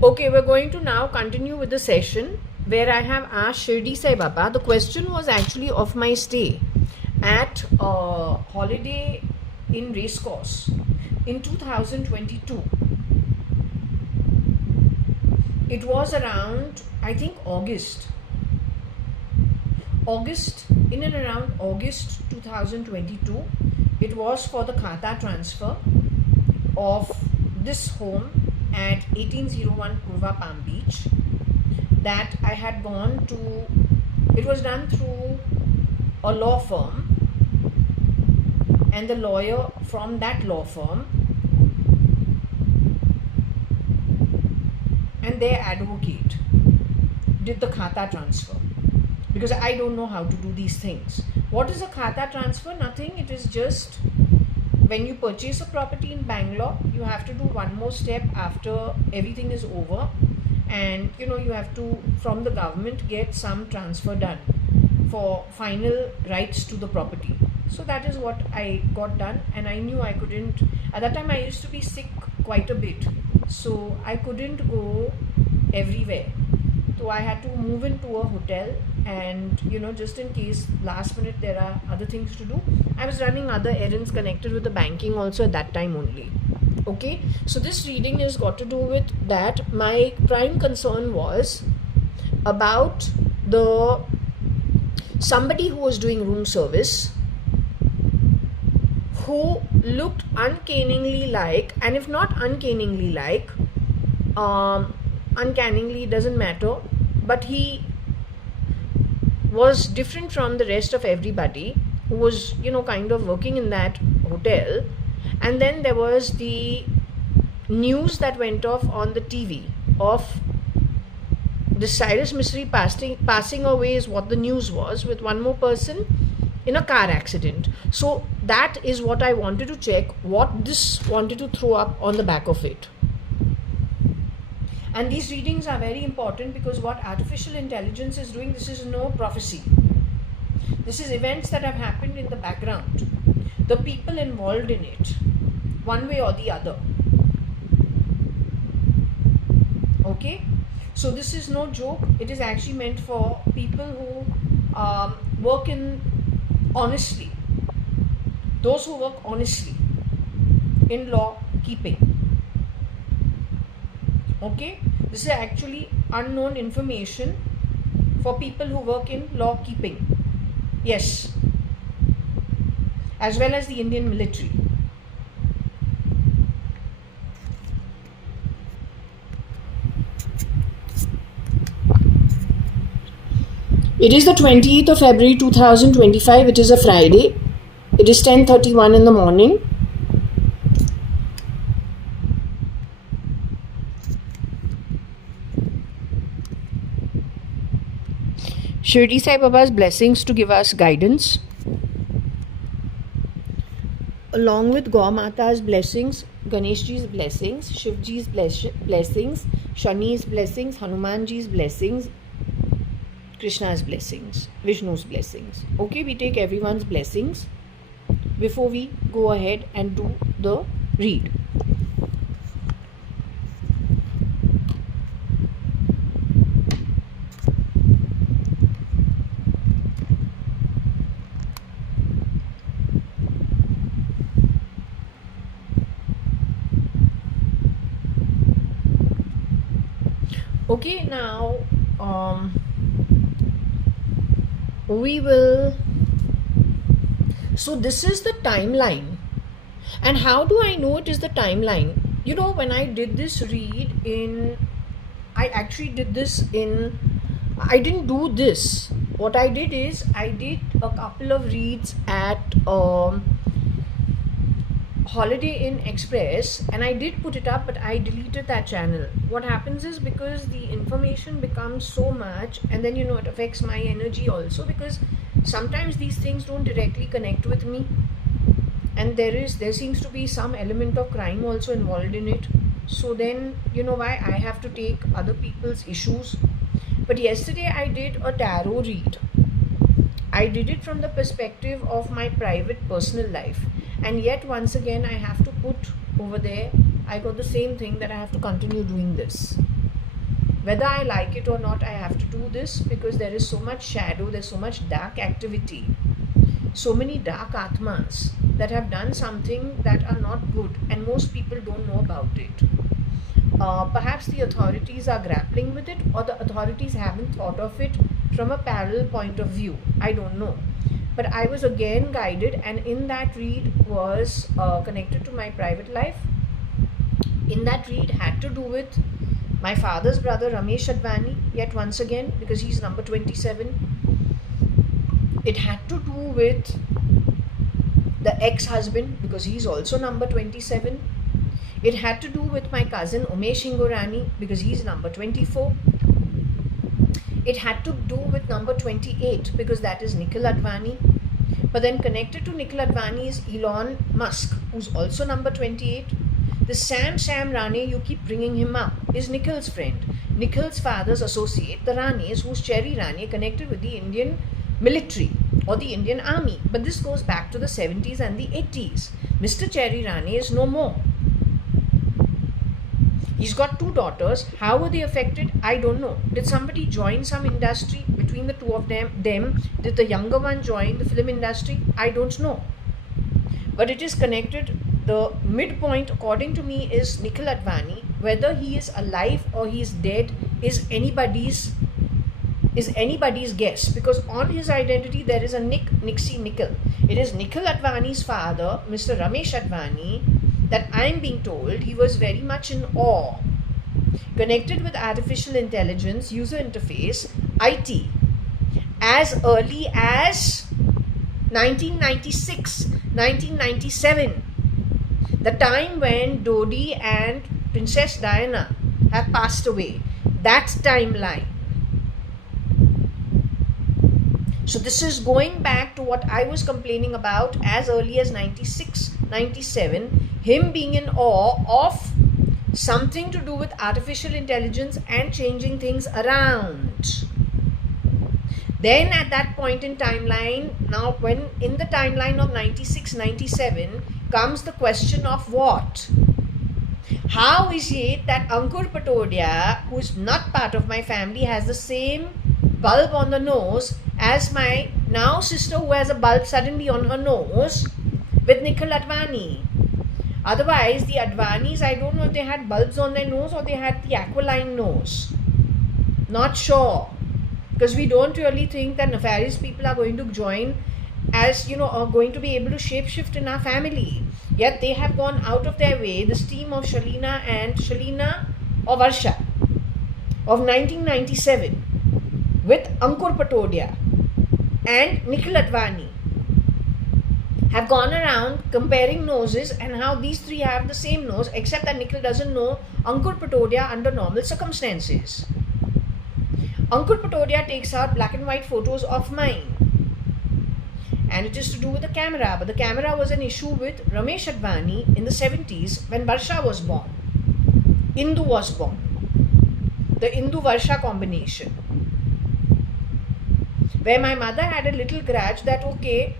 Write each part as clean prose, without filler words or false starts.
Okay, we're going to now continue with the session where I have asked Shirdi Sai Baba. The question was actually of my stay at a holiday in Racecourse in 2022. It was around, I think, August, in and around August 2022. It was for the khata transfer of this home at 1801 Purva Palm Beach that I had gone to. It was done through a law firm, and the lawyer from that law firm and their advocate did the khata transfer, because I don't know how to do these things. What is a khata transfer? Nothing. It is just when you purchase a property in Bangalore, you have to do one more step after everything is over, and you have to, from the government, get some transfer done for final rights to the property. So that is what I got done, and I knew I couldn't. At that time I used to be sick quite a bit, so I couldn't go everywhere. So I had to move into a hotel, and just in case last minute there are other things to do. I was running other errands connected with the banking also at that time only. Okay, so this reading has got to do with that. My prime concern was about somebody who was doing room service, who looked uncannily like, and if not uncannily like, uncannily doesn't matter, but he was different from the rest of everybody who was kind of working in that hotel. And then there was the news that went off on the TV of this Cyrus Misri passing away, is what the news was, with one more person in a car accident. So that is what I wanted to check, what this wanted to throw up on the back of it. And these readings are very important, because what artificial intelligence is doing, this is no prophecy. This is events that have happened in the background. The people involved in it, one way or the other. Okay? So this is no joke. It is actually meant for people who work in honestly. Those who work honestly in law keeping. Okay? This is actually unknown information for people who work in law keeping. Yes. As well as the Indian military. It is the 28th of February 2025. It is a Friday. It is 10:31 in the morning. Shirdi Sai Baba's blessings to give us guidance, along with Gaur Mata's blessings, Ganesh Ji's blessings, Shiv Ji's blessings, Shani's blessings, Hanuman Ji's blessings, Krishna's blessings, Vishnu's blessings. Okay, we take everyone's blessings before we go ahead and do the read. Okay, now we will. So this is the timeline, and how do I know it is the timeline? When I did this read I actually did this I didn't do this. What I did is I did a couple of reads at Holiday Inn Express, and I did put it up, but I deleted that channel. What happens is, because the information becomes so much, and then it affects my energy also, because sometimes these things don't directly connect with me, and there seems to be some element of crime also involved in it. So then why I have to take other people's issues. But yesterday I did a tarot read. I did it from the perspective of my private personal life, and yet once again I have to put over there, I got the same thing, that I have to continue doing this. Whether I like it or not, I have to do this because there is so much shadow, there's so much dark activity, so many dark atmas that have done something that are not good, and most people don't know about it. Perhaps the authorities are grappling with it, or the authorities haven't thought of it from a parallel point of view. I don't know. But I was again guided, and in that read was connected to my private life. In that read had to do with my father's brother Ramesh Advani, yet once again, because he's number 27. It had to do with the ex-husband, because he's also number 27. It had to do with my cousin Umesh Hingorani, because he's number 24. It had to do with number 28, because that is Nikhil Advani. But then connected to Nikhil Advani is Elon Musk, who's also number 28. The Sam Rane, you keep bringing him up, is Nikhil's friend. Nikhil's father's associate, the Ranes, who's Cherry Rane, connected with the Indian military or the Indian army. But this goes back to the 70s and the 80s. Mr. Cherry Rane is no more. He's got 2 daughters. How were they affected? I don't know. Did somebody join some industry between the two of them? Did the younger one join the film industry? I don't know. But it is connected. The midpoint, according to me, is Nikhil Advani. Whether he is alive or he is dead is anybody's guess, because on his identity there is a Nikhil. It is Nikhil Advani's father, Mr. Ramesh Advani, that I'm being told he was very much in awe, connected with artificial intelligence, user interface, IT, as early as 1996, 1997, the time when Dodi and Princess Diana have passed away. That's timeline. So this is going back to what I was complaining about as early as 96, 97, him being in awe of something to do with artificial intelligence and changing things around. Then at that point in timeline, now when in the timeline of 96, 97 comes the question of what? How is it that Ankur Patodia, who is not part of my family, has the same bulb on the nose as my now sister, who has a bulb suddenly on her nose with Nikhil Advani? Otherwise, the Advanis, I don't know if they had bulbs on their nose or they had the aquiline nose. Not sure. Because we don't really think that nefarious people are going to join as, are going to be able to shapeshift in our family. Yet they have gone out of their way, this team of Shalina or Varsha of 1997 with Ankur Patodia and Nikhil Advani have gone around comparing noses and how these three have the same nose, except that Nikhil doesn't know Ankur Patodia under normal circumstances. Ankur Patodia takes out black and white photos of mine, and it is to do with the camera, but the camera was an issue with Ramesh Advani in the 70s when Varsha was born. Indu was born. The Indu-Varsha combination, where my mother had a little grudge that, okay,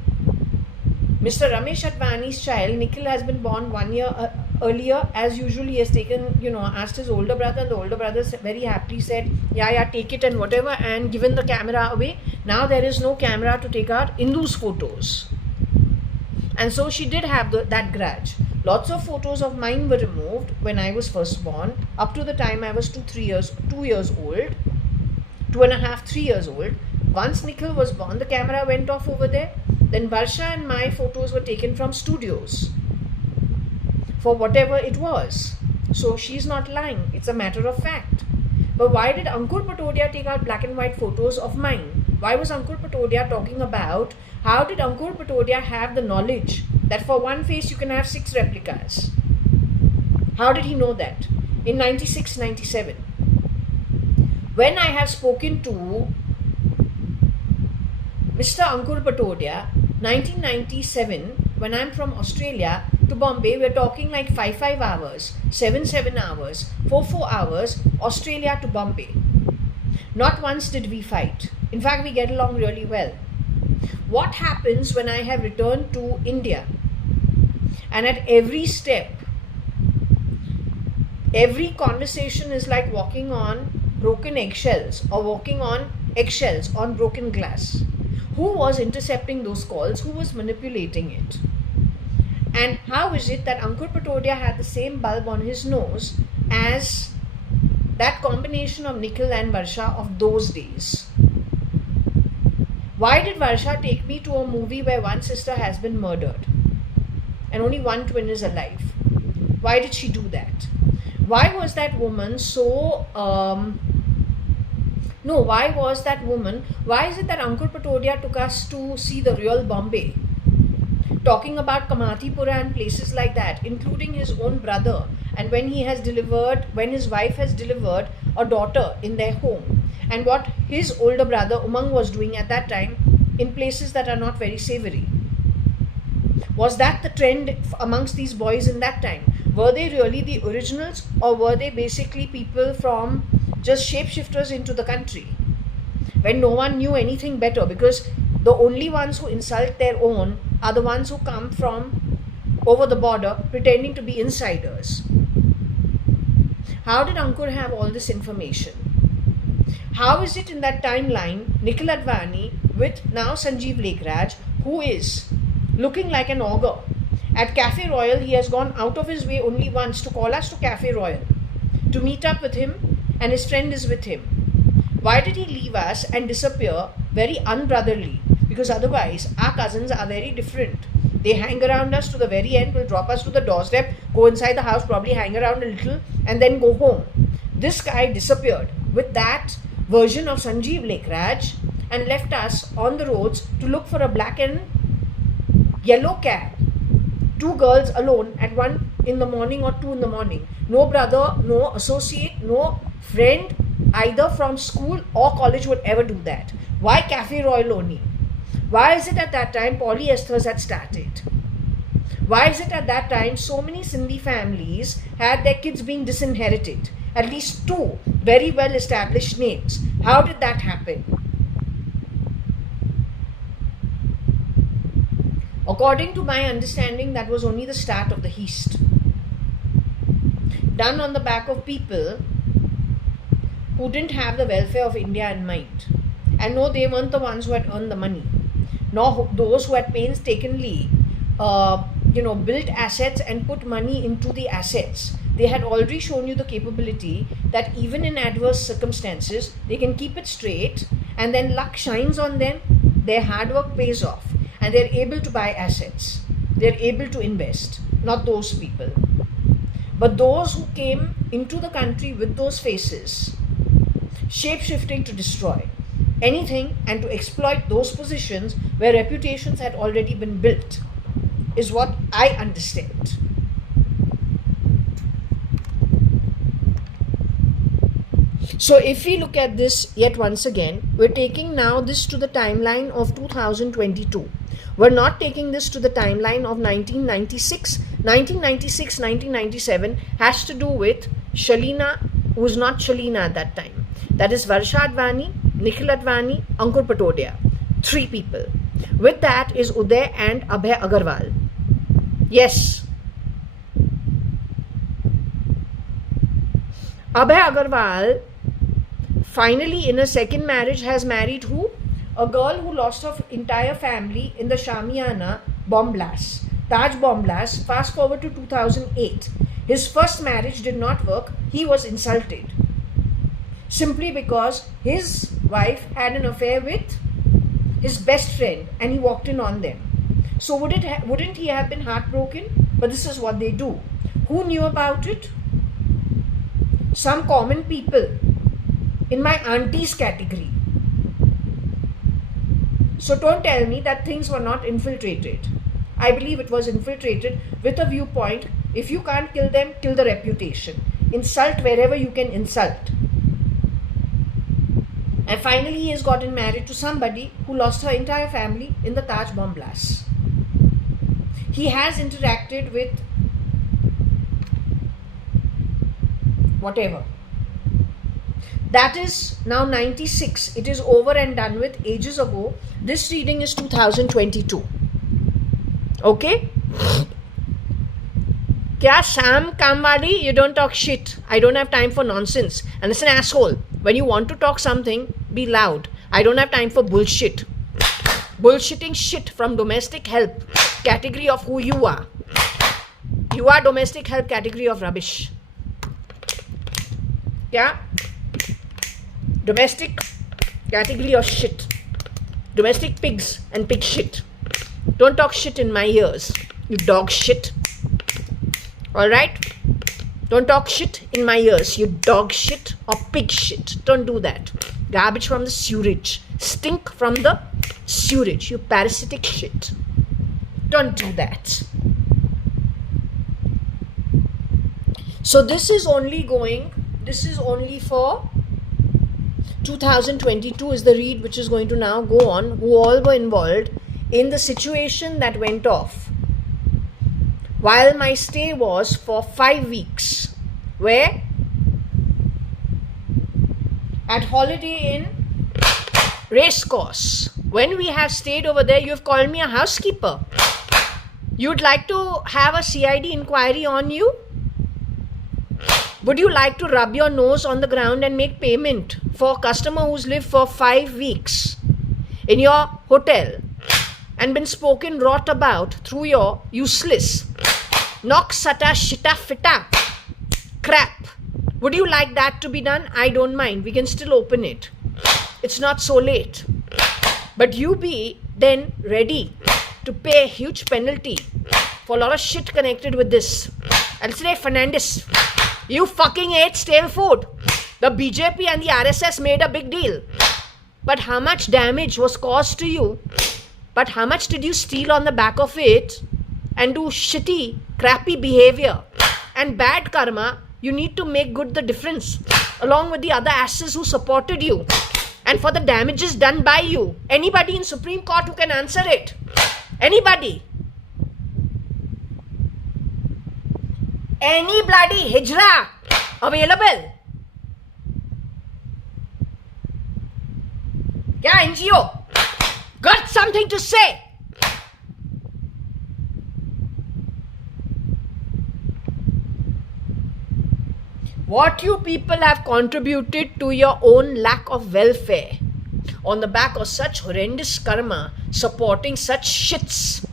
Mr. Ramesh Advani's child, Nikhil, has been born 1 year earlier. As usual, he has taken, asked his older brother, and the older brother very happily said, yeah, take it and whatever, and given the camera away. Now there is no camera to take out Indu's photos. And so she did have that grudge. Lots of photos of mine were removed when I was first born, up to the time I was 2 years old, 2.5, 3 years old. Once Nikhil was born, the camera went off over there. Then Varsha and my photos were taken from studios for whatever it was. So she's not lying. It's a matter of fact. But why did Ankur Patodia take out black and white photos of mine? Why was Ankur Patodia talking about, how did Ankur Patodia have the knowledge that for one face you can have 6 replicas? How did he know that? In 96, 97. When I have spoken to Mr. Ankur Patodia, 1997, when I'm from Australia to Bombay, we're talking like 5 hours, 7 hours, 4 hours, Australia to Bombay. Not once did we fight. In fact, we get along really well. What happens when I have returned to India? And at every step, every conversation is like walking on broken eggshells or walking on eggshells on broken glass? Who was intercepting those calls? Who was manipulating it? And how is it that Ankur Patodia had the same bulb on his nose as that combination of Nikhil and Varsha of those days? Why did Varsha take me to a movie where one sister has been murdered and only one twin is alive? Why did she do that? Why was that woman so... why is it that Ankur Patodia took us to see the real Bombay? Talking about Kamathipura and places like that, including his own brother, and when his wife has delivered a daughter in their home, and what his older brother Umang was doing at that time in places that are not very savory. Was that the trend amongst these boys in that time? Were they really the originals, or were they basically people from just shapeshifters into the country when no one knew anything better? Because the only ones who insult their own are the ones who come from over the border pretending to be insiders. How did Ankur have all this information? How is it in that timeline, Nikhil Advani with now Sanjeev Lekhraj, who is looking like an ogre? At Cafe Royal, he has gone out of his way only once to call us to Cafe Royal, to meet up with him, and his friend is with him. Why did he leave us and disappear very unbrotherly? Because otherwise, our cousins are very different. They hang around us to the very end, will drop us to the doorstep, go inside the house, probably hang around a little, and then go home. This guy disappeared with that version of Sanjeev Lekhraj and left us on the roads to look for a black and yellow cab. Two girls alone at 1 in the morning or 2 in the morning. No brother, no associate, no friend either from school or college would ever do that. Why Cafe Royal only? Why is it at that time polyesters had started? Why is it at that time so many Sindhi families had their kids being disinherited? At least 2 very well established names. How did that happen? According to my understanding, that was only the start of the heist, done on the back of people who didn't have the welfare of India in mind. And no, they weren't the ones who had earned the money, nor those who had painstakingly built assets and put money into the assets. They had already shown you the capability that even in adverse circumstances, they can keep it straight, and then luck shines on them, their hard work pays off, and they're able to buy assets. They're able to invest. Not those people. But those who came into the country with those faces, shape-shifting to destroy anything and to exploit those positions where reputations had already been built, is what I understand. So if we look at this yet once again, we're taking now this to the timeline of 2022. We're not taking this to the timeline of 1996. 1996, 1997 has to do with Shalina, who was not Shalina at that time. That is Varsha Advani, Nikhil Advani, Ankur Patodia. 3 people. With that is Uday and Abhay Agarwal. Yes. Abhay Agarwal finally in a second marriage has married who? A girl who lost her entire family in the Shamiana bomb blast, Taj bomb blast. Fast forward to 2008. His first marriage did not work. He was insulted simply because his wife had an affair with his best friend and he walked in on them. So wouldn't he have been heartbroken? But this is what they do. Who knew about it? Some common people in my auntie's category. So don't tell me that things were not infiltrated. I believe it was infiltrated with a viewpoint. If you can't kill them, kill the reputation. Insult wherever you can insult. And finally he has gotten married to somebody who lost her entire family in the Taj bomb blast. He has interacted with whatever. That is now 96. It is over and done with ages ago. This reading is 2022. Okay? Kya Sam Kamwadi? You don't talk shit. I don't have time for nonsense. And it's an asshole. When you want to talk something, be loud. I don't have time for bullshit. Bullshitting shit from domestic help category of who you are. You are domestic help category of rubbish. Yeah? Domestic category of shit. Domestic pigs and pig shit. Don't talk shit in my ears, you dog shit. Alright? Don't talk shit in my ears, you dog shit or pig shit. Don't do that. Garbage from the sewage. Stink from the sewage, you parasitic shit. Don't do that. So this is only for 2022 is the read which is going to now go on, who all were involved in the situation that went off while my stay was for 5 weeks, where at Holiday Inn Racecourse. When we have stayed over there, you have called me a housekeeper. You'd like to have a CID inquiry on you? Would you like to rub your nose on the ground and make payment for a customer who's lived for 5 weeks in your hotel and been spoken rot about through your useless knock sata shita fita crap? Would you like that to be done? I don't mind. We can still open it. It's not so late. But you be then ready to pay a huge penalty for a lot of shit connected with this. I'll say, Fernandez, you fucking ate stale food. The BJP and the RSS made a big deal. But how much damage was caused to you? But how much did you steal on the back of it and do shitty, crappy behavior and bad karma? You need to make good the difference along with the other asses who supported you and for the damages done by you. Anybody in Supreme Court who can answer it? Anybody? Any bloody hijra available? Yeah, NGO, got something to say? What you people have contributed to your own lack of welfare on the back of such horrendous karma, supporting such shits,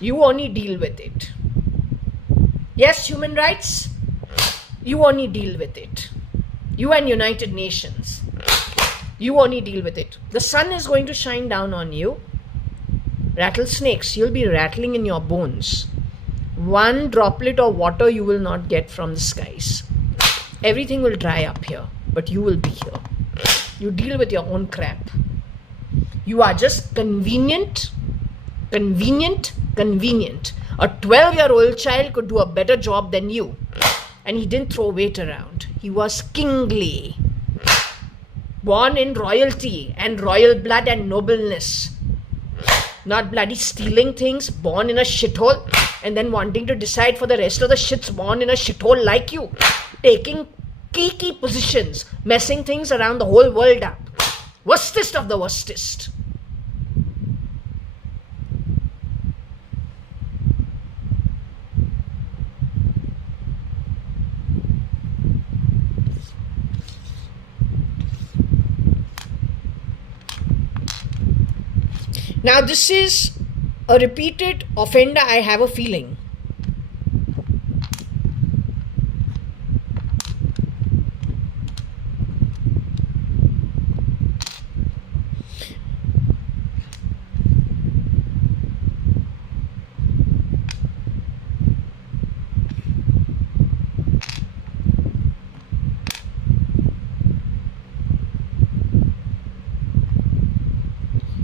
you only deal with it. Yes, human rights, you only deal with it. You and United Nations, you only deal with it. The sun is going to shine down on you. Rattlesnakes, you'll be rattling in your bones. One droplet of water you will not get from the skies. Everything will dry up here, but you will be here. You deal with your own crap. You are just convenient. A 12-year-old child could do a better job than you. And he didn't throw weight around. He was kingly. Born in royalty and royal blood and nobleness. Not bloody stealing things, born in a shithole, and then wanting to decide for the rest of the shits born in a shithole like you. Taking key positions, messing things around the whole world up. Worstest of the worstest. Now this is a repeated offender, I have a feeling.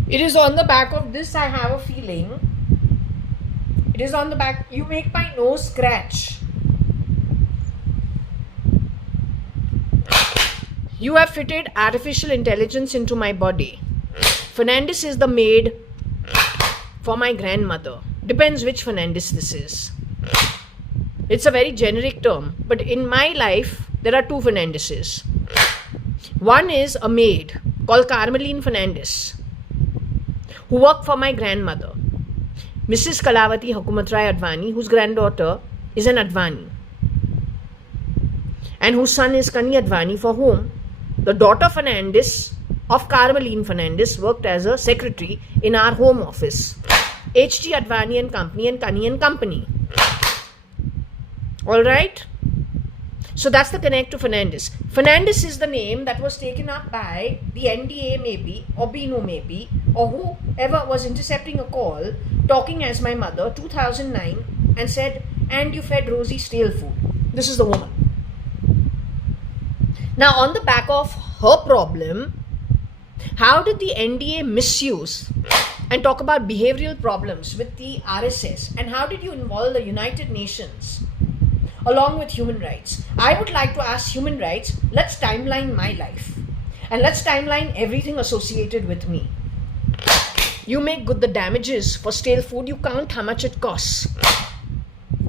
It is on the back of this, I have a feeling. It is on the back. You make my nose scratch. You have fitted artificial intelligence into my body. Fernandez is the maid for my grandmother. Depends which Fernandez this is. It's a very generic term. But in my life, there are two Fernandezes. One is a maid called Carmeline Fernandez, who worked for my grandmother, Mrs. Kalavati Hukumatrai-Advani, whose granddaughter is an Advani, and whose son is Kani Advani, for whom The daughter Fernandez of Carmeline Fernandez worked as a secretary in our home office. JAYA.ADVANI and Company and Kani and Company. Alright? So that's the connect to Fernandez. Fernandez is the name that was taken up by the NDA maybe, or Bino maybe, or whoever was intercepting a call, talking as my mother, 2009, and said, and you fed Rosie stale food. This is the woman. Now on the back of her problem, how did the NDA misuse and talk about behavioral problems with the RSS, and how did you involve the United Nations along with human rights? I would like to ask human rights, let's timeline my life and let's timeline everything associated with me. You make good the damages for stale food, you count how much it costs,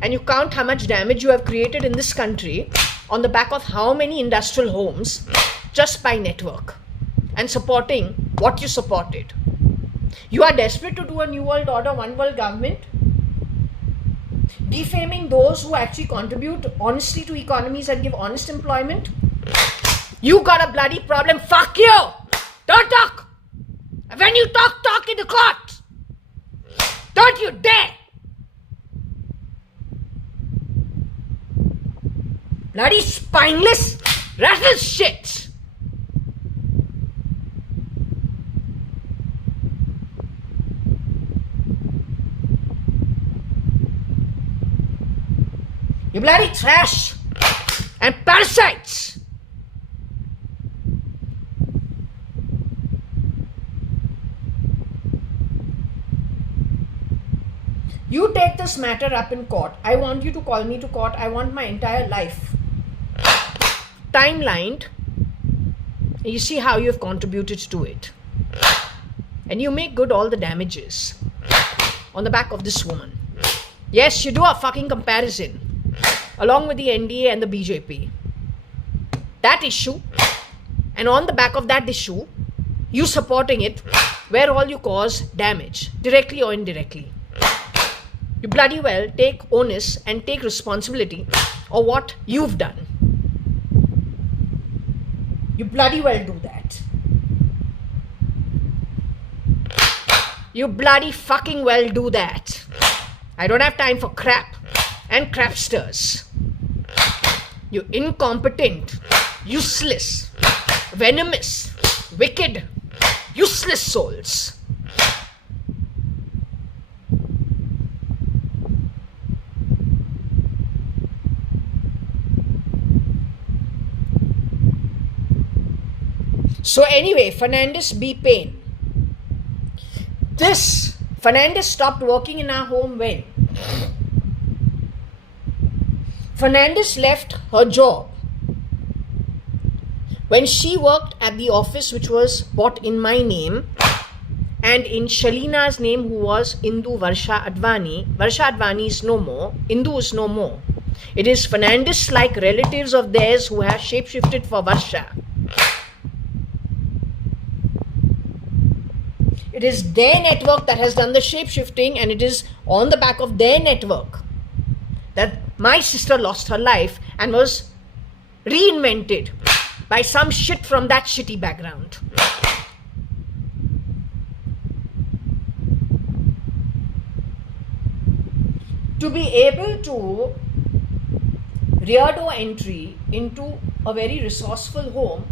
and you count how much damage you have created in this country on the back of how many industrial homes just by network and supporting what you supported. You are desperate to do a new world order, one world government, defaming those who actually contribute honestly to economies and give honest employment. You got a bloody problem. Fuck you. Don't talk. When you talk, talk in the court. Don't you dare. Bloody spineless rattle shit. You bloody trash and parasites. You take this matter up in court. I want you to call me to court. I want my entire life timelined. You see how you've contributed to it. And you make good all the damages on the back of this woman. Yes, you do a fucking comparison along with the NDA and the BJP. That issue, and on the back of that issue, you supporting it, where all you cause damage, directly or indirectly. You bloody well take onus and take responsibility of what you've done. You bloody well do that. You bloody fucking well do that. I don't have time for crap and crapsters. You incompetent, useless, venomous, wicked, useless souls. So anyway, Fernandez B. Payne. This Fernandez stopped working in our home when? Fernandez left her job when she worked at the office which was bought in my name and in Shalina's name, who was Indu Varsha.ADVANI. Varsha.ADVANI is no more. Indu is no more. It is Fernandez-like relatives of theirs who have shapeshifted for Varsha. It is their network that has done the shape-shifting, and it is on the back of their network that my sister lost her life and was reinvented by some shit from that shitty background. To be able to rear door entry into a very resourceful home,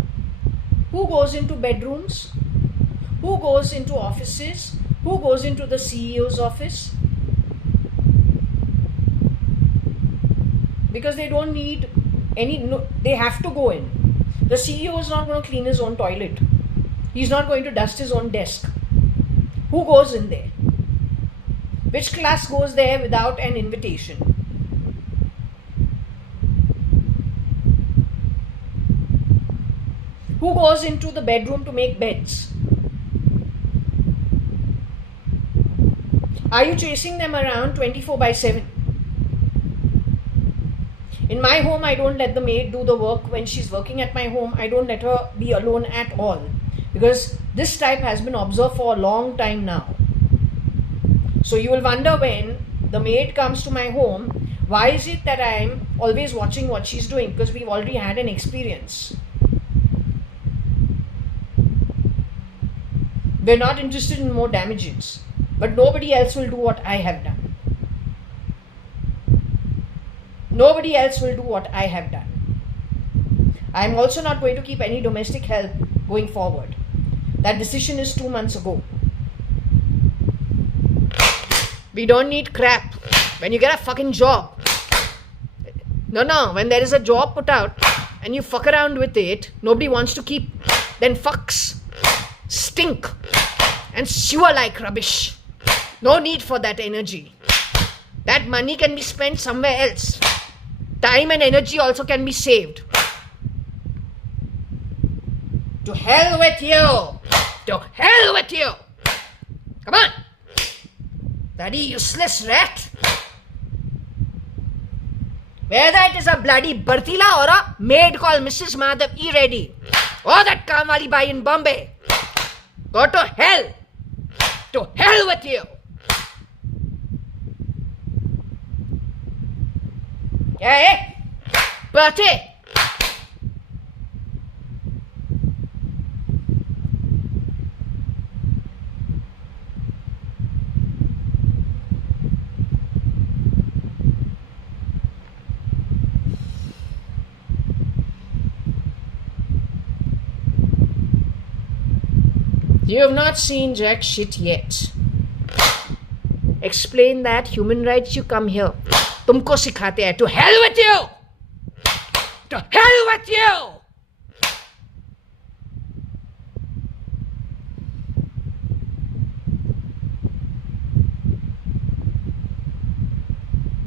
who goes into bedrooms? Who goes into offices? Who goes into the CEO's office? Because they don't need they have to go in. The CEO is not going to clean his own toilet. He's not going to dust his own desk. Who goes in there? Which class goes there without an invitation? Who goes into the bedroom to make beds? Are you chasing them around 24/7? In my home, I don't let the maid do the work when she's working at my home. I don't let her be alone at all, because this type has been observed for a long time now. So you will wonder, when the maid comes to my home, why is it that I am always watching what she's doing? Because we've already had an experience. We're not interested in more damages. But nobody else will do what I have done. Nobody else will do what I have done. I'm also not going to keep any domestic help going forward. That decision is 2 months ago. We don't need crap. When you get a fucking job. No, when there is a job put out and you fuck around with it, nobody wants to keep, then fucks stink and sewer like rubbish. No need for that energy. That money can be spent somewhere else. Time and energy also can be saved. To hell with you! To hell with you! Come on! Bloody useless rat! Whether it is a bloody Bartila or a maid called Mrs. Madhav E. Reddy, or that Kamali Bai in Bombay, go to hell! To hell with you! Hey, Bertie! You have not seen jack shit yet. Explain that human rights, you come here. तुमको सिखाते हैं. To hell with you! To hell with you!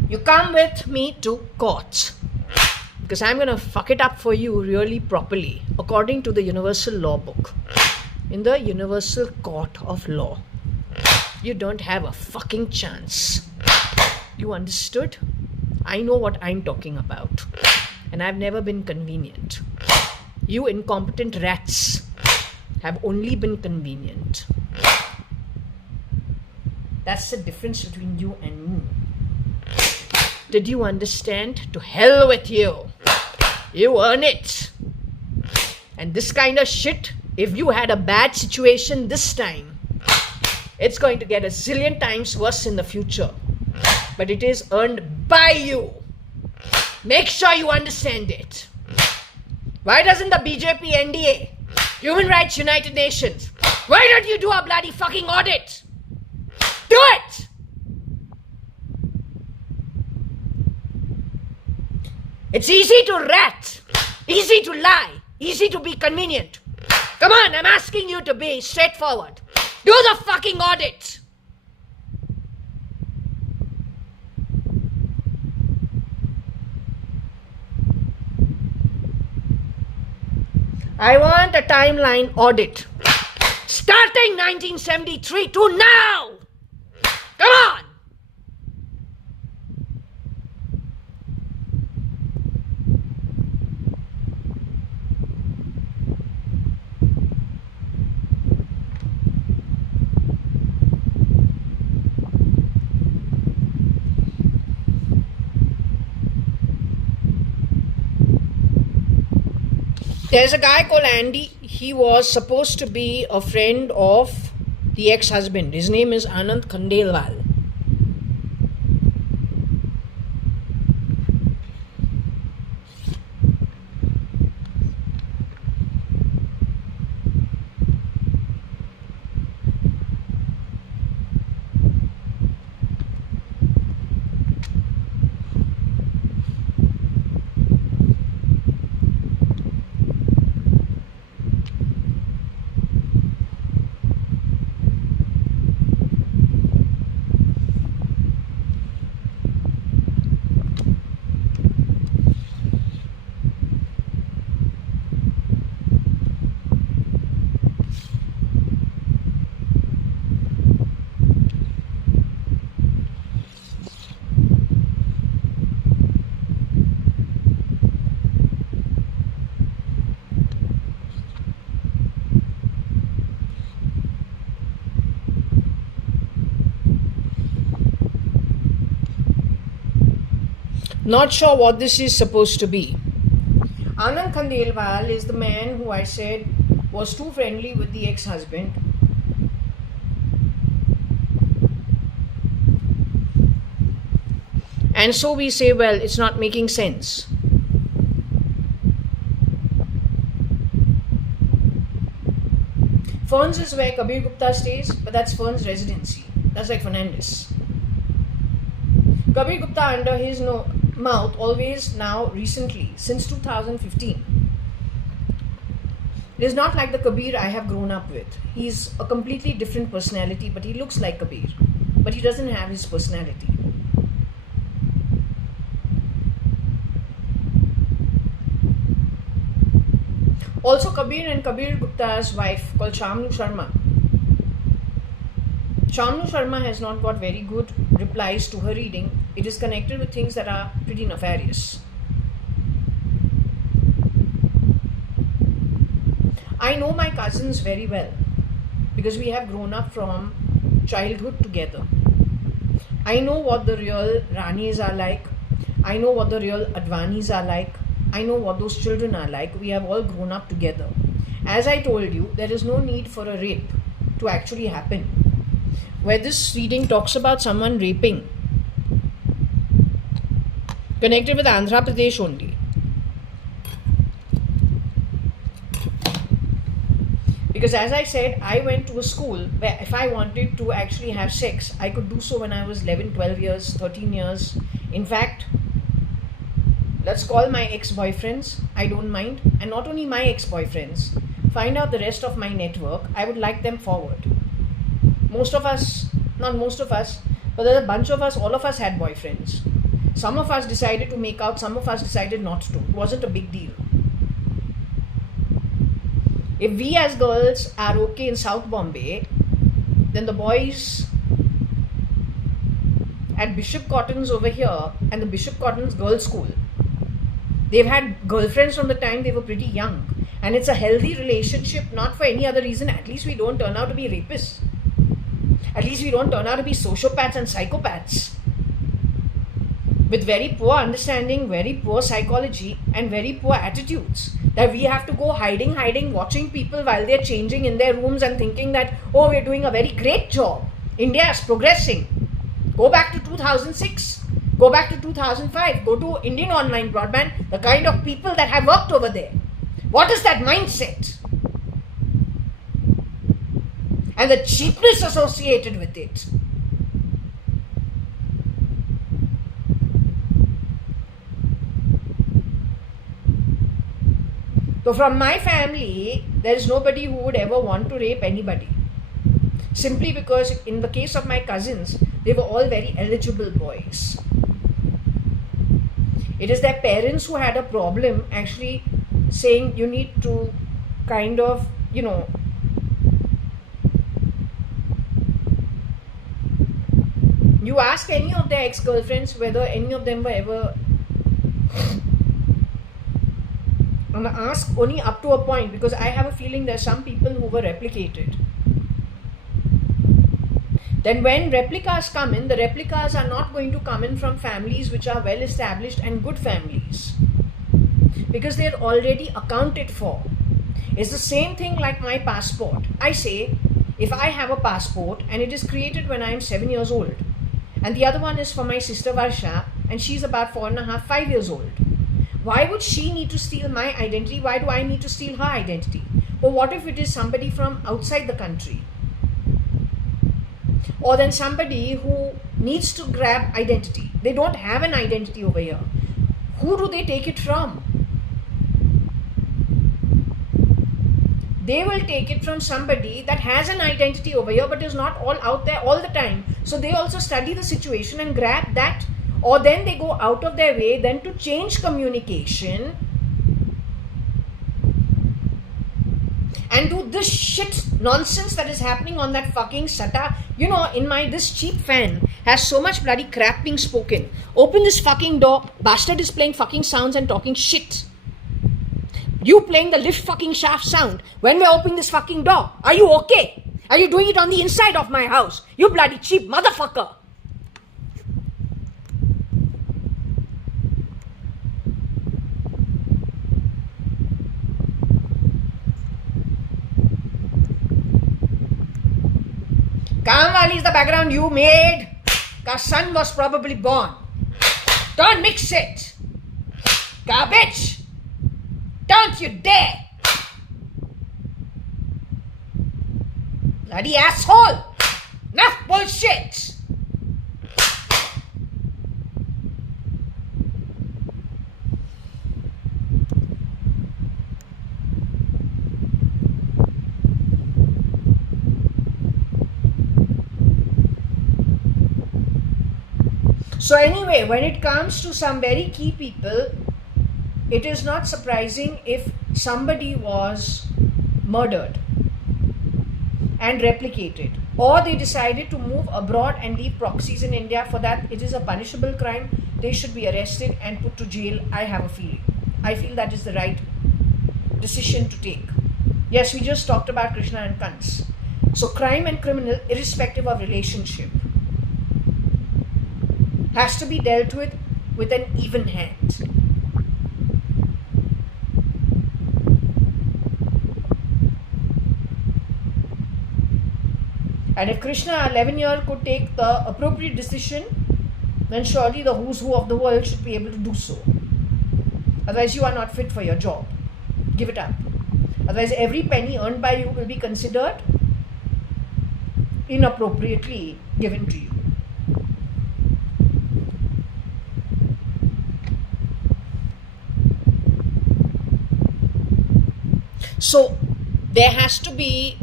You come with me to court. Because I'm going to fuck it up for you really properly. According to the Universal Law Book. In the Universal Court of Law. You don't have a fucking chance. You understood? I know what I'm talking about. And I've never been convenient. You incompetent rats have only been convenient. That's the difference between you and me. Did you understand? To hell with you. You earn it. And this kind of shit, if you had a bad situation this time, it's going to get a zillion times worse in the future. But it is earned by you. Make sure you understand it. Why doesn't the BJP NDA, Human Rights United Nations, why don't you do a bloody fucking audit? Do it! It's easy to rat, easy to lie, easy to be convenient. Come on, I'm asking you to be straightforward. Do the fucking audit. I want a timeline audit. Starting 1973 to now. Come on. There's a guy called Andy. He was supposed to be a friend of the ex-husband. His name is Anand Khandelwal. Not sure what this is supposed to be. Anand Khandelwal is the man who I said was too friendly with the ex-husband And so we say, well, it's not making sense. Ferns is where Kabir Gupta stays, but that's Fern's residency. That's like Fernandez. Kabir Gupta under his mouth always now recently, since 2015. It is not like the Kabir I have grown up with. He's a completely different personality, but he looks like Kabir. But he doesn't have his personality. Also, Kabir and Kabir Gupta's wife called Shamnu Sharma. Shamnu Sharma has not got very good replies to her reading. It is connected with things that are pretty nefarious. I know my cousins very well because we have grown up from childhood together. I know what the real Ranis are like. I know what the real Advanis are like. I know what those children are like. We have all grown up together. As I told you, there is no need for a rape to actually happen. Where this reading talks about someone raping, connected with Andhra Pradesh only. Because as I said, I went to a school where if I wanted to actually have sex, I could do so when I was 11, 12 years, 13 years. In fact, let's call my ex-boyfriends, I don't mind. And not only my ex-boyfriends, find out the rest of my network. I would like them forward. Most of us, not most of us, but there's a bunch of us, all of us had boyfriends. Some of us decided to make out, some of us decided not to. It wasn't a big deal. If we as girls are okay in South Bombay, then the boys at Bishop Cotton's over here and the Bishop Cotton's girls' school, they've had girlfriends from the time they were pretty young. And it's a healthy relationship, not for any other reason. At least we don't turn out to be rapists. At least we don't turn out to be sociopaths and psychopaths. With very poor understanding, very poor psychology and very poor attitudes. That we have to go hiding, watching people while they're changing in their rooms and thinking that, oh, we're doing a very great job. India is progressing. Go back to 2006. Go back to 2005. Go to Indian Online Broadband. The kind of people that have worked over there. What is that mindset? And the cheapness associated with it. So from my family, there is nobody who would ever want to rape anybody. Simply because in the case of my cousins, they were all very eligible boys. It is their parents who had a problem actually saying you need to kind of, you ask any of their ex-girlfriends whether any of them were ever... I'm going to ask only up to a point because I have a feeling there are some people who were replicated. Then when replicas come in, the replicas are not going to come in from families which are well established and good families. Because they're already accounted for. It's the same thing like my passport. I say, if I have a passport and it is created when I am 7 years old, and the other one is for my sister Varsha, and she's about 4.5, 5 years old. Why would she need to steal my identity? Why do I need to steal her identity? Or what if it is somebody from outside the country? Or then somebody who needs to grab identity. They don't have an identity over here. Who do they take it from? They will take it from somebody that has an identity over here but is not all out there all the time. So they also study the situation and grab that. Or then they go out of their way then to change communication and do this shit nonsense that is happening on that fucking SATA. This cheap fan has so much bloody crap being spoken. Open this fucking door. Bastard is playing fucking sounds and talking shit. You playing the lift fucking shaft sound when we're opening this fucking door. Are you okay? Are you doing it on the inside of my house? You bloody cheap motherfucker. Kamwali is the background you made. Our son was probably born. Don't mix it! Garbage! Don't you dare! Bloody asshole! Enough bullshit! So anyway, when it comes to some very key people, it is not surprising if somebody was murdered and replicated, or they decided to move abroad and leave proxies in India. For that, it is a punishable crime. They should be arrested and put to jail. I have a feeling. I feel that is the right decision to take. Yes, we just talked about Krishna and Kans. So crime and criminal, irrespective of relationship, has to be dealt with an even hand. And if Krishna, 11-year, could take the appropriate decision, then surely the who's who of the world should be able to do so. Otherwise, you are not fit for your job. Give it up. Otherwise, every penny earned by you will be considered inappropriately given to you. So there has to be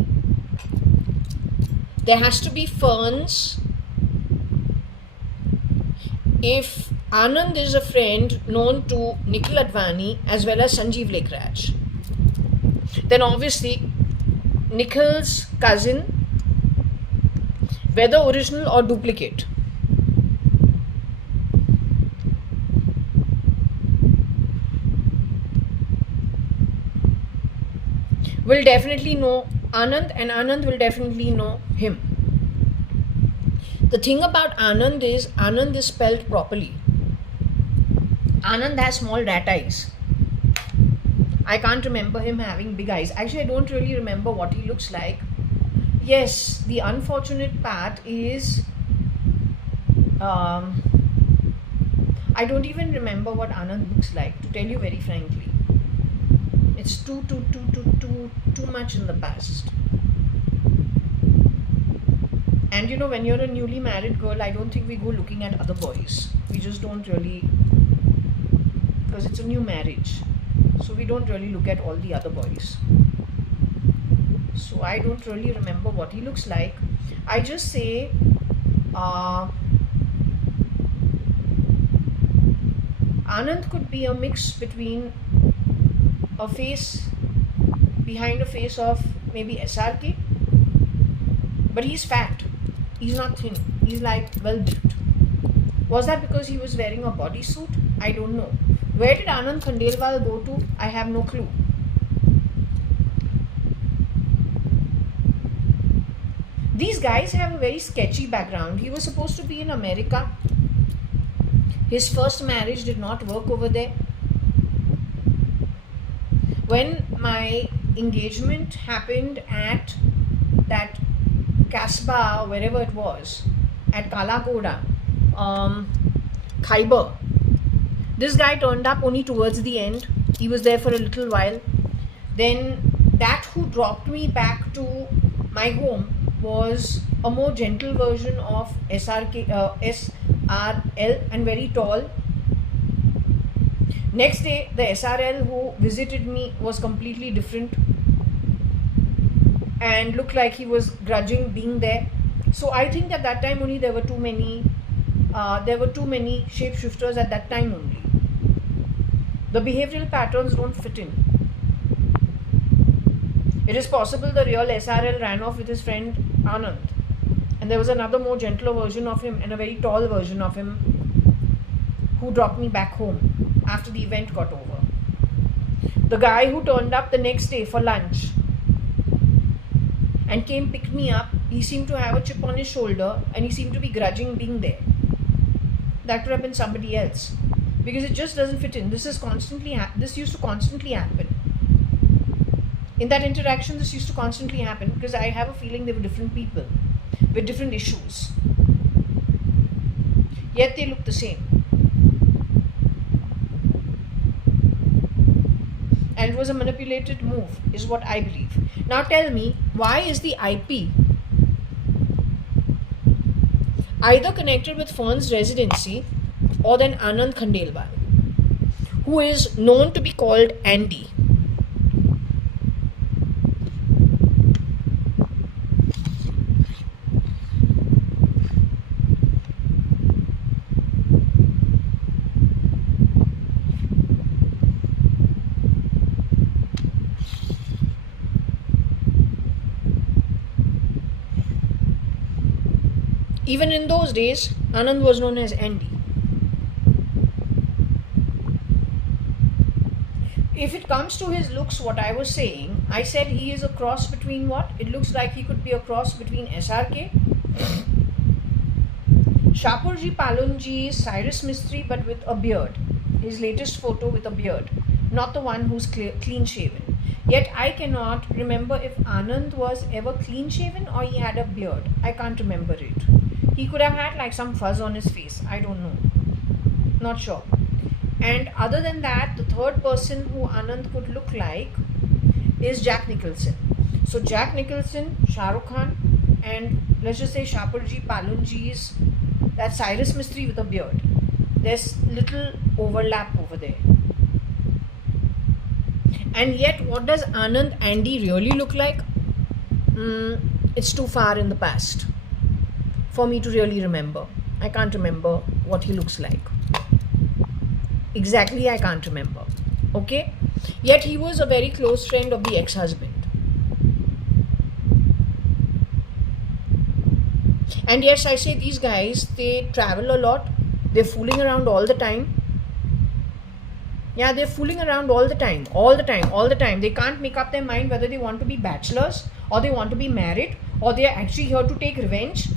ferns. If Anand is a friend known to Nikhil Advani as well as Sanjeev Lekhraj, then obviously Nikhil's cousin, whether original or duplicate, will definitely know Anand, and Anand will definitely know him. The thing about Anand is spelled properly. Anand has small rat eyes. I can't remember him having big eyes. Actually, I don't really remember what he looks like. Yes, the unfortunate part is I don't even remember what Anand looks like, to tell you very frankly. It's too much in the past. And you know, when you're a newly married girl, I don't think we go looking at other boys. We just don't really, because it's a new marriage. So we don't really look at all the other boys. So I don't really remember what he looks like. I just say, Anand could be a mix between a face behind a face of maybe SRK, but he's fat. He's not thin. He's like well built. Was that because he was wearing a bodysuit? I don't know. Where did Anand Khandelwal go to? I have no clue. These guys have a very sketchy background. He was supposed to be in America. His first marriage did not work over there. When my engagement happened at that Kasbah, wherever it was, at Kalakoda, Khyber, this guy turned up only towards the end. He was there for a little while. Then that who dropped me back to my home was a more gentle version of SRL, and very tall. Next day, the SRL who visited me was completely different and looked like he was grudging being there. So I think at that time only there were too many shapeshifters at that time only. The behavioral patterns don't fit in. It is possible the real SRL ran off with his friend Anand, and there was another more gentler version of him and a very tall version of him who dropped me back home after the event got over. The guy who turned up the next day for lunch and came pick me up, he seemed to have a chip on his shoulder and he seemed to be grudging being there. That could have been somebody else, because it just doesn't fit in. This used to constantly happen. In that interaction, this used to constantly happen because I have a feeling they were different people with different issues. Yet they look the same. and it was a manipulated move, is what I believe. Now tell me, why is the IP either connected with Fern's residency or then Anand Khandelwal, who is known to be called Andy? Even in those days, Anand was known as Andy. If it comes to his looks, what I was saying, I said he is a cross between what? It looks like he could be a cross between SRK, Shapurji Palunji, Cyrus Mistry, but with a beard. His latest photo with a beard, not the one who's clean shaven. Yet I cannot remember if Anand was ever clean shaven or he had a beard. I can't remember it. He could have had like some fuzz on his face. I don't know. Not sure. And other than that, the third person who Anand could look like is Jack Nicholson. So Jack Nicholson, Shah Rukh Khan, and let's just say Shapurji Palunji's, that's Cyrus Mistry with a beard. There's little overlap over there. And yet, what does Anand Andy really look like? It's too far in the past for me to really remember. I can't remember what he looks like. Exactly, I can't remember. Okay? Yet he was a very close friend of the ex-husband. And yes, I say these guys, they travel a lot. They're fooling around all the time. Yeah, they're fooling around all the time. They can't make up their mind whether they want to be bachelors or they want to be married or they're actually here to take revenge.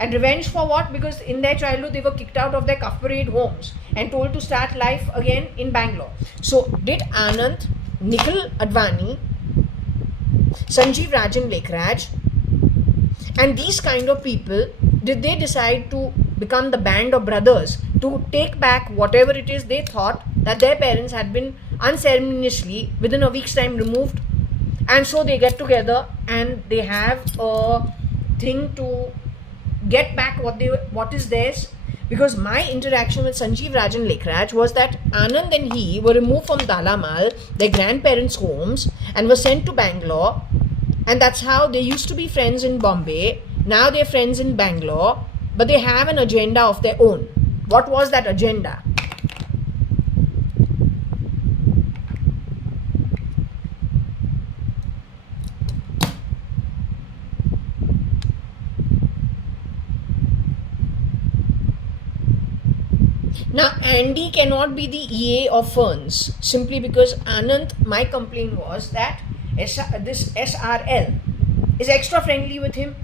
And revenge for what? Because in their childhood, they were kicked out of their Cuff Parade homes and told to start life again in Bangalore. So, did Anand, Nikhil Advani, Sanjeev Rajan Lekhraj, and these kind of people, did they decide to become the band of brothers to take back whatever it is they thought that their parents had been unceremoniously within a week's time removed? And so they get together and they have a thing to get back what is theirs. Because my interaction with Sanjeev Rajan Lekhraj was that Anand and he were removed from Dalamal, their grandparents' homes, and were sent to Bangalore. And that's how they used to be friends in Bombay. Now they're friends in Bangalore, but they have an agenda of their own. What was that agenda? Now, Andy cannot be the EA of Ferns simply because Anand, my complaint was that this SRL is extra friendly with him,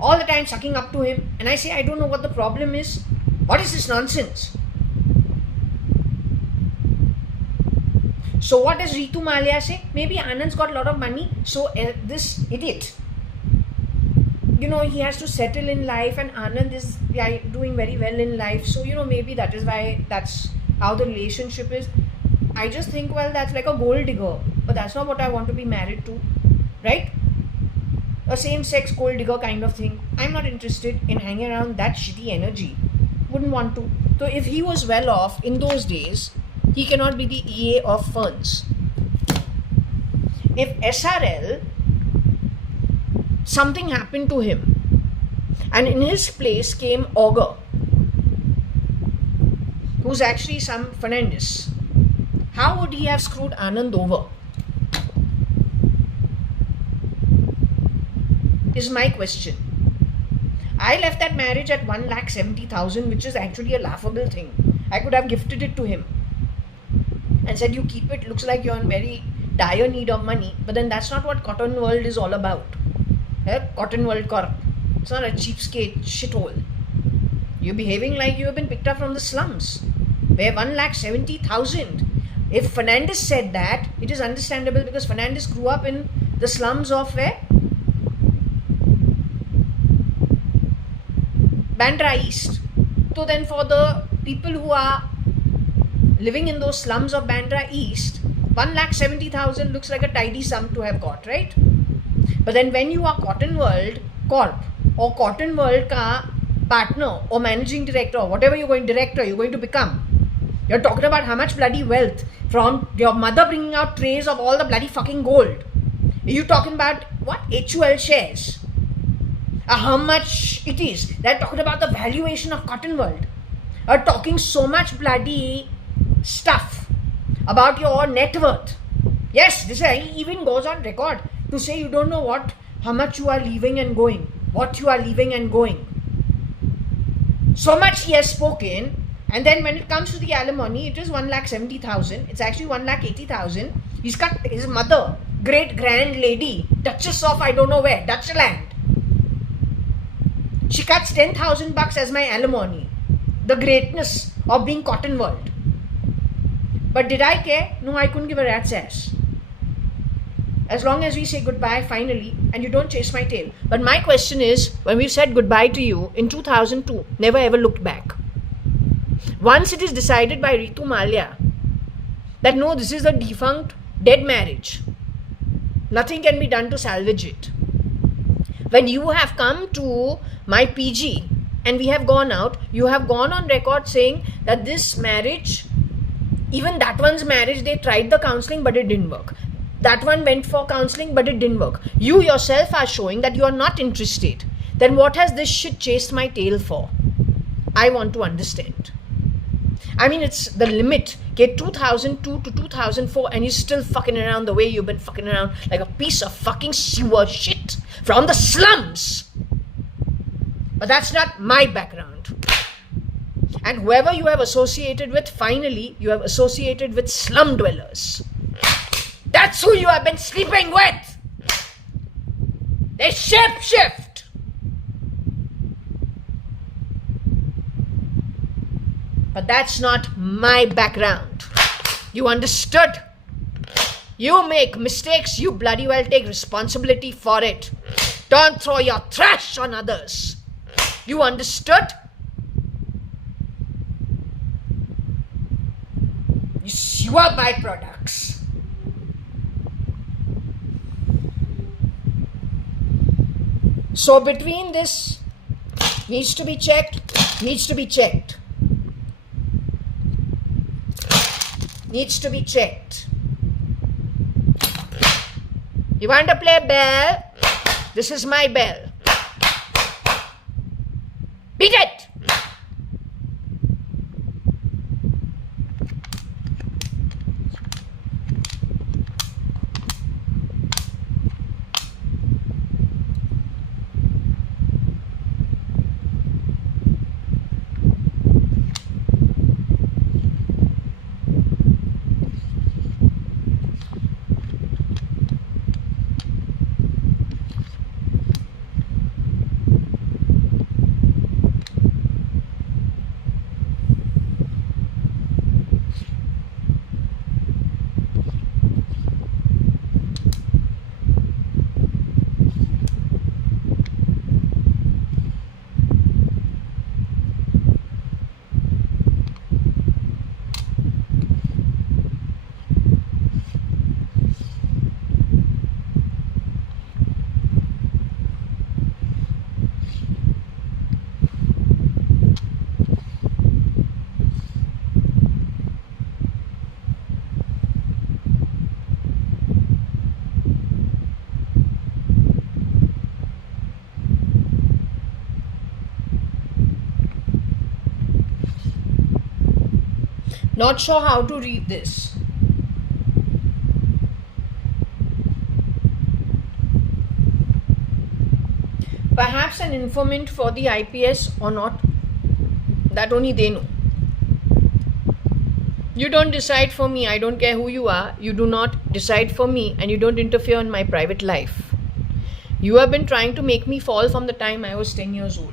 all the time sucking up to him. And I say, I don't know what the problem is. What is this nonsense? So what does Ritu Malia say? Maybe Anand's got a lot of money, so this idiot, he has to settle in life, and Anand is doing very well in life. So, maybe that is why that's how the relationship is. I just think, well, that's like a gold digger, but that's not what I want to be married to, right? A same-sex gold digger kind of thing. I'm not interested in hanging around that shitty energy. Wouldn't want to. So if he was well off in those days, he cannot be the EA of Ferns. If SRL, something happened to him, and in his place came Augur, who's actually some Fernandez, how would he have screwed Anand over? Is my question. I left that marriage at 1,70,000, which is actually a laughable thing. I could have gifted it to him and said, you keep it, looks like you're in very dire need of money. But then that's not what Cotton World is all about. Cotton World Corp. It's not a cheapskate shithole. You're behaving like you have been picked up from the slums. Where 1,70,000. If Fernandez said that, it is understandable because Fernandez grew up in the slums of where? Bandra East. So then for the people who are living in those slums of Bandra East, 1,70,000 looks like a tidy sum to have got, right? But then when you are Cotton World Corp or Cotton World ka partner or managing director or whatever you're going to become, you're talking about how much bloody wealth from your mother bringing out trays of all the bloody fucking gold. Are you talking about what? HUL shares? How much it is? They're talking about the valuation of Cotton World. Are talking so much bloody stuff about your net worth. Yes, this even goes on record to say you don't know how much you are leaving and going. What you are leaving and going. So much he has spoken. And then when it comes to the alimony, it is 1,70,000. It's actually 1,80,000. He's got his mother, great grand lady, Duchess of I don't know where, Dutchland. She cuts 10,000 bucks as my alimony. The greatness of being Cotton World. But did I care? No, I couldn't give a rat's ass. As long as we say goodbye finally and you don't chase my tail. But my question is, when we said goodbye to you in 2002, never ever looked back. Once it is decided by Ritu Malia that no, this is a defunct, dead marriage, nothing can be done to salvage it. When you have come to my PG and we have gone out, you have gone on record saying that this marriage, even that one's marriage, they tried the counseling but it didn't work. That one went for counseling but it didn't work. You yourself are showing that you are not interested. Then what has this shit chased my tail for? I want to understand. I mean, it's the limit. Okay, 2002 to 2004 and you're still fucking around the way you've been fucking around like a piece of fucking sewer shit from the slums. But that's not my background. And whoever you have associated with, finally, you have associated with slum dwellers. That's who you have been sleeping with. They shape-shift. But that's not my background. You understood? You make mistakes, you bloody well take responsibility for it. Don't throw your trash on others. You understood? You are byproducts. So between this, needs to be checked, needs to be checked. Needs to be checked. You want to play bell? This is my bell. Beat it! Not sure how to read this. Perhaps an informant for the IPS or not, that only they know. You don't decide for me. I don't care who you are. You do not decide for me and you don't interfere in my private life. You have been trying to make me fall from the time I was 10 years old.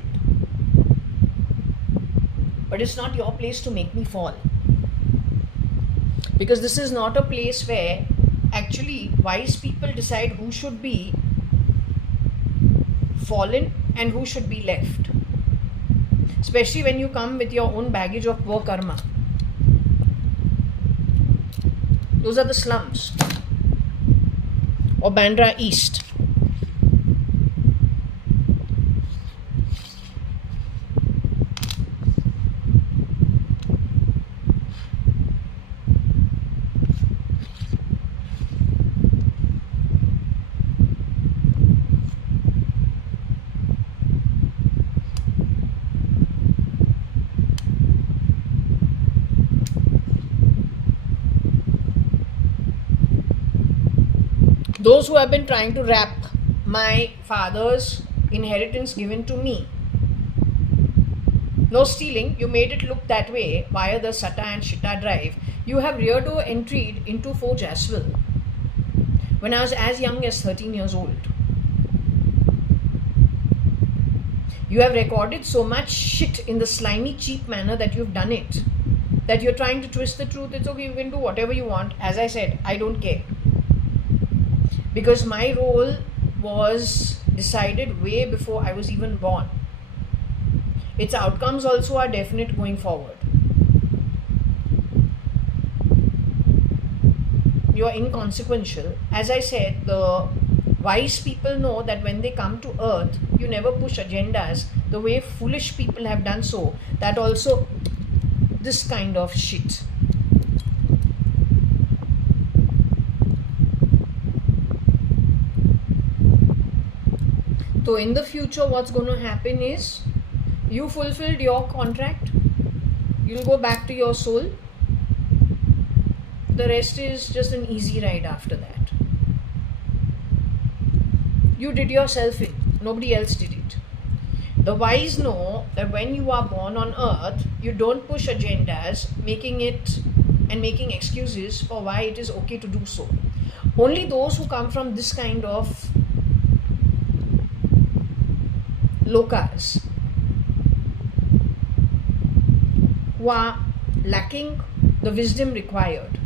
But it's not your place to make me fall. Because this is not a place where actually wise people decide who should be fallen and who should be left. Especially when you come with your own baggage of poor karma. Those are the slums. Or Bandra East. Those who have been trying to wrap my father's inheritance given to me. No stealing, you made it look that way via the Sata and Shita drive. You have rear-door entered into Forge as well. When I was as young as 13 years old. You have recorded so much shit in the slimy, cheap manner that you've done it. That you're trying to twist the truth. It's okay, you can do whatever you want. As I said, I don't care. Because my role was decided way before I was even born. Its outcomes also are definite going forward. You are inconsequential. As I said, the wise people know that when they come to earth, you never push agendas the way foolish people have done so. That also, this kind of shit. So in the future, what's going to happen is, you fulfilled your contract, you'll go back to your soul. The rest is just an easy ride after that. You did yourself in, nobody else did it. The wise know that when you are born on earth, you don't push agendas, making excuses for why it is okay to do so. Only those who come from this kind of lokas, who are lacking the wisdom required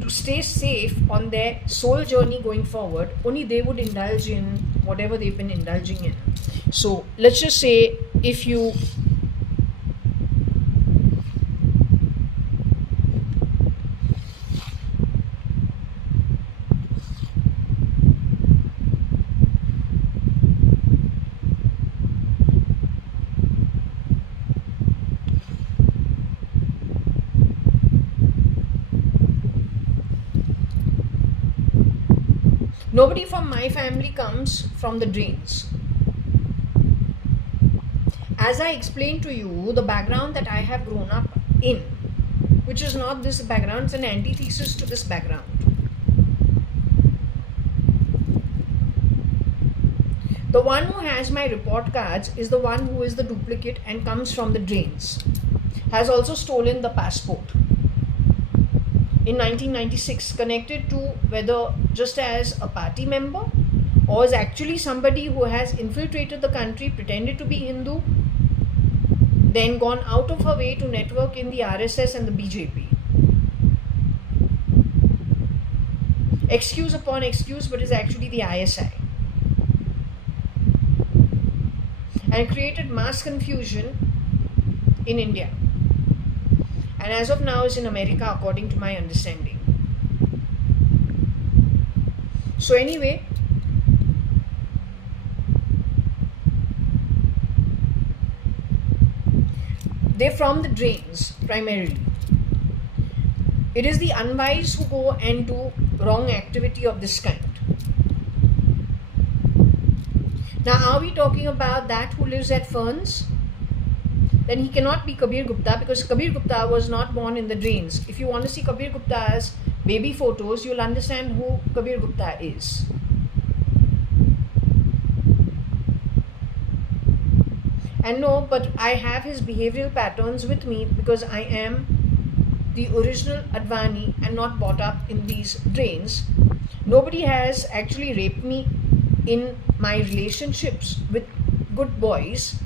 to stay safe on their soul journey going forward, only they would indulge in whatever they've been indulging in. So let's just say, if you nobody from my family comes from the drains. As I explained to you, the background that I have grown up in, which is not this background, it's an antithesis to this background. The one who has my report cards is the one who is the duplicate and comes from the drains. Has also stolen the passport. In 1996, connected to whether just as a party member or is actually somebody who has infiltrated the country, pretended to be Hindu, then gone out of her way to network in the RSS and the BJP. Excuse upon excuse, but is actually the ISI. And created mass confusion in India. And as of now is in America, according to my understanding. So anyway, they're from the drains primarily. It is the unwise who go and do wrong activity of this kind. Now, are we talking about that who lives at Ferns? Then he cannot be Kabir Gupta, because Kabir Gupta was not born in the drains. If you want to see Kabir Gupta's baby photos, you'll understand who Kabir Gupta is. And no, but I have his behavioral patterns with me because I am the original Advani and not brought up in these drains. Nobody has actually raped me in my relationships with good boys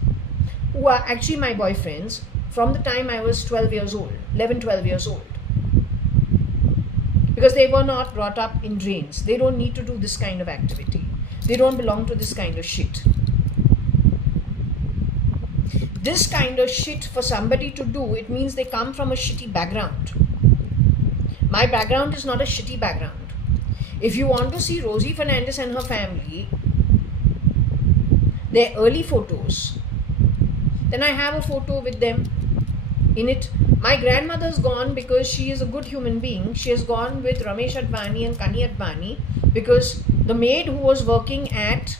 who are actually my boyfriends from the time I was 12 years old, 11, 12 years old. Because they were not brought up in drains. They don't need to do this kind of activity. They don't belong to this kind of shit. This kind of shit for somebody to do, it means they come from a shitty background. My background is not a shitty background. If you want to see Rosie Fernandez and her family, their early photos, then I have a photo with them. In it, my grandmother's gone because she is a good human being. She has gone with Ramesh Advani and Kani Advani because the maid who was working at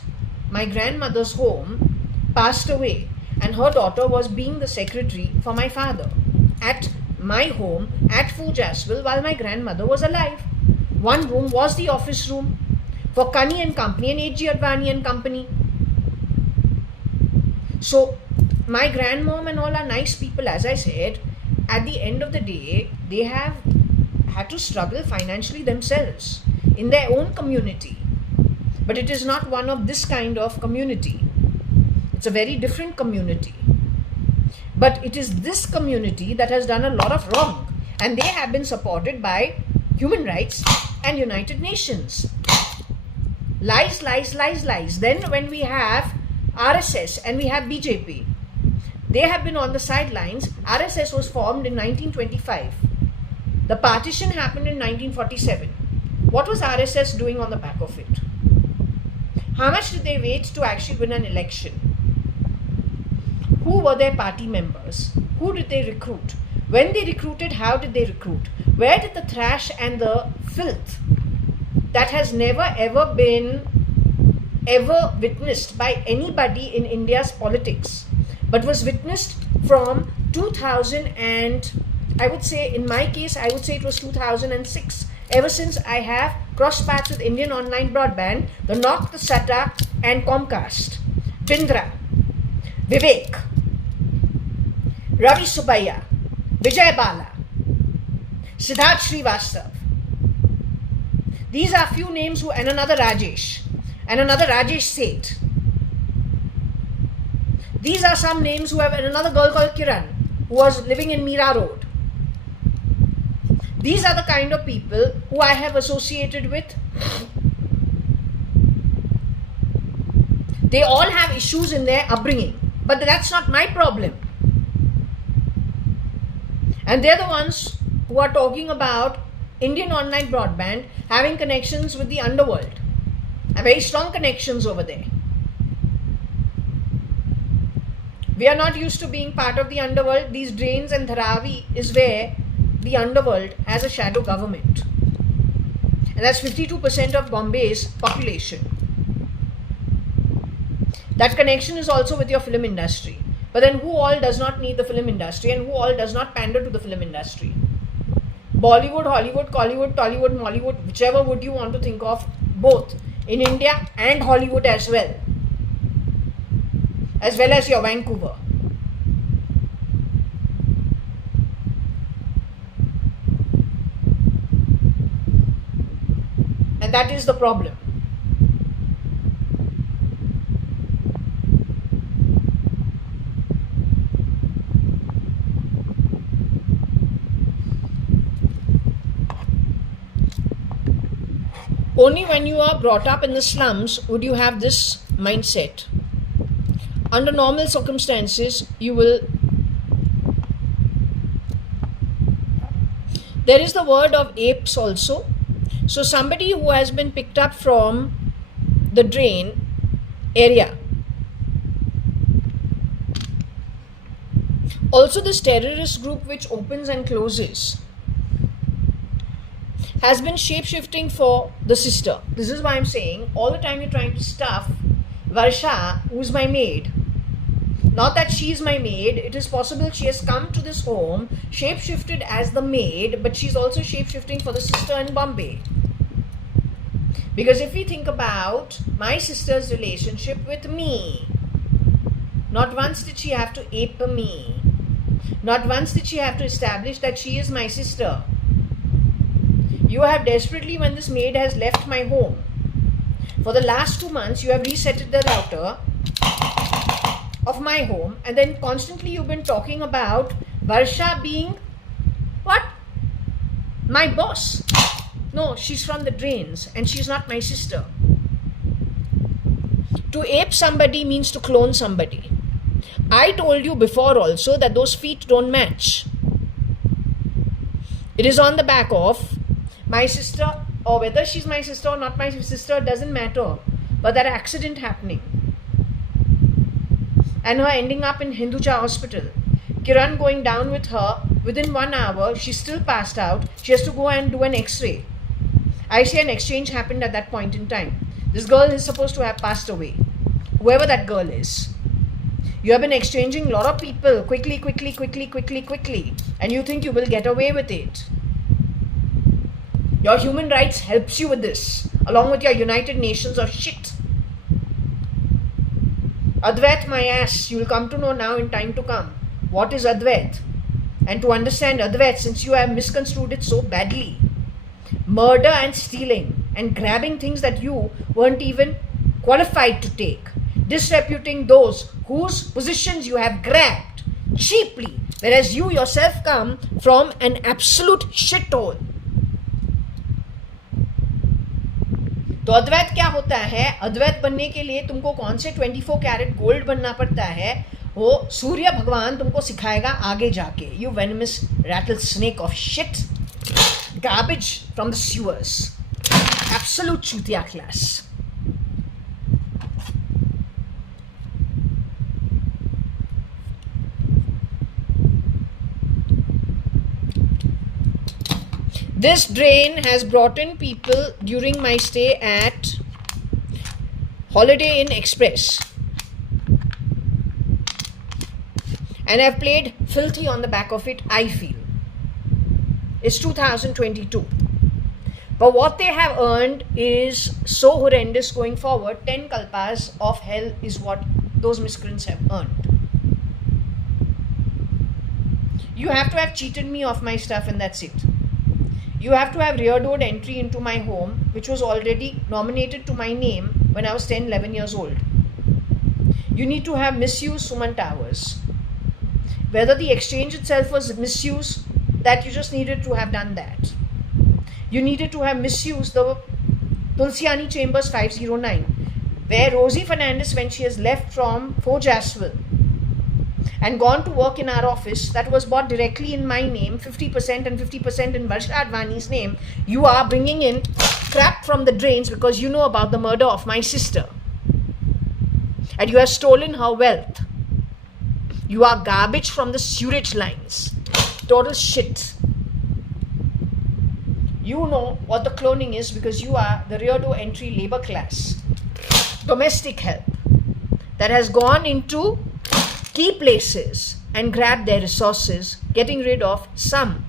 my grandmother's home passed away, and her daughter was being the secretary for my father at my home at Fujasville while my grandmother was alive. One room was the office room for Kani and Company and H.G. Advani and Company. So my grandmom and all are nice people, as I said. At the end of the day, they have had to struggle financially themselves in their own community. But it is not one of this kind of community. It's a very different community. But it is this community that has done a lot of wrong. And they have been supported by human rights and United Nations. Lies, lies, lies, lies. Then when we have RSS and we have BJP, they have been on the sidelines. RSS was formed in 1925. The partition happened in 1947. What was RSS doing on the back of it? How much did they wait to actually win an election? Who were their party members? Who did they recruit? When they recruited, how did they recruit? Where did the trash and the filth that has never ever been witnessed by anybody in India's politics, but was witnessed from 2000 and I would say, in my case, I would say it was 2006. Ever since I have crossed paths with Indian Online Broadband, the Knock, the SATA and Comcast, Bindra, Vivek, Ravi Subbiah, Vijay Bala, Siddharth Srivastav. These are few names who, and another Rajesh, and another Rajesh Seth. These are some names who have, and another girl called Kiran, who was living in Meera Road. These are the kind of people who I have associated with. They all have issues in their upbringing, but that's not my problem. And they're the ones who are talking about Indian Online Broadband having connections with the underworld, and very strong connections over there. We are not used to being part of the underworld. These drains and Dharavi is where the underworld has a shadow government. And that's 52% of Bombay's population. That connection is also with your film industry. But then who all does not need the film industry and who all does not pander to the film industry? Bollywood, Hollywood, Collywood, Tollywood, Mollywood, whichever would you want to think of, both in India and Hollywood as well as your Vancouver. And that is the problem. Only when you are brought up in the slums would you have this mindset. Under normal circumstances, you will. There is the word of apes also. So somebody who has been picked up from the drain area. Also, this terrorist group which opens and closes has been shape-shifting for the sister. This is why I'm saying all the time you're trying to stuff Varsha, who's my maid. Not that she's my maid. It is possible she has come to this home, shape-shifted as the maid, but she's also shape-shifting for the sister in Bombay. Because if we think about my sister's relationship with me, not once did she have to ape me. Not once did she have to establish that she is my sister. You have desperately, when this maid has left my home, for the last 2 months, you have resetted the router of my home, and then constantly you've been talking about Varsha being what? My boss. No, she's from the drains and she's not my sister. To ape somebody means to clone somebody. I told you before also that those feet don't match. It is on the back of my sister, or whether she's my sister or not my sister, doesn't matter. But that accident happening and her ending up in Hinduja hospital, Kiran going down with her, within 1 hour, she's still passed out. She has to go and do an x-ray. I say an exchange happened at that point in time. This girl is supposed to have passed away. Whoever that girl is. You have been exchanging a lot of people quickly, and you think you will get away with it. Your human rights helps you with this, along with your United Nations of shit. Advait, my ass, you will come to know now in time to come. What is Advait? And to understand Advait, since you have misconstrued it so badly, murder and stealing and grabbing things that you weren't even qualified to take, disreputing those whose positions you have grabbed cheaply, whereas you yourself come from an absolute shithole. तो अद्वैत क्या होता है? अद्वैत बनने के लिए तुमको कौन से 24 कैरेट गोल्ड बनना पड़ता है, वो सूर्य भगवान तुमको सिखाएगा आगे जाके. You venomous rattlesnake of shit, garbage from the sewers, absolute chutiya class. This drain has brought in people during my stay at Holiday Inn Express, and I've played filthy on the back of it, I feel. It's 2022. But what they have earned is so horrendous going forward. 10 kalpas of hell is what those miscreants have earned. You have to have cheated me of my stuff, and that's it. You have to have rear-doored entry into my home, which was already nominated to my name when I was 10, 11 years old. You need to have misused Suman Towers. Whether the exchange itself was misuse, that you just needed to have done that. You needed to have misused the Tulsiani Chambers 509, where Rosie Fernandez, when she has left from Fort Jaswell and gone to work in our office, that was bought directly in my name, 50% and 50% in JAYA.ADVANI's name. You are bringing in crap from the drains because you know about the murder of my sister. And you have stolen her wealth. You are garbage from the sewage lines. Total shit. You know what the cloning is because you are the rear door entry labor class. Domestic help that has gone into key places and grabbed their resources, getting rid of some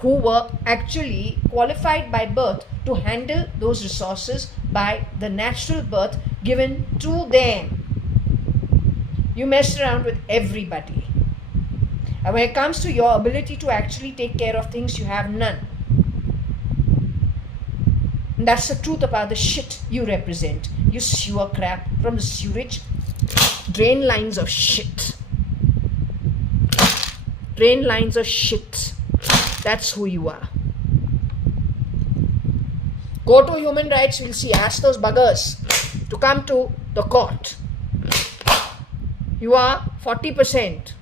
who were actually qualified by birth to handle those resources by the natural birth given to them. You messed around with everybody. And when it comes to your ability to actually take care of things, you have none. And that's the truth about the shit you represent. You sewer crap from the sewage drain lines of shit. Drain lines of shit. That's who you are. Go to human rights, we'll see. Ask those buggers to come to the court. You are 40%,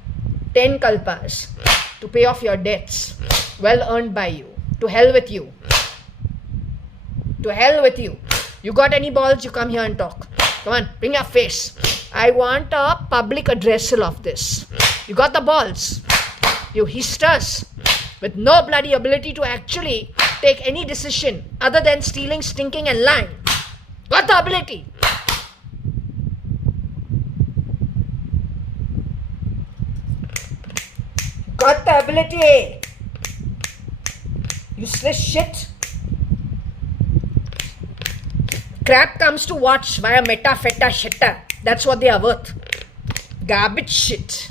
10 kalpas to pay off your debts, well earned by you. To hell with you. To hell with you. You got any balls, you come here and talk. Come on, bring your face. I want a public addressal of this. You got the balls. You histers with no bloody ability to actually take any decision other than stealing, stinking and lying. Got the ability. Got the ability. Useless shit. Crap comes to watch via meta, feta, shitta. That's what they are worth. Garbage shit.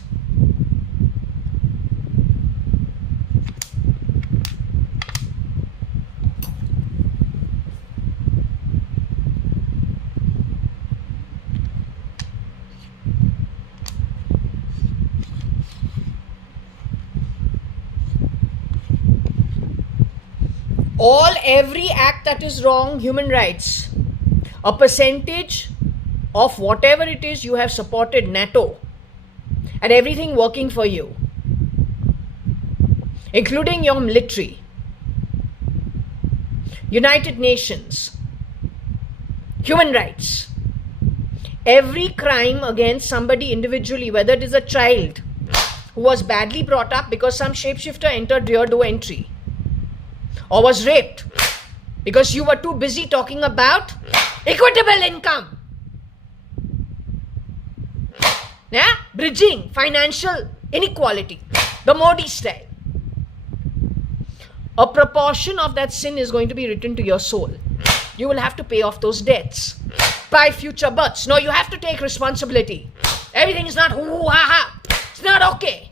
Every act that is wrong, human rights, a percentage of whatever it is you have supported NATO and everything working for you, including your military, United Nations, human rights. Every crime against somebody individually, whether it is a child who was badly brought up because some shapeshifter entered rear door entry, or was raped because you were too busy talking about equitable income, yeah, bridging financial inequality, the Modi style. A proportion of that sin is going to be written to your soul. You will have to pay off those debts by future births. No, you have to take responsibility. Everything is not hoo ha ha. It's not okay.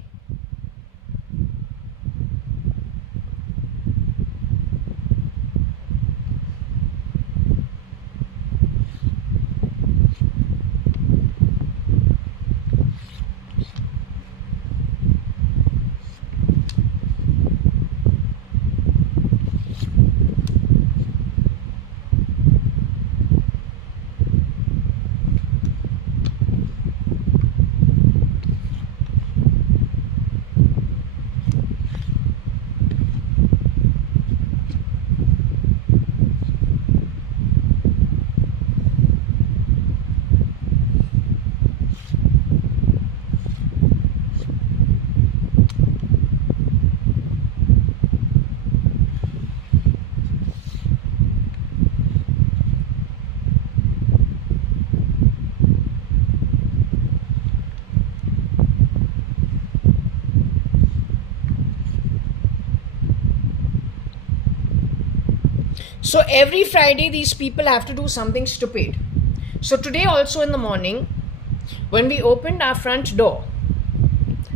So every Friday these people have to do something stupid. So today also in the morning, when we opened our front door,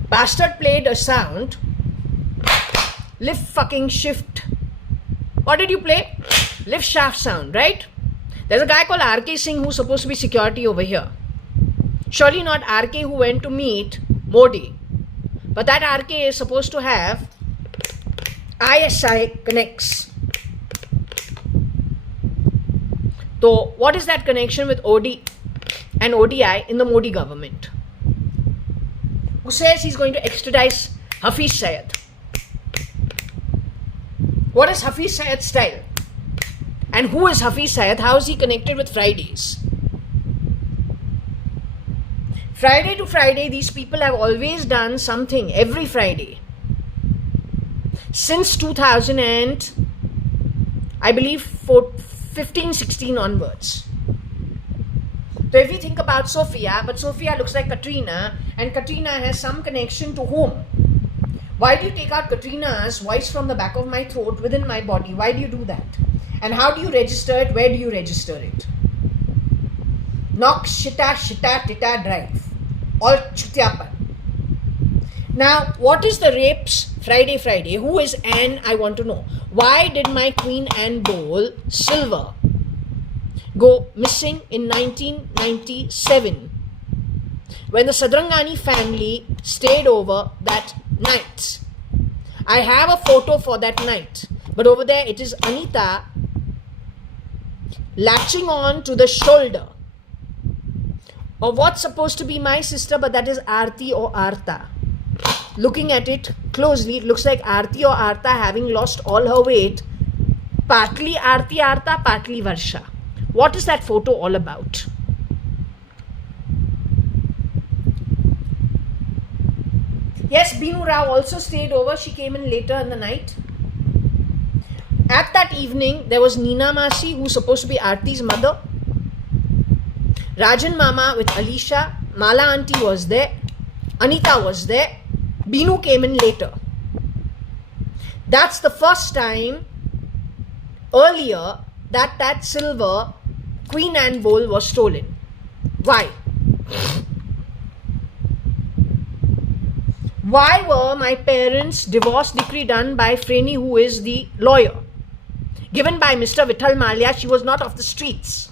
Bastard played a sound, lift fucking shift. What did you play? Lift shaft sound, right? There's a guy called RK Singh who's supposed to be security over here. Surely not RK who went to meet Modi. But that RK is supposed to have ISI connects. So what is that connection with OD and ODI in the Modi government? Who says he's going to extradite Hafiz Syed? What is Hafiz Syed's style? And who is Hafiz Syed? How is he connected with Fridays? Friday to Friday, these people have always done something every Friday. Since 2000 and I believe 15-16 onwards. So if you think about Sophia, but Sophia looks like Katrina, and Katrina has some connection to whom? Why do you take out Katrina's voice from the back of my throat within my body? Why do you do that? And how do you register it? Where do you register it? Knock, shita, tita, drive. All chutyapan. Now, what is the rapes Friday? Who is Anne? I want to know. Why did my Queen Anne Bowl silver go missing in 1997 when the Sadrangani family stayed over that night? I have a photo for that night, but over there it is Anita latching on to the shoulder of what's supposed to be my sister, but that is Aarti or Arta. Looking at it closely, it looks like Aarti or Arta having lost all her weight. Partly Aarti Arta, partly Varsha. What is that photo all about? Yes, Binu Rao also stayed over. She came in later in the night. At that evening, there was Neena Masi, who's supposed to be Aarti's mother. Rajan Mama with Alisha. Mala Auntie was there. Anita was there. Binu came in later. That's the first time earlier that silver Queen Anne bowl was stolen. Why? Why were my parents' divorce decree done by Freni, who is the lawyer? Given by Mr. Vithal Malia, she was not of the streets.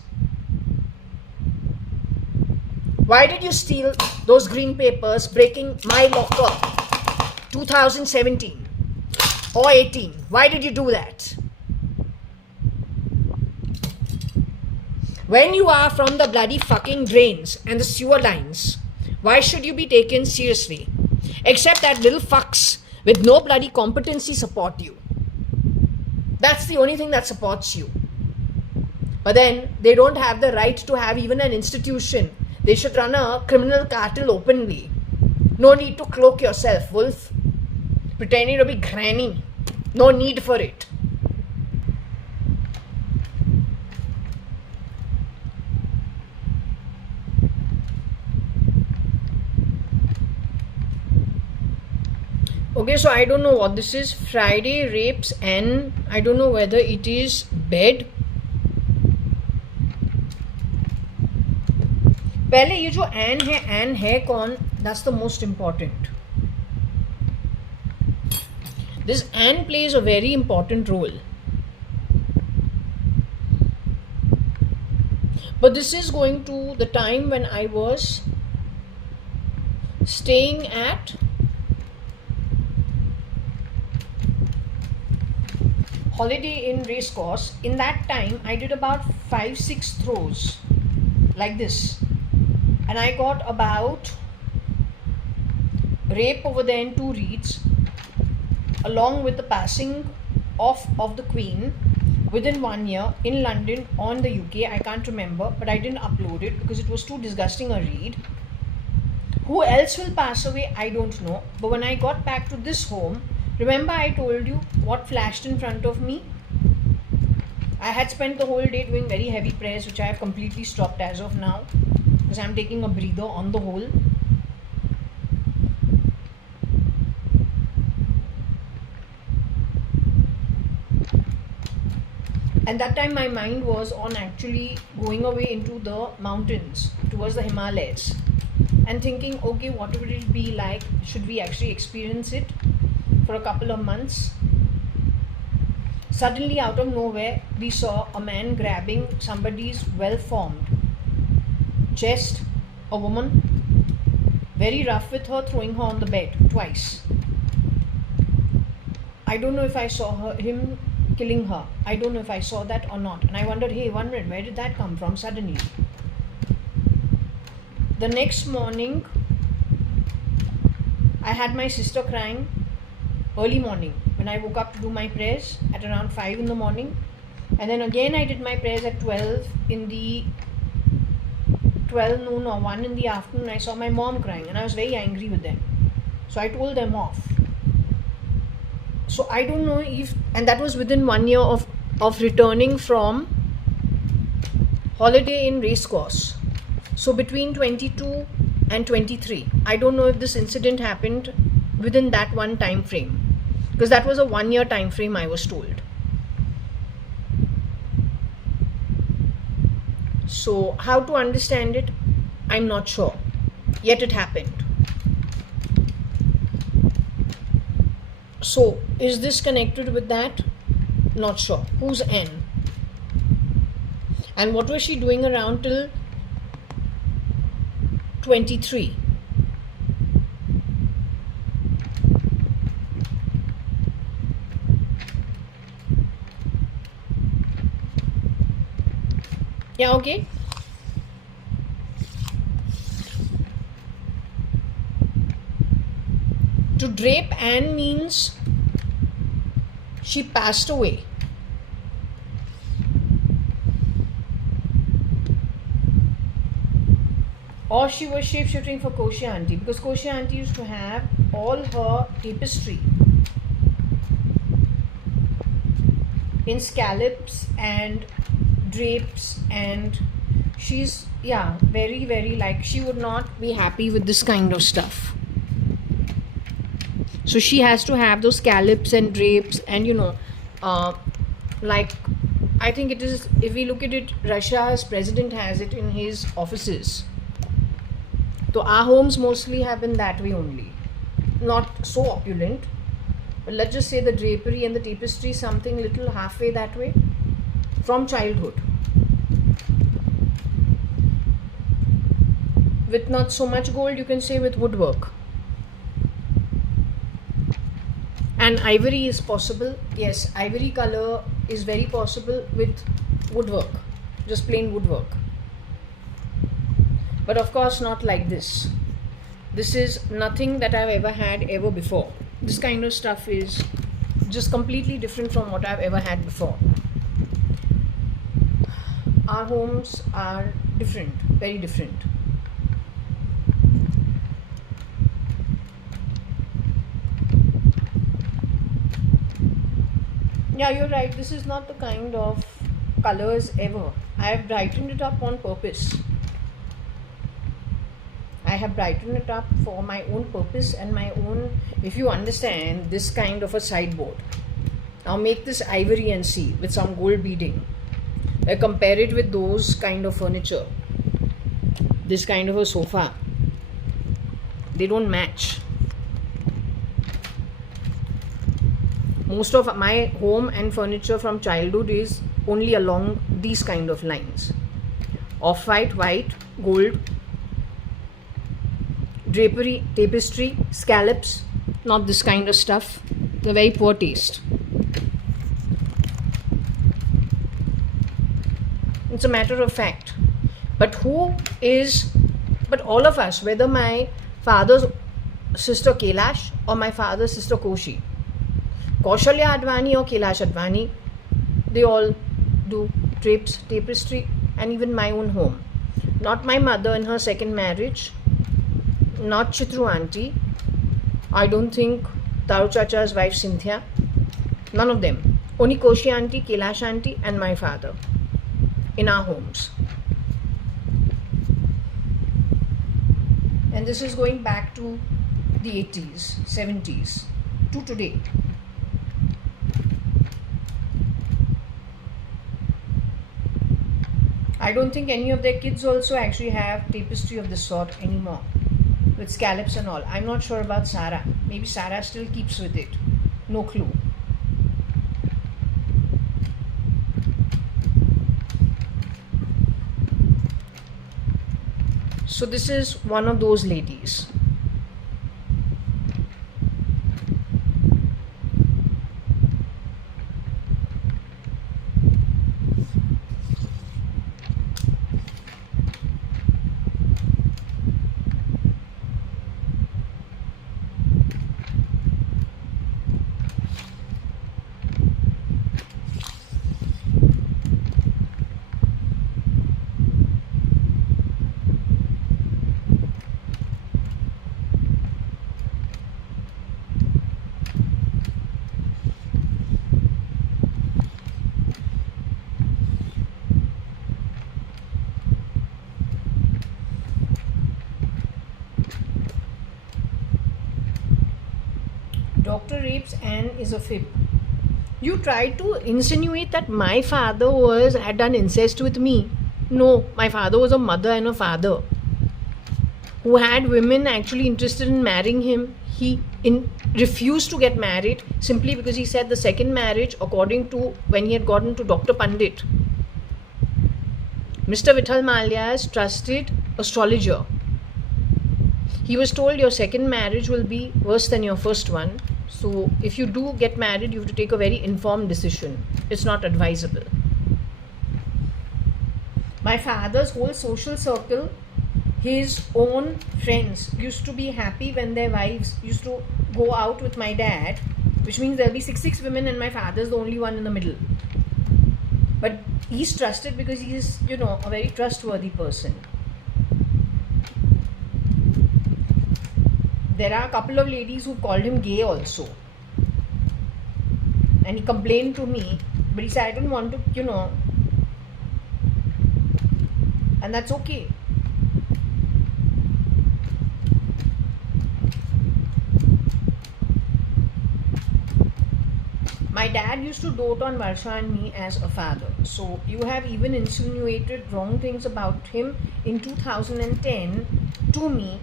Why did you steal those green papers, breaking my locker 2017 or 18? Why did you do that? When you are from the bloody fucking drains and the sewer lines, why should you be taken seriously? Except that little fucks with no bloody competency support you. That's the only thing that supports you. But then they don't have the right to have even an institution. They should run a criminal cartel openly. No need to cloak yourself, wolf. Pretending to be granny. No need for it. Okay, so I don't know what this is. Friday rapes N. I don't know whether it is bed. पहले ये जो N है कौन? That's the most important. This Anne plays a very important role. But this is going to the time when I was staying at Holiday Inn Racecourse. In that time, I did about 5-6 throws like this. And I got about rape over there in 2 reads, along with the passing off of the Queen within 1 year in London or in the UK. I can't remember, but I didn't upload it because it was too disgusting a read. Who else will pass away? I don't know. But when I got back to this home, remember I told you what flashed in front of me? I had spent the whole day doing very heavy prayers, which I have completely stopped as of now, because I'm taking a breather on the whole. And that time my mind was on actually going away into the mountains towards the Himalayas and thinking, okay, what would it be like? Should we actually experience it for a couple of months? Suddenly, out of nowhere, we saw a man grabbing somebody's well-formed chest, a woman, very rough with her, throwing her on the bed twice. I don't know if I saw him killing her. I don't know if I saw that or not. And I wondered, hey, 1 minute, where did that come from suddenly? The next morning, I had my sister crying early morning when I woke up to do my prayers at around 5 in the morning. And then again I did my prayers at 12 noon or 1 in the afternoon. I saw my mom crying and I was very angry with them. So I told them off. So I don't know if, and that was within 1 year of returning from Holiday Inn Racecourse. So between 22 and 23, I don't know if this incident happened within that one time frame, because that was a 1 year time frame I was told. So how to understand it, I'm not sure. Yet it happened. So is this connected with that? Not sure. Who's N? And what was she doing around till 23? Yeah, okay. To drape Anne means she passed away. Or she was shape-shifting for Koshi Auntie, because Koshi Auntie used to have all her tapestry in scallops and drapes, and she's, yeah, very, very, like, she would not be happy with this kind of stuff. So she has to have those scallops and drapes, and like, I think it is, if we look at it, Russia's president has it in his offices. So our homes mostly have been that way only. Not so opulent, but let's just say the drapery and the tapestry, something little halfway that way from childhood. With not so much gold, you can say with woodwork. And ivory is possible. Yes, ivory color is very possible with woodwork, just plain woodwork. But of course not like this. This is nothing that I've ever had ever before. This kind of stuff is just completely different from what I've ever had before. Our homes are different, very different. Yeah, you're right. This is not the kind of colors ever. I have brightened it up on purpose. I have brightened it up for my own purpose and my own, if you understand, this kind of a sideboard. Now make this ivory and see with some gold beading. Compare it with those kind of furniture. This kind of a sofa. They don't match. Most of my home and furniture from childhood is only along these kind of lines. Off-white, white, gold, drapery, tapestry, scallops, not this kind of stuff. The very poor taste. It's a matter of fact. But all of us, whether my father's sister Kailash or my father's sister Koshi, Kaushalya.ADVANI or Kailash.ADVANI, they all do drapes, tapestry, and even my own home. Not my mother in her second marriage, not Chitru auntie, I don't think Taru Chacha's wife Cynthia, none of them. Only Koshi auntie, Kailash auntie, and my father in our homes. And this is going back to the 80s, 70s, to today. I don't think any of their kids also actually have tapestry of this sort anymore, with scallops and all. I'm not sure about Sarah. Maybe Sarah still keeps with it. No clue. So this is one of those ladies. Doctor rapes Anne is a fib. You tried to insinuate that my father had done incest with me. No, my father was a mother and a father who had women actually interested in marrying him. He refused to get married simply because he said the second marriage, according to when he had gotten to Dr. Pandit, Mr. Vithal Malia's trusted astrologer, he was told your second marriage will be worse than your first one. So if you do get married, you have to take a very informed decision. It's not advisable. My father's whole social circle, his own friends used to be happy when their wives used to go out with my dad, which means there'll be six women and my father's the only one in the middle. But he's trusted because he's, a very trustworthy person. There are a couple of ladies who called him gay also. And he complained to me, but he said, I don't want to, and that's okay. My dad used to dote on Varsha and me as a father. So you have even insinuated wrong things about him in 2010 to me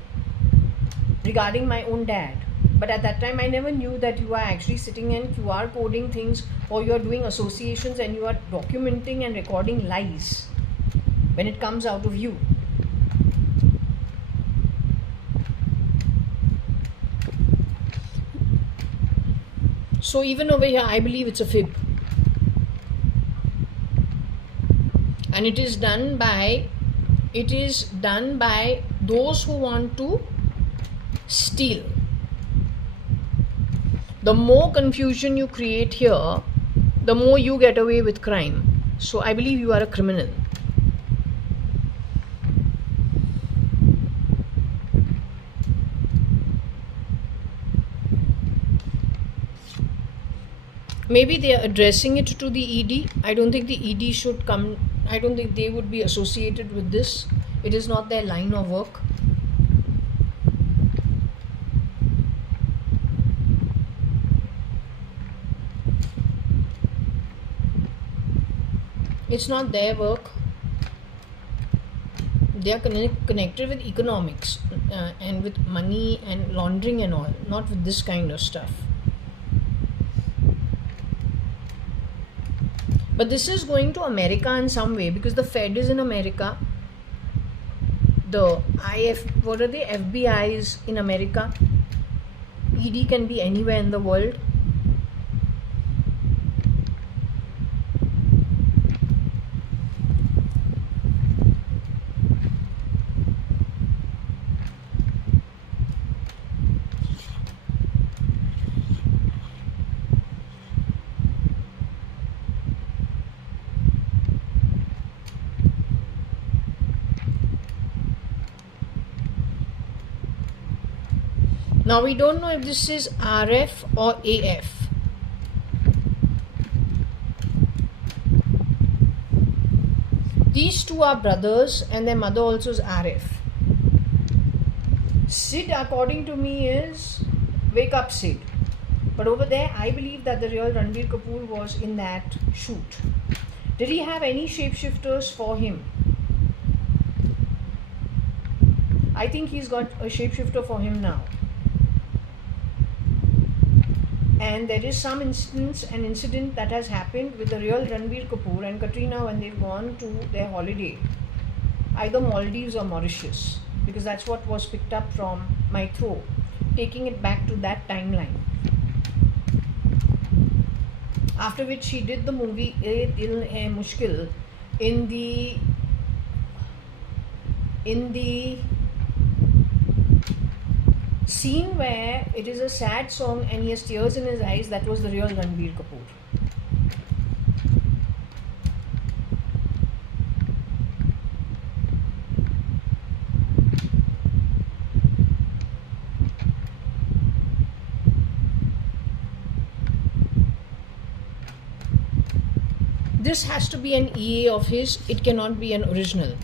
regarding my own dad. But at that time I never knew that you are actually sitting and QR coding things, or you are doing associations and you are documenting and recording lies when it comes out of you. So even over here I believe it's a fib. And it is done by those who want to steal. The more confusion you create here, the more you get away with crime. So I believe you are a criminal. Maybe they are addressing it to the ED. I don't think the ED should come. I don't think they would be associated with this. It is not their line of work. It's not their work. They are connected with economics and with money and laundering and all, not with this kind of stuff. But this is going to America in some way, because the Fed is in America. The what are they? FBI is in America. ED can be anywhere in the world. Now we don't know if this is RF or AF. These two are brothers and their mother also is RF. Sid, according to me, is Wake Up Sid. But over there, I believe that the real Ranbir Kapoor was in that shoot. Did he have any shapeshifters for him? I think he's got a shapeshifter for him now. And there is some incident that has happened with the real Ranbir Kapoor and Katrina when they've gone to their holiday, either Maldives or Mauritius, because that's what was picked up from my throw, taking it back to that timeline. After which she did the movie Il Hai Mushkil in the scene where it is a sad song and he has tears in his eyes. That was the real Ranbir Kapoor. This has to be an EA of his. It cannot be an original.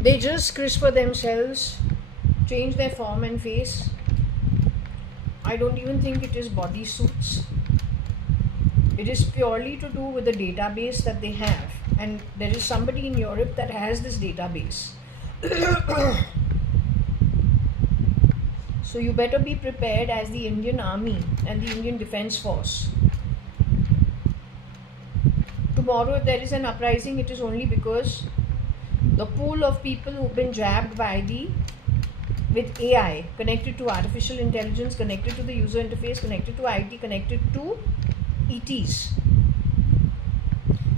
They just CRISPR themselves, change their form and face. I don't even think it is body suits. It is purely to do with the database that they have. And there is somebody in Europe that has this database. So you better be prepared as the Indian Army and the Indian Defence Force. Tomorrow if there is an uprising, it is only because the pool of people who've been jabbed with AI, connected to artificial intelligence, connected to the user interface, connected to IT, connected to ETs.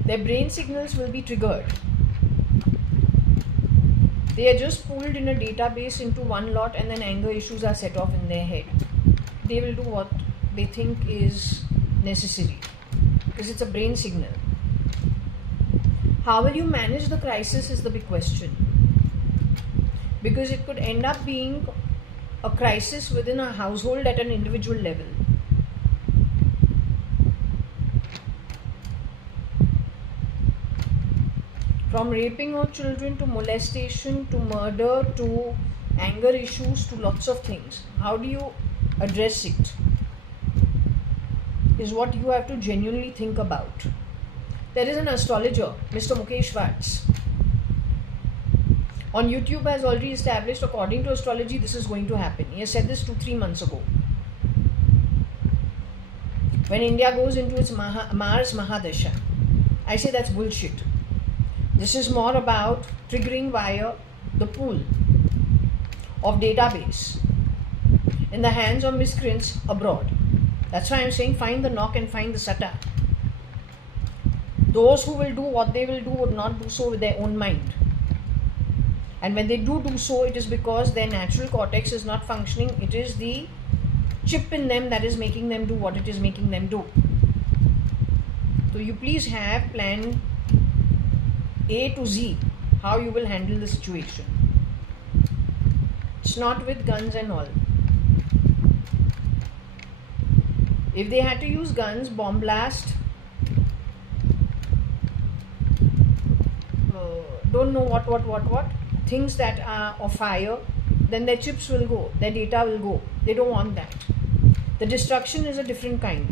Their brain signals will be triggered. They are just pulled in a database into one lot and then anger issues are set off in their head. They will do what they think is necessary because it's a brain signal. How will you manage the crisis is the big question, because it could end up being a crisis within a household at an individual level. From raping of children to molestation to murder to anger issues to lots of things. How do you address it is what you have to genuinely think about. There is an astrologer, Mr. Mukesh Watts, on YouTube has already established, according to astrology, this is going to happen. He has said this 2-3 months ago. When India goes into its Mars Mahadasha, I say that's bullshit. This is more about triggering via the pool of database in the hands of miscreants abroad. That's why I'm saying find the knock and find the sata. Those who will do what they will do would not do so with their own mind. And when they do so, it is because their natural cortex is not functioning. It is the chip in them that is making them do what it is making them do. So you please have plan A to Z, how you will handle the situation. It's not with guns and all. If they had to use guns, bomb blast, don't know what, things that are of fire, then their chips will go, their data will go. They don't want that. The destruction is a different kind.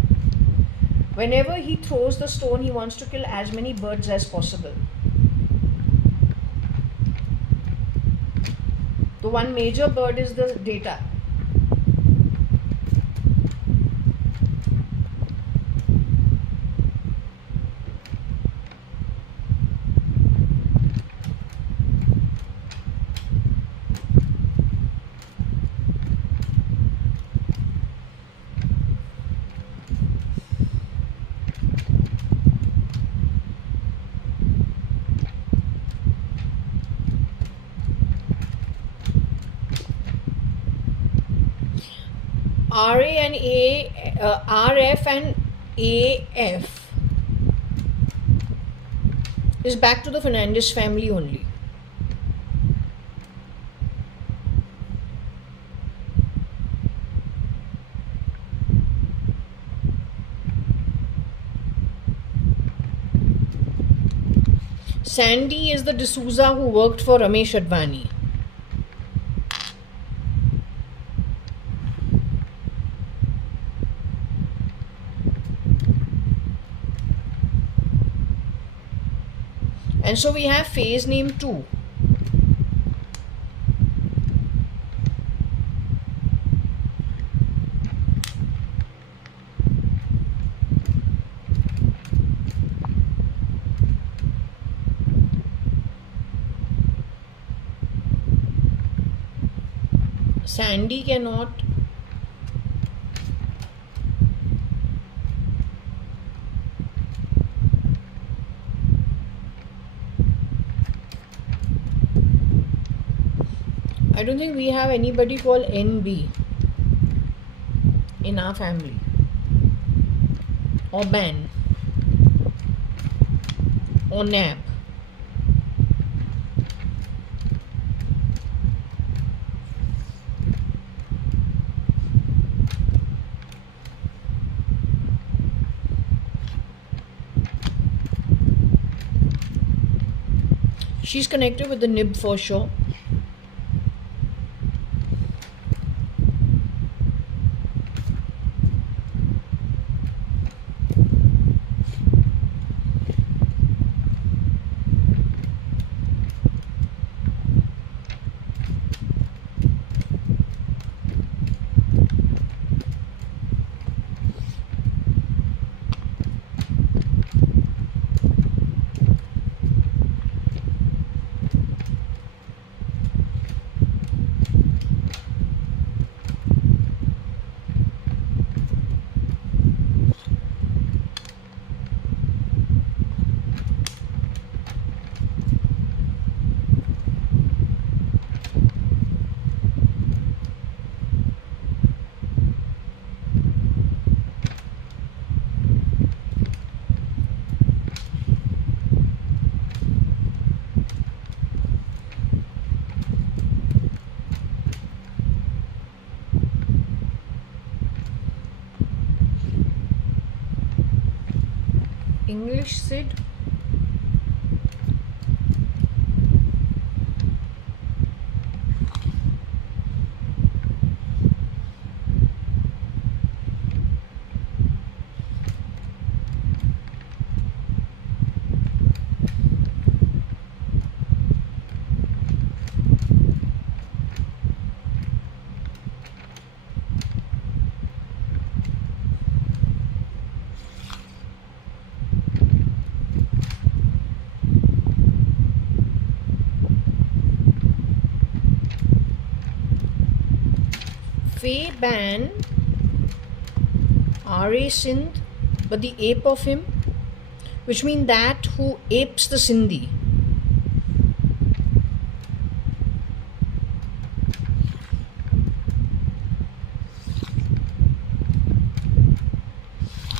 Whenever he throws the stone, he wants to kill as many birds as possible. The one major bird is the data. RF and AF is back to the Fernandez family only. Sandy is the D'Souza who worked for Ramesh Advani. And so we have phase name 2. Sandy cannot I don't think we have anybody called NB in our family, or Ben, or Nab. She's connected with the nib for sure. English Sid. Ban R.A. Sindh, but the ape of him, which means that who apes the Sindhi.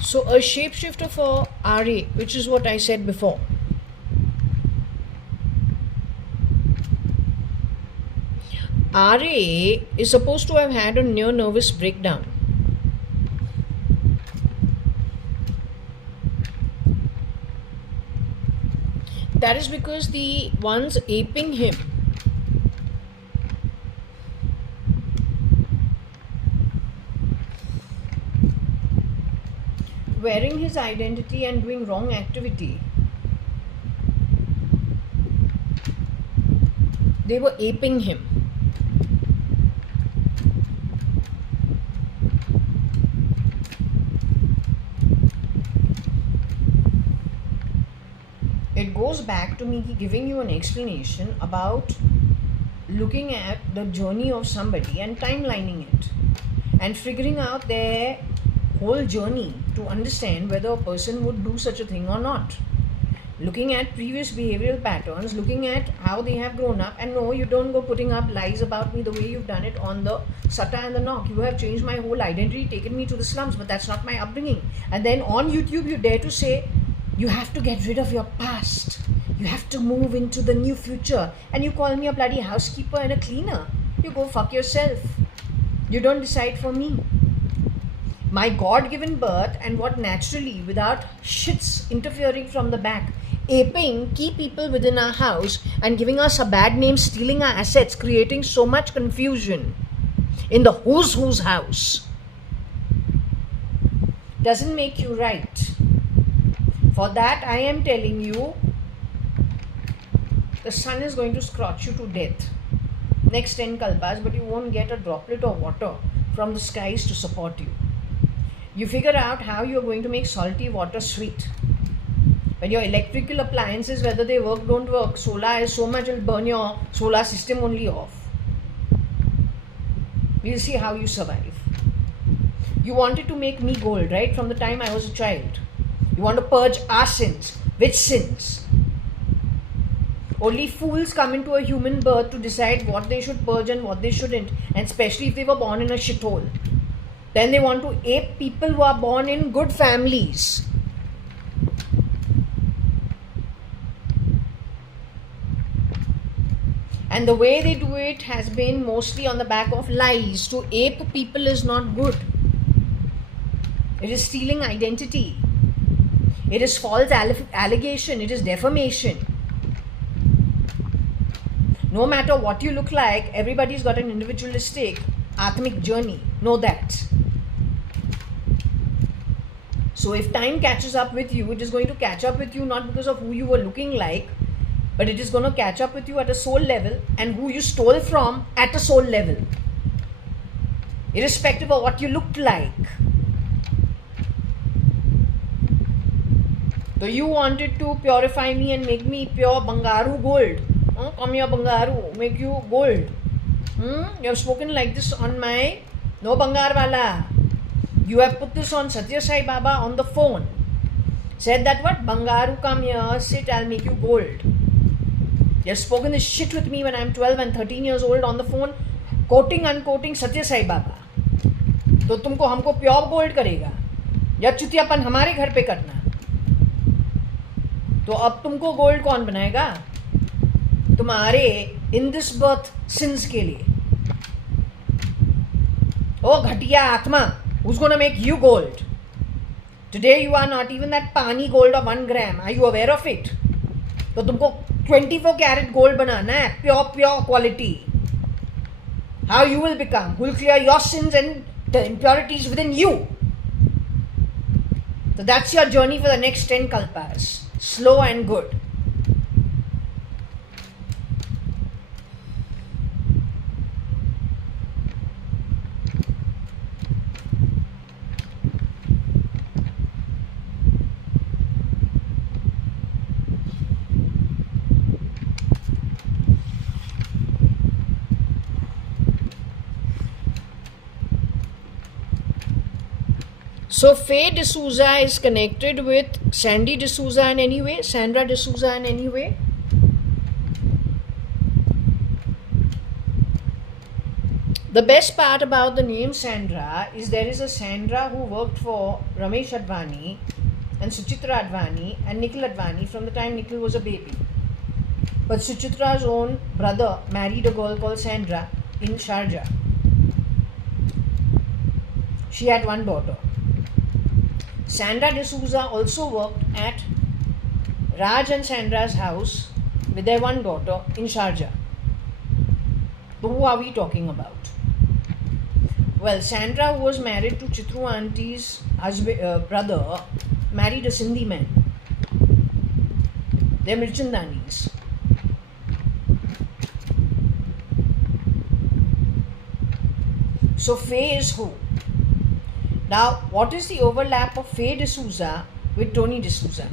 So a shapeshifter for RA, which is what I said before. RA is supposed to have had a near nervous breakdown. That is because the ones aping him wearing his identity and doing wrong activity, they were aping him. It goes back to me giving you an explanation about looking at the journey of somebody and timelining it and figuring out their whole journey to understand whether a person would do such a thing or not. Looking at previous behavioral patterns, looking at how they have grown up, and no, you don't go putting up lies about me the way you've done it on the Sutta and the Knock. You have changed my whole identity, taken me to the slums, but that's not my upbringing. And then on YouTube you dare to say, you have to get rid of your past. You have to move into the new future. And you call me a bloody housekeeper and a cleaner. You go fuck yourself. You don't decide for me. My God-given birth and what naturally, without shits interfering from the back, aping key people within our house and giving us a bad name, stealing our assets, creating so much confusion in the who's house, doesn't make you right. For that, I am telling you, the sun is going to scorch you to death next 10 kalpas, but you won't get a droplet of water from the skies to support you. You figure out how you're going to make salty water sweet. When your electrical appliances, whether they work, don't work, solar is so much, it'll burn your solar system only off. We'll see how you survive. You wanted to make me gold, right? From the time I was a child. You want to purge our sins. Which sins? Only fools come into a human birth to decide what they should purge and what they shouldn't. And especially if they were born in a shithole. Then they want to ape people who are born in good families. And the way they do it has been mostly on the back of lies. To ape people is not good. It is stealing identity. It is false allegation. It is defamation. No matter what you look like, everybody's got an individualistic Atmic journey. Know that. So if time catches up with you, it is going to catch up with you not because of who you were looking like, but it is going to catch up with you at a soul level and who you stole from at a soul level. Irrespective of what you looked like. So you wanted to purify me and make me pure Bangaru gold. Come here Bangaru, make you gold. You have spoken like this on my No Bangar Wala. You have put this on Satya Sai Baba on the phone. Said that what? Bangaru, come here, sit, I'll make you gold. You have spoken this shit with me when I'm 12 and 13 years old on the phone, quoting, unquoting Satya Sai Baba. तो तुमको हमको pure gold करेगा या चुतियापन हमारे घर पे करना? तो अब तुमको गोल्ड कौन बनाएगा? तुम्हारे इन दिस बर्थ सिंस के लिए. ओ घटिया आत्मा, who's gonna make you gold? Today you are not even that pani gold of 1 gram. Are you aware of it? तो तुमको 24 कैरेट गोल्ड बनाना है, pure quality. How you will become? Who will clear your sins and the impurities within you? So that's your journey for the next 10 kalpas. Slow and good. So Faye D'Souza is connected with Sandy D'Souza in any way? Sandra D'Souza in any way? The best part about the name Sandra is there is a Sandra who worked for Ramesh Advani and Suchitra Advani and Nikhil Advani from the time Nikhil was a baby. But Suchitra's own brother married a girl called Sandra in Sharjah. She had one daughter. Sandra D'Souza also worked at Raj and Sandra's house with their one daughter in Sharjah. So who are we talking about? Well, Sandra, who was married to Chitru Auntie's brother, married a Sindhi man. They're Mirchandanis. So Faye is who? Now, what is the overlap of Faye D'Souza with Tony D'Souza?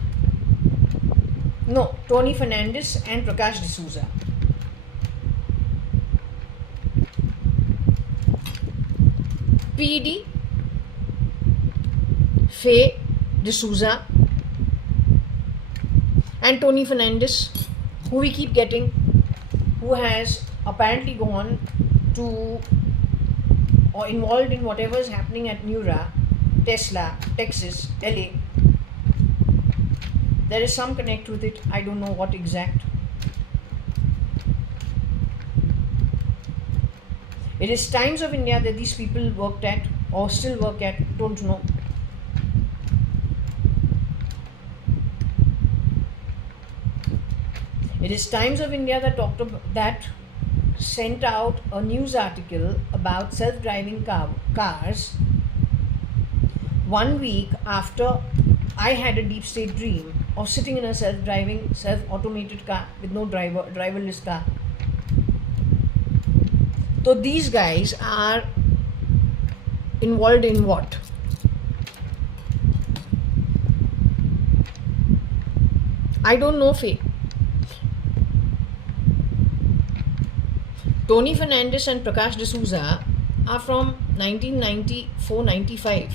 No, Tony Fernandez and Prakash D'Souza. PD, Faye D'Souza and Tony Fernandez, who we keep getting, who has apparently gone to or involved in whatever is happening at Neura, Tesla, Texas, LA. There is some connect with it. I don't know what exact. It is Times of India that these people worked at or still work at, don't know. It is Times of India that sent out a news article about self-driving cars 1 week after I had a deep state dream of sitting in a self-driving, self-automated car with no driverless car. So these guys are involved in what? I don't know, Faye. Tony Fernandez and Prakash D'Souza are from 1994-95.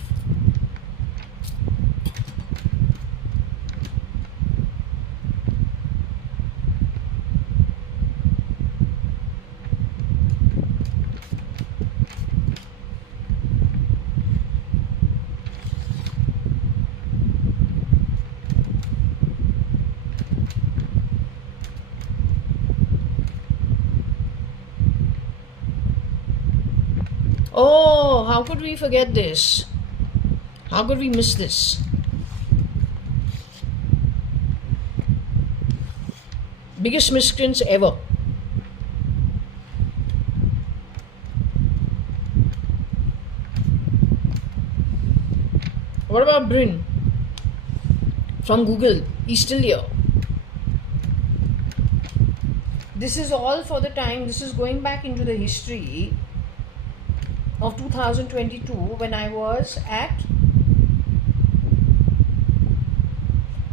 Oh, how could we forget this? How could we miss this? Biggest miscreants ever. What about Bryn from Google? He's still here. This is all for the time. This is going back into the history of 2022 when I was at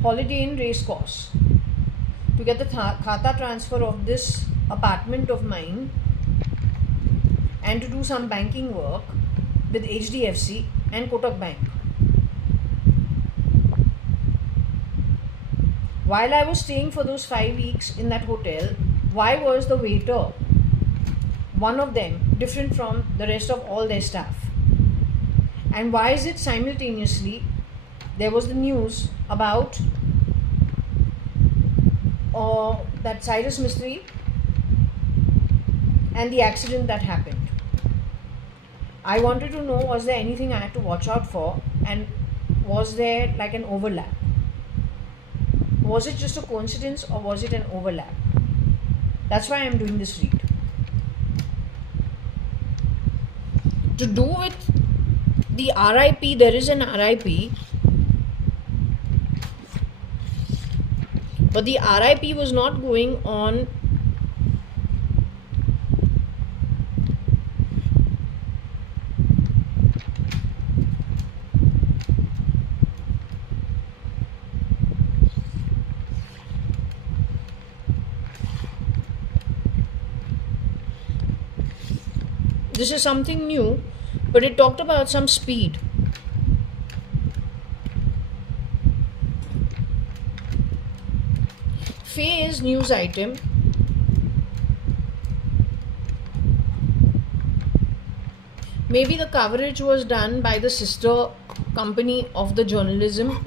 Holiday Inn Racecourse to get the khata transfer of this apartment of mine and to do some banking work with HDFC and Kotak Bank. While I was staying for those 5 weeks in that hotel, why was the waiter, one of them, different from the rest of all their staff? And why is it simultaneously there was the news about that Cyrus Mistry and the accident that happened? I wanted to know, was there anything I had to watch out for, and was there like an overlap? Was it just a coincidence or was it an overlap? That's why I'm doing this read. To do with the RIP, there is an RIP, but the RIP was not going on this is something new, but it talked about some speed. Faye's news item Maybe the coverage was done by the sister company of the journalism.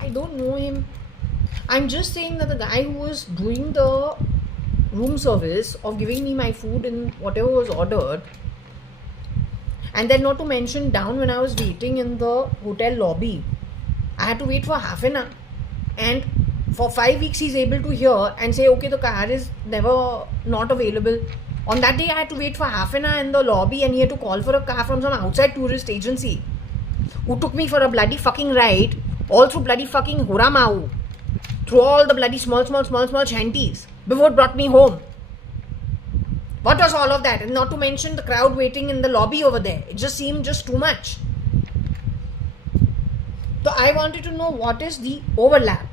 I don't know him. I'm just saying that the guy who was doing the room service of giving me my food and whatever was ordered, and then not to mention down when I was waiting in the hotel lobby, I had to wait for half an hour, and for 5 weeks he's able to hear and say, okay, the car is never not available. On that day I had to wait for half an hour in the lobby, and he had to call for a car from some outside tourist agency who took me for a bloody fucking ride all through bloody fucking Huramau, through all the bloody small shanties before it brought me home. What was all of that? And not to mention the crowd waiting in the lobby over there. It just seemed just too much. So I wanted to know what is the overlap.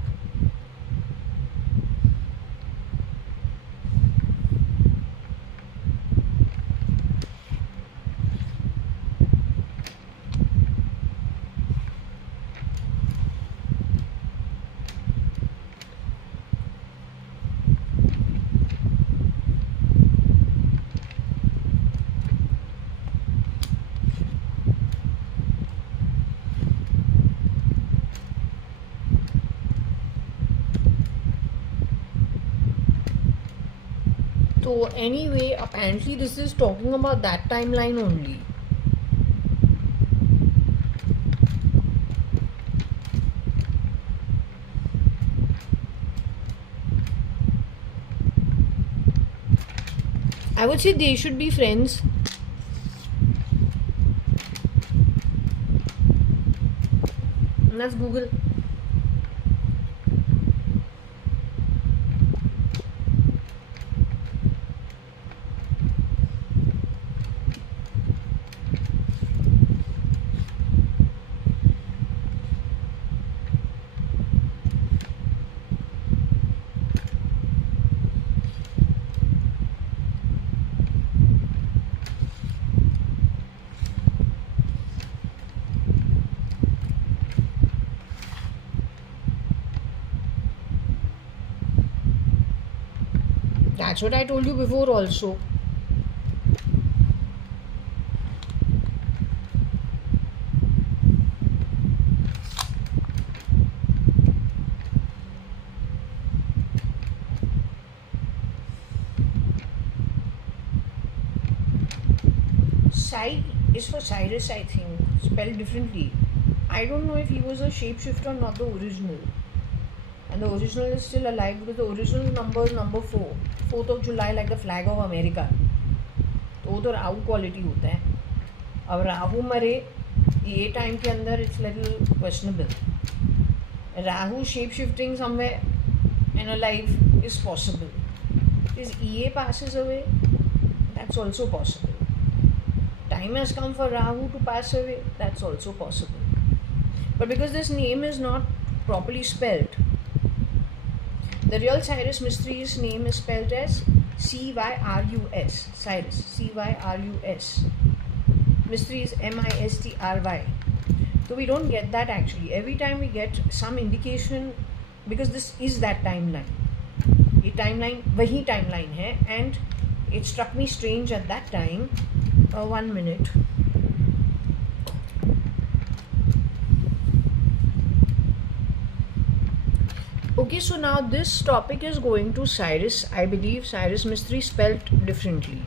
So anyway, apparently this is talking about that timeline only. I would say they should be friends. Let's Google. That's what I told you before also. Sai is for Cyrus, I think, spelled differently. I don't know if he was a shapeshifter or not the original. And the original is still alive because the original number is number 4. 4th of July, like the flag of America. तो वो तो Rahu quality होता है. अब राहु मरे ये time के अंदर it's little questionable. Rahu shape shifting somewhere and alive is possible. If EA passes away, that's also possible. Time has come for Rahu to pass away, that's also possible. But because this name is not properly spelled, the real Cyrus Mystery's name is spelled as Cyrus. Cyrus, Cyrus. Mystery is Mistry. So we don't get that actually. Every time we get some indication, because this is that timeline. ये timeline वही timeline है, and it struck me strange at that time. 1 minute. Okay, so now this topic is going to Cyrus. I believe Cyrus Mystery spelled differently.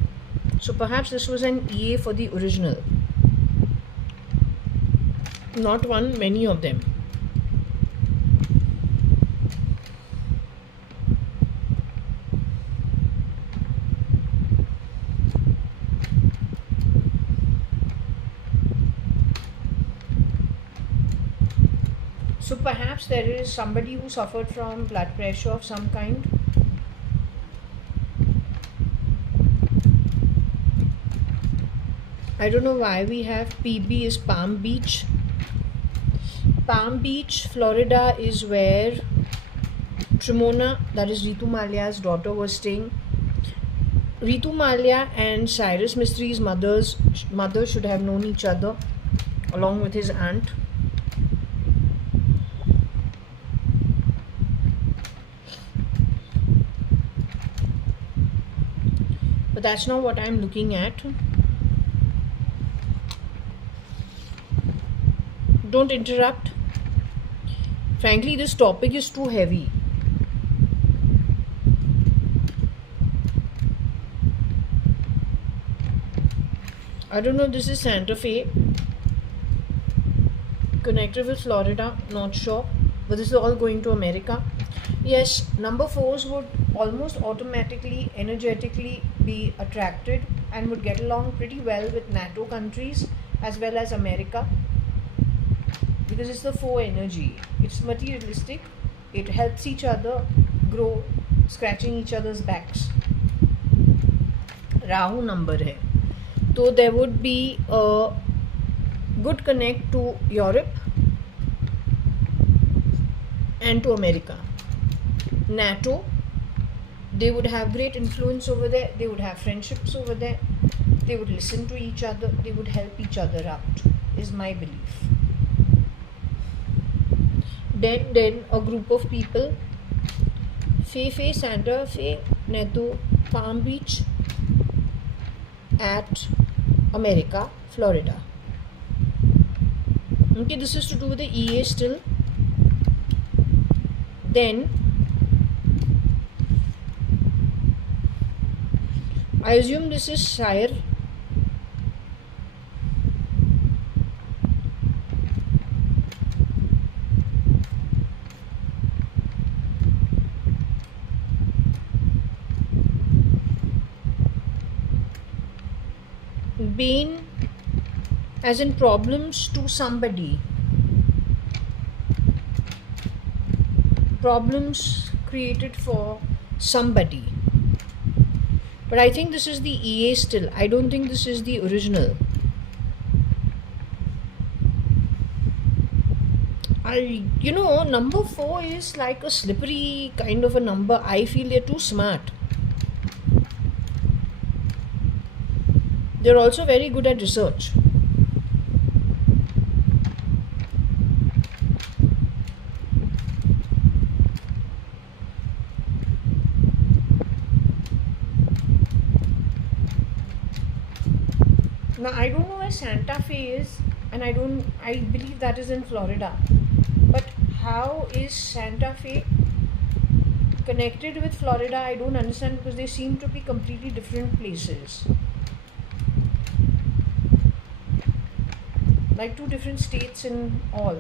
So perhaps this was an EA for the original. Not one, many of them. So perhaps there is somebody who suffered from blood pressure of some kind. I don't know why we have PB is Palm Beach. Palm Beach, Florida is where Trimona, that is Ritu Malia's daughter, was staying. Ritu Malia and Cyrus Mistri's mother should have known each other, along with his aunt. But that's not what I'm looking at. Don't interrupt. Frankly, this topic is too heavy. I don't know, this is Santa Fe, connected with Florida, not sure, but this is all going to America. Yes, number 4s would almost automatically, energetically be attracted and would get along pretty well with NATO countries as well as America, because it's the 4 energy. It's materialistic, it helps each other grow, scratching each other's backs. Rahu number hai. So there would be a good connect to Europe and to America. NATO, they would have great influence over there, they would have friendships over there, they would listen to each other, they would help each other out, is my belief. Then a group of people, Fe, Santa Fe, Neto, Palm Beach, at America, Florida. Okay, this is to do with the EA still. Then I assume this is Sire. Bane, as in problems to somebody, problems created for somebody. But I think this is the EA still. I don't think this is the original. Number 4 is like a slippery kind of a number. I feel they're too smart. They're also very good at research. Now I don't know where Santa Fe is, and I believe that is in Florida. But how is Santa Fe connected with Florida? I don't understand, because they seem to be completely different places. Like 2 different states in all.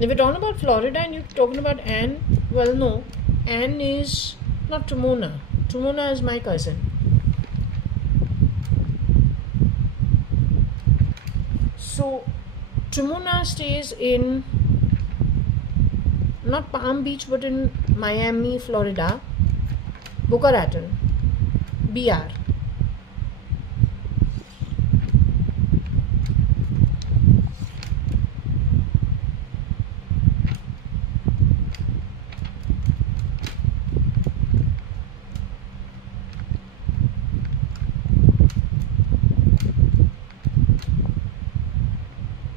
If we're talking about Florida and you're talking about Anne, well, no, Anne is not Trimona. Trimona is my cousin. So Trimona stays in not Palm Beach but in Miami, Florida, Boca Raton, BR.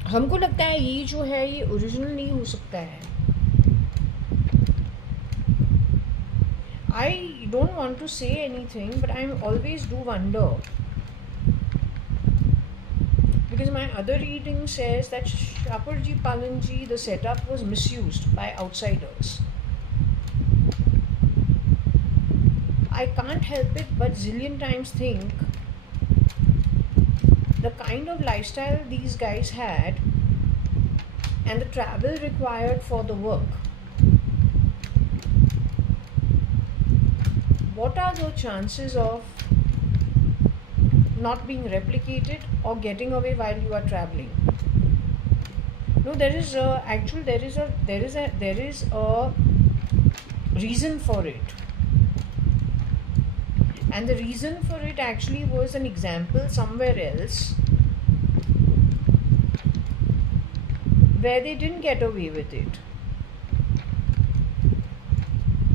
हमको लगता है ये जो है ये original नहीं हो सकता है. I don't want to say anything, but I always do wonder, because my other reading says that Shaparji Palanji, the setup was misused by outsiders. I can't help it but zillion times think the kind of lifestyle these guys had and the travel required for the work. What are the chances of not being replicated or getting away while you are traveling? No, there is a reason for it, And the reason for it actually was an example somewhere else where they didn't get away with it.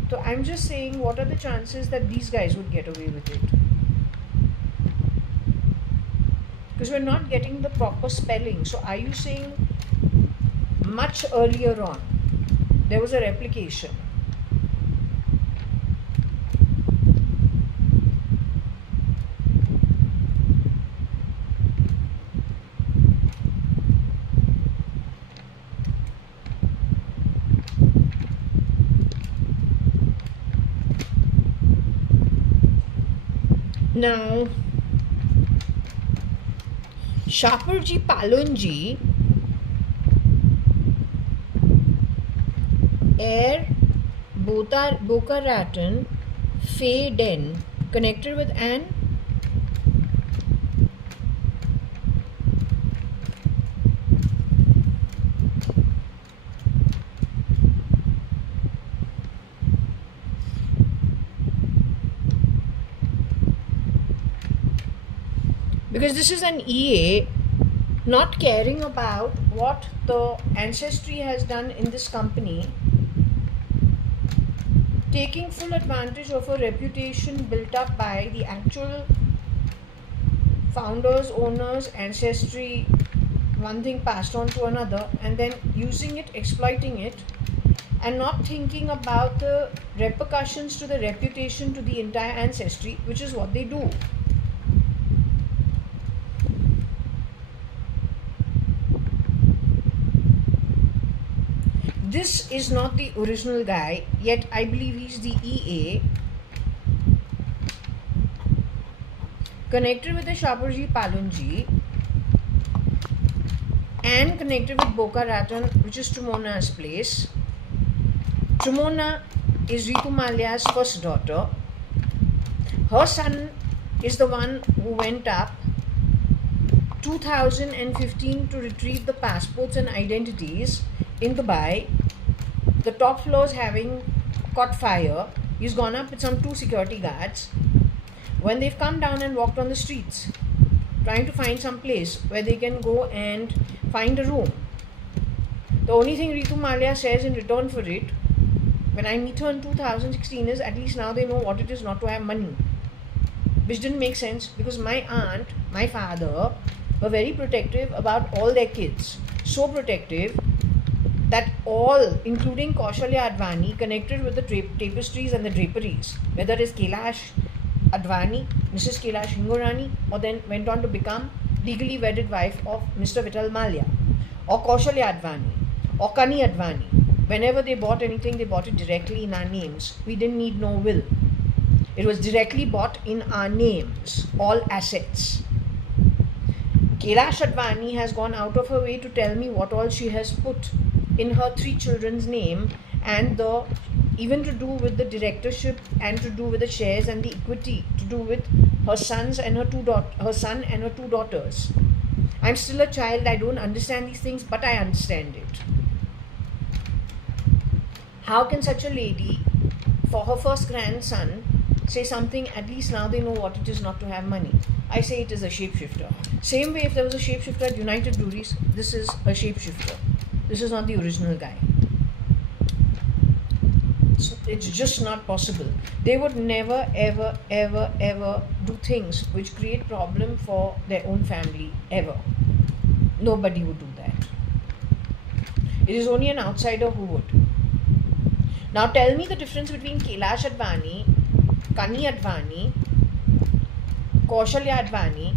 So I'm just saying, what are the chances that these guys would get away with it? Because we're not getting the proper spelling. So are you saying much earlier on there was a replication? Now, Shaparji Palonji, Air Boca Raton, Fay Den, connected with an because this is an EA not caring about what the ancestry has done in this company, taking full advantage of a reputation built up by the actual founders, owners, ancestry, one thing passed on to another, and then using it, exploiting it, and not thinking about the repercussions to the reputation, to the entire ancestry, which is what they do. This is not the original guy, yet I believe he's the EA, connected with the Shaparji Palonji and connected with Boca Raton, which is Trumona's place. Trumona is Ritu Malia's first daughter. Her son is the one who went up 2015 to retrieve the passports and identities in Dubai. The top floors having caught fire. He's gone up with some 2 security guards. When they've come down and walked on the streets, trying to find some place where they can go and find a room, the only thing Ritu Malia says in return for it, when I meet her in 2016, is at least now they know what it is not to have money. Which didn't make sense, because my aunt, my father were very protective about all their kids. So protective that all, including Kaushalya.ADVANI, connected with the tapestries and the draperies, whether it's Kailash.ADVANI, Mrs. Kailash Hingorani, or then went on to become legally wedded wife of Mr. Vital Malia, or Kaushalya.ADVANI, or Kani.ADVANI. Whenever they bought anything, they bought it directly in our names. We didn't need no will. It was directly bought in our names, all assets. Kailash.ADVANI has gone out of her way to tell me what all she has put in her 3 children's name, and even to do with the directorship, and to do with the shares and the equity, to do with her sons and her son and her 2 daughters. I'm still a child, I don't understand these things, but I understand it. How can such a lady, for her first grandson, say something, at least now they know what it is not to have money? I say it is a shapeshifter. Same way, if there was a shapeshifter at United Breweries, this is a shapeshifter. This is not the original guy. It's just not possible. They would never, ever, ever, ever do things which create problem for their own family, ever. Nobody would do that. It is only an outsider who would. Now tell me the difference between Kailash.ADVANI, Kani.ADVANI, Kaushalya.ADVANI,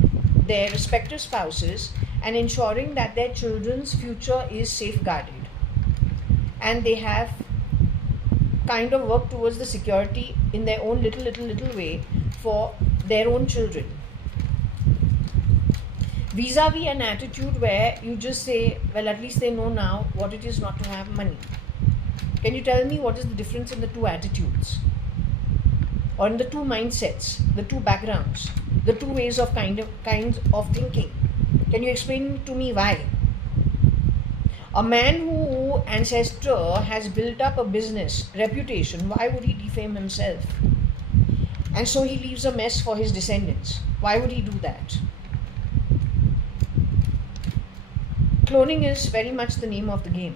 their respective spouses, and ensuring that their children's future is safeguarded. And they have kind of worked towards the security in their own little way for their own children. Vis-a-vis an attitude where you just say, well, at least they know now what it is not to have money. Can you tell me what is the difference in the 2 attitudes? Or in the 2 mindsets, the 2 backgrounds, the 2 ways of kinds of thinking? Can you explain to me why? A man who ancestor has built up a business, reputation, why would he defame himself? And so he leaves a mess for his descendants. Why would he do that? Cloning is very much the name of the game.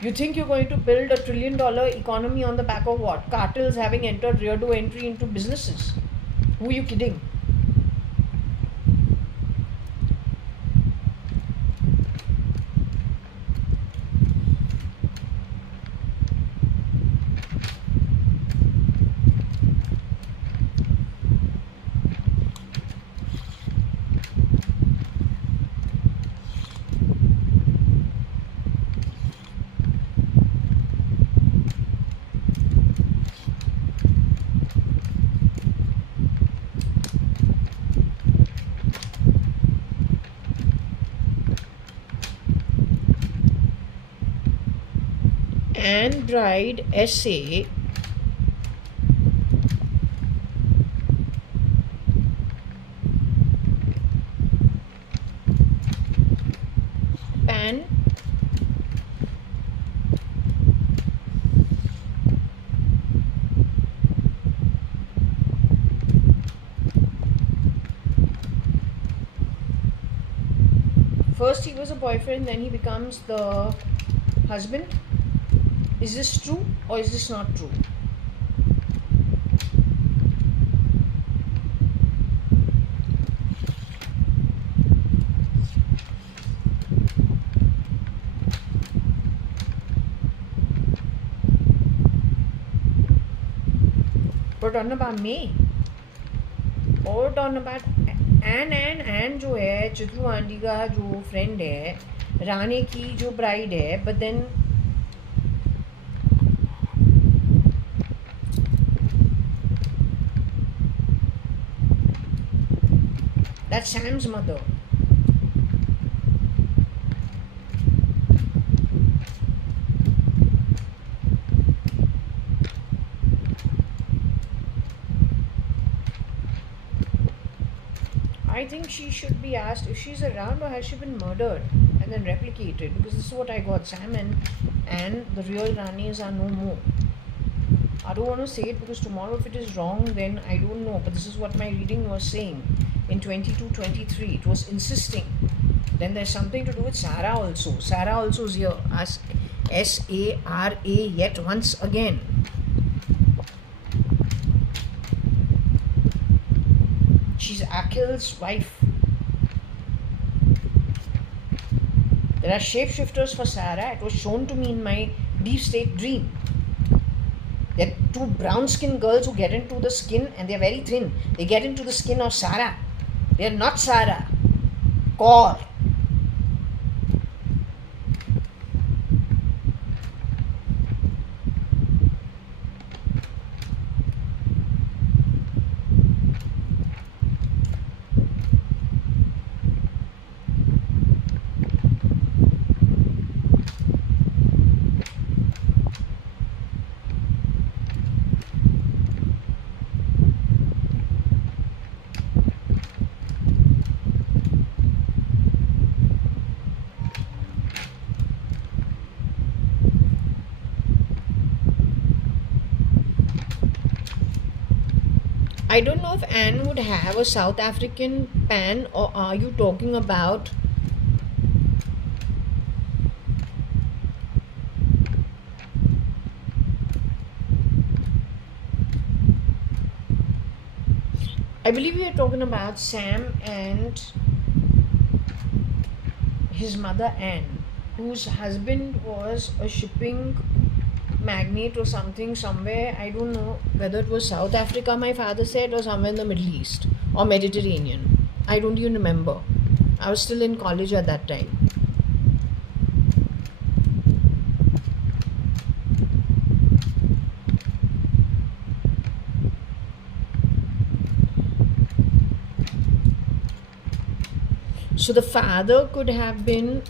You think you're going to build $1 trillion economy on the back of what? Cartels having entered rear door entry into businesses. Who are you kidding? And bride essay pan first he was a boyfriend, then he becomes the husband. Is this true or is this not true? We're talking about me. Or we're talking about Anne जो है चित्रू aunty का जो friend है, राणे की जो bride है, but then that's Sam's mother. I think she should be asked if she's around or has she been murdered and then replicated, because this is what I got. Sam and the real Ranis are no more. I don't want to say it because tomorrow if it is wrong then I don't know, but this is what my reading was saying. In 22-23 it was insisting. Then there's something to do with Sarah also. Sarah also is here as Sara yet once again. She's Akhil's wife. There are shapeshifters for Sarah. It was shown to me in my deep state dream. There are two brown skinned girls who get into the skin and they're very thin. They get into the skin of Sarah. They are not Sarah. Kaur. I don't know if Anne would have a South African pan, or are you talking about I believe we are talking about Sam and his mother Anne, whose husband was a shipping magnate or something somewhere. I don't know whether it was South Africa, my father said, or somewhere in the Middle East or Mediterranean. I don't even remember. I was still in college at that time. So the father could have been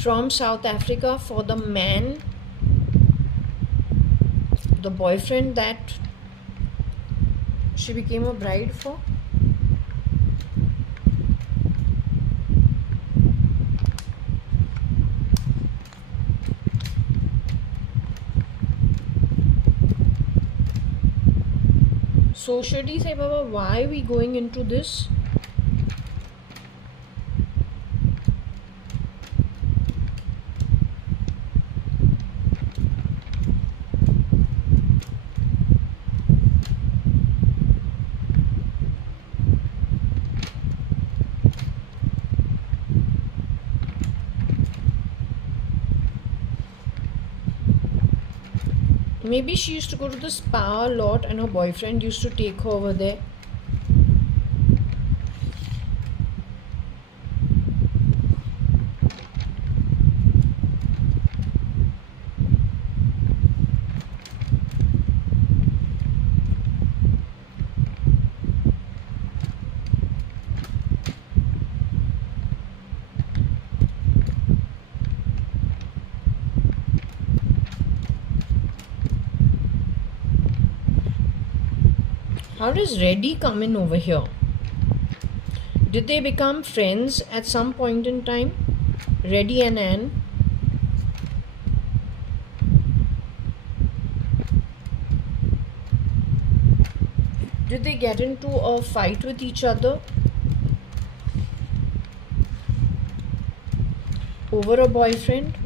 from South Africa for the man, the boyfriend that she became a bride for. So Shirdi Sai Baba, why are we going into this? Maybe she used to go to the spa a lot and her boyfriend used to take her over there. How does Reddy come in over here? Did they become friends at some point in time? Reddy and Anne? Did they get into a fight with each other over a boyfriend?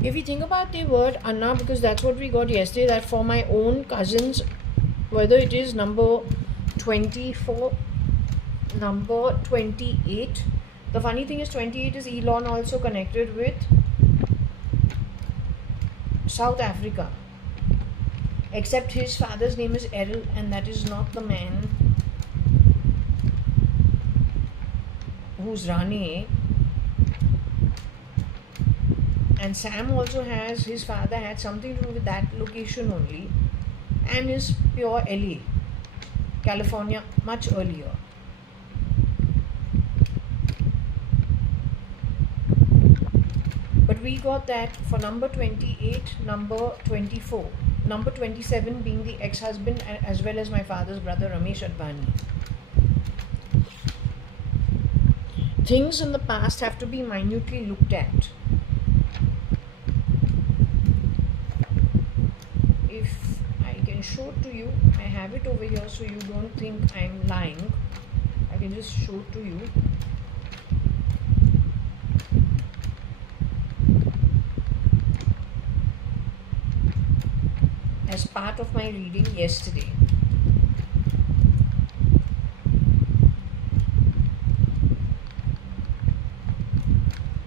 If you think about the word Anna, because that's what we got yesterday, that for my own cousins, whether it is number 24, number 28, the funny thing is 28 is Elon also connected with South Africa, except his father's name is Errol, and that is not the man who's Rani. And Sam also has, his father had something to do with that location only, and is pure LA, California, much earlier. But we got that for number 28, number 24, number 27 being the ex-husband as well as my father's brother Ramesh Advani. Things in the past have to be minutely looked at. If I can show it to you, I have it over here so you don't think I'm lying. I can just show it to you. As part of my reading yesterday.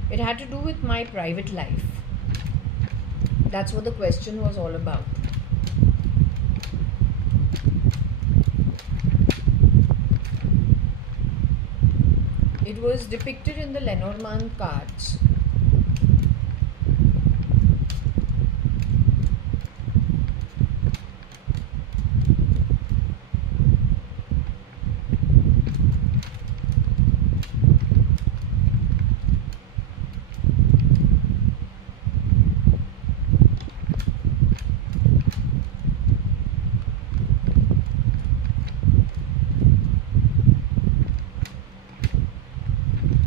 It had to do with my private life. That's what the question was all about. It was depicted in the Lenormand cards.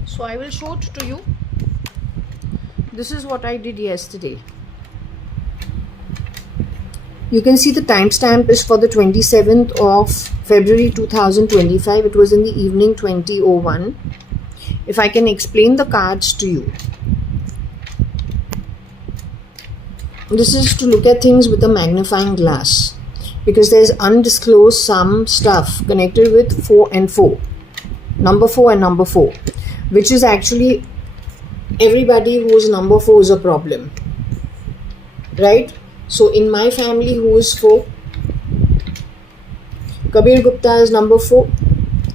So I will show it to you. This is what I did yesterday. You can see the timestamp is for the 27th of February 2025. It was in the evening 20:01. If I can explain the cards to you. This is to look at things with a magnifying glass, because there's undisclosed some stuff connected with 4 and 4. Number 4 and number 4. Which is actually everybody whose number 4 is a problem, right? So in my family, who is 4? Kabir Gupta is number 4.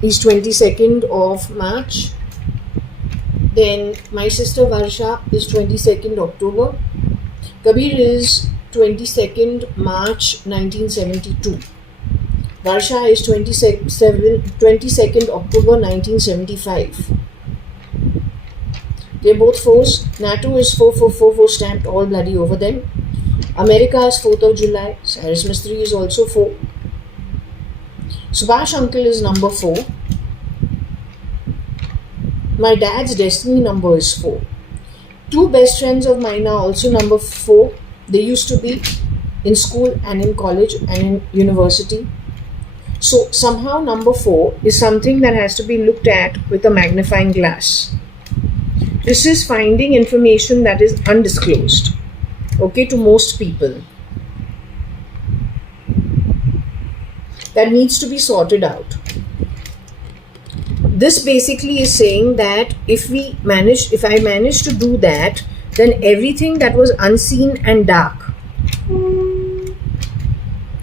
He's 22nd of March. Then my sister Varsha is 22nd October. Kabir is 22nd March 1972. Varsha is 22nd October 1975. They're both 4s. NATO is 4 stamped all bloody over them. America is 4th of July. Cyrus Mistry is also 4. Subhash uncle is number 4. My dad's destiny number is 4. 2 best friends of mine are also number 4. They used to be in school and in college and in university. So somehow number 4 is something that has to be looked at with a magnifying glass. This is finding information that is undisclosed, okay, to most people. That needs to be sorted out. This basically is saying that if I manage to do that, then everything that was unseen and dark,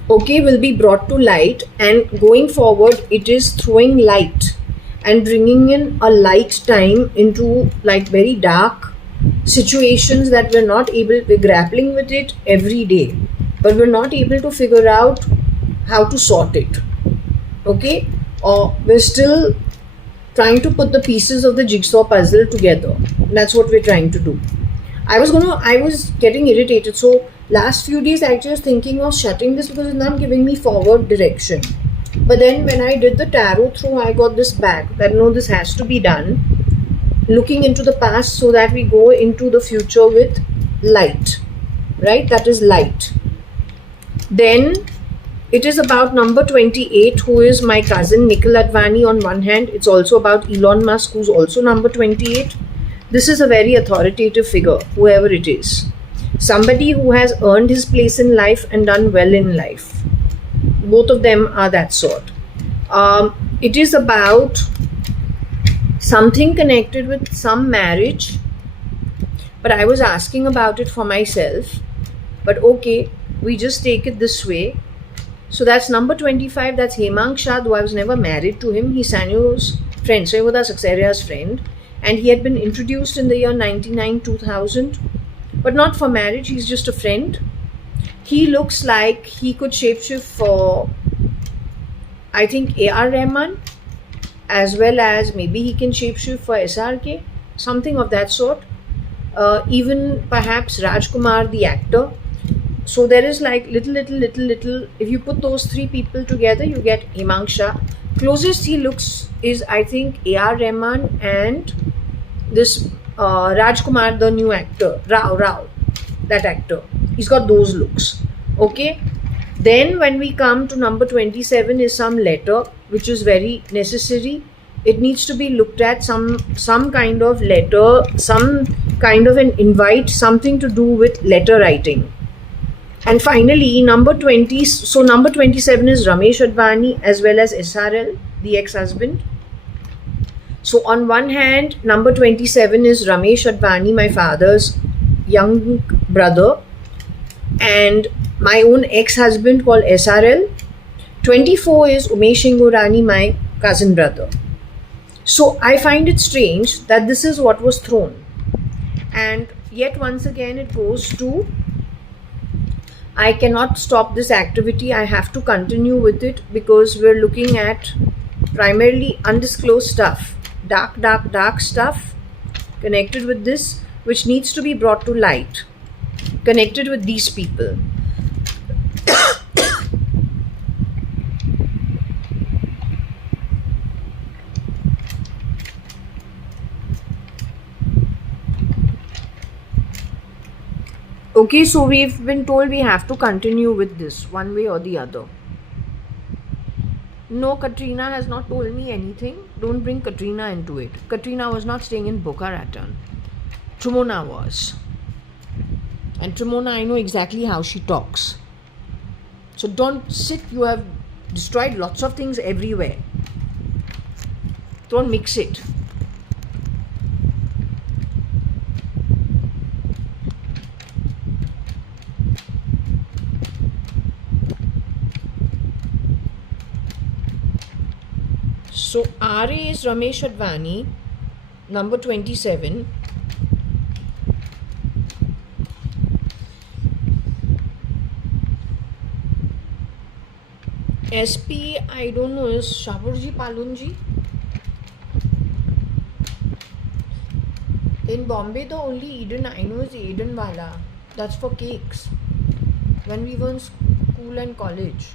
okay, will be brought to light, and going forward it is throwing light and bringing in a light time into like very dark situations that we're grappling with it every day, but we're not able to figure out how to sort it, okay, or we're still trying to put the pieces of the jigsaw puzzle together. That's what we're trying to do. I was getting irritated, so last few days I was thinking of shutting this because it's not giving me forward direction. But then when I did the tarot through, I got this back that no, this has to be done looking into the past so that we go into the future with light, right? That is light. Then it is about number 28, who is my cousin JAYA.ADVANI on one hand. It's also about Elon Musk, who's also number 28. This is a very authoritative figure, whoever it is. Somebody who has earned his place in life and done well in life. Both of them are that sort. It is about something connected with some marriage, but I was asking about it for myself. But okay, we just take it this way. So that's number 25. That's Hemang Shah, though I was never married to him. He's Sanyo's friend, Sayuda Saxeria's friend, and he had been introduced in the year 99-2000, but not for marriage. He's just a friend. He looks like he could shapeshift for, I think, A.R. Rahman, as well as maybe he can shapeshift for SRK, something of that sort. Even perhaps Rajkumar, the actor. So there is like little. If you put those 3 people together, you get Hemang Shah. Closest he looks is, I think, A.R. Rahman and this Rajkumar, the new actor, Rao, that actor. He's got those looks. Okay. Then when we come to number 27 is some letter, which is very necessary. It needs to be looked at, some kind of letter, some kind of an invite, something to do with letter writing. And finally, number 20, so number 27 is Ramesh Advani as well as SRL, the ex-husband. So on one hand, number 27 is Ramesh Advani, my father's young brother, and my own ex-husband called SRL. 24 is Umesh Ingorani, my cousin brother. So I find it strange that this is what was thrown. And yet once again it goes to, I cannot stop this activity. I have to continue with it because we're looking at primarily undisclosed stuff, dark stuff connected with this, which needs to be brought to light, connected with these people. Okay, so we've been told we have to continue with this one way or the other. No, Katrina has not told me anything. Don't bring Katrina into it. Katrina was not staying in Boca Raton. Trimona was. And Trimona, I know exactly how she talks. So don't sit, you have destroyed lots of things everywhere. Don't mix it. So RA is Ramesh Advani, number 27. SP, I don't know, is Shaburji Palunji. In Bombay, the only Eden I know is Edenwala. That's for cakes. When we were in school and college.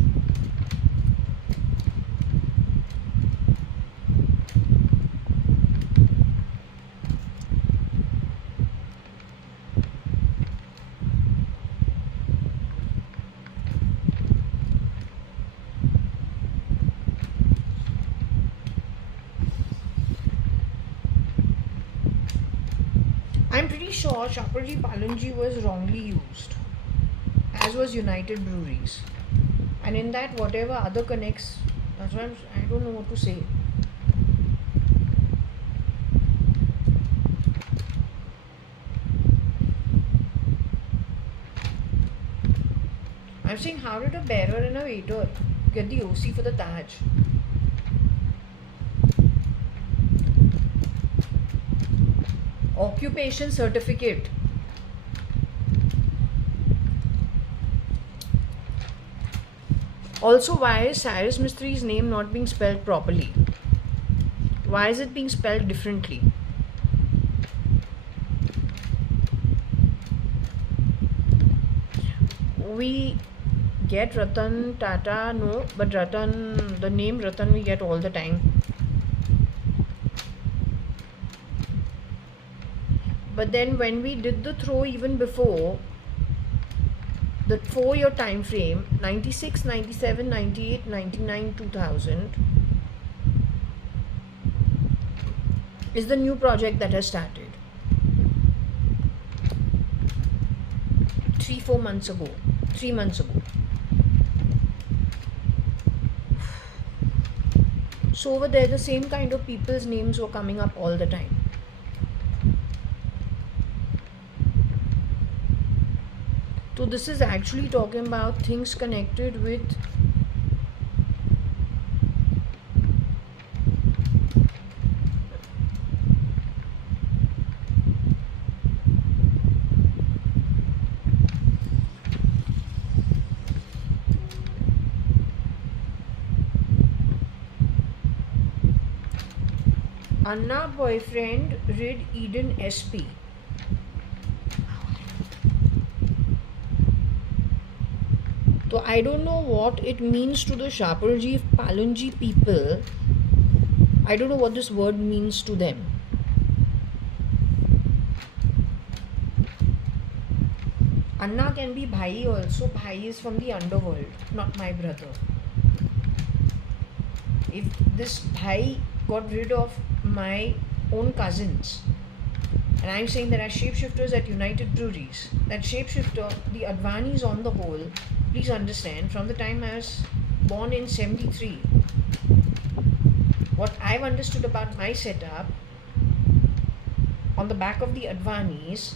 I'm pretty sure Shapoorji Palonji was wrongly used, as was United Breweries. And in that, whatever other connects, that's why I don't know what to say. I'm saying, how did a bearer and a waiter get the OC for the Taj? Occupation certificate. Also, why is Cyrus Mistri's name not being spelled properly? Why is it being spelled differently? We get Ratan Tata, no, but Ratan, the name Ratan we get all the time. But then when we did the throw even before, the 4-year time frame, 96, 97, 98, 99, 2000, is the new project that has started. 3 months ago. So over there, the same kind of people's names were coming up all the time. So this is actually talking about things connected with Anna boyfriend rid Eden SP. So I don't know what it means to the Shapoorji Palonji people. I don't know what this word means to them. Anna can be Bhai also. Bhai is from the underworld, not my brother. If this Bhai got rid of my own cousins, and I'm saying there are shapeshifters at United Breweries, that shapeshifter, the Advanis on the whole, please understand, from the time I was born in 73, what I've understood about my setup on the back of the Advanis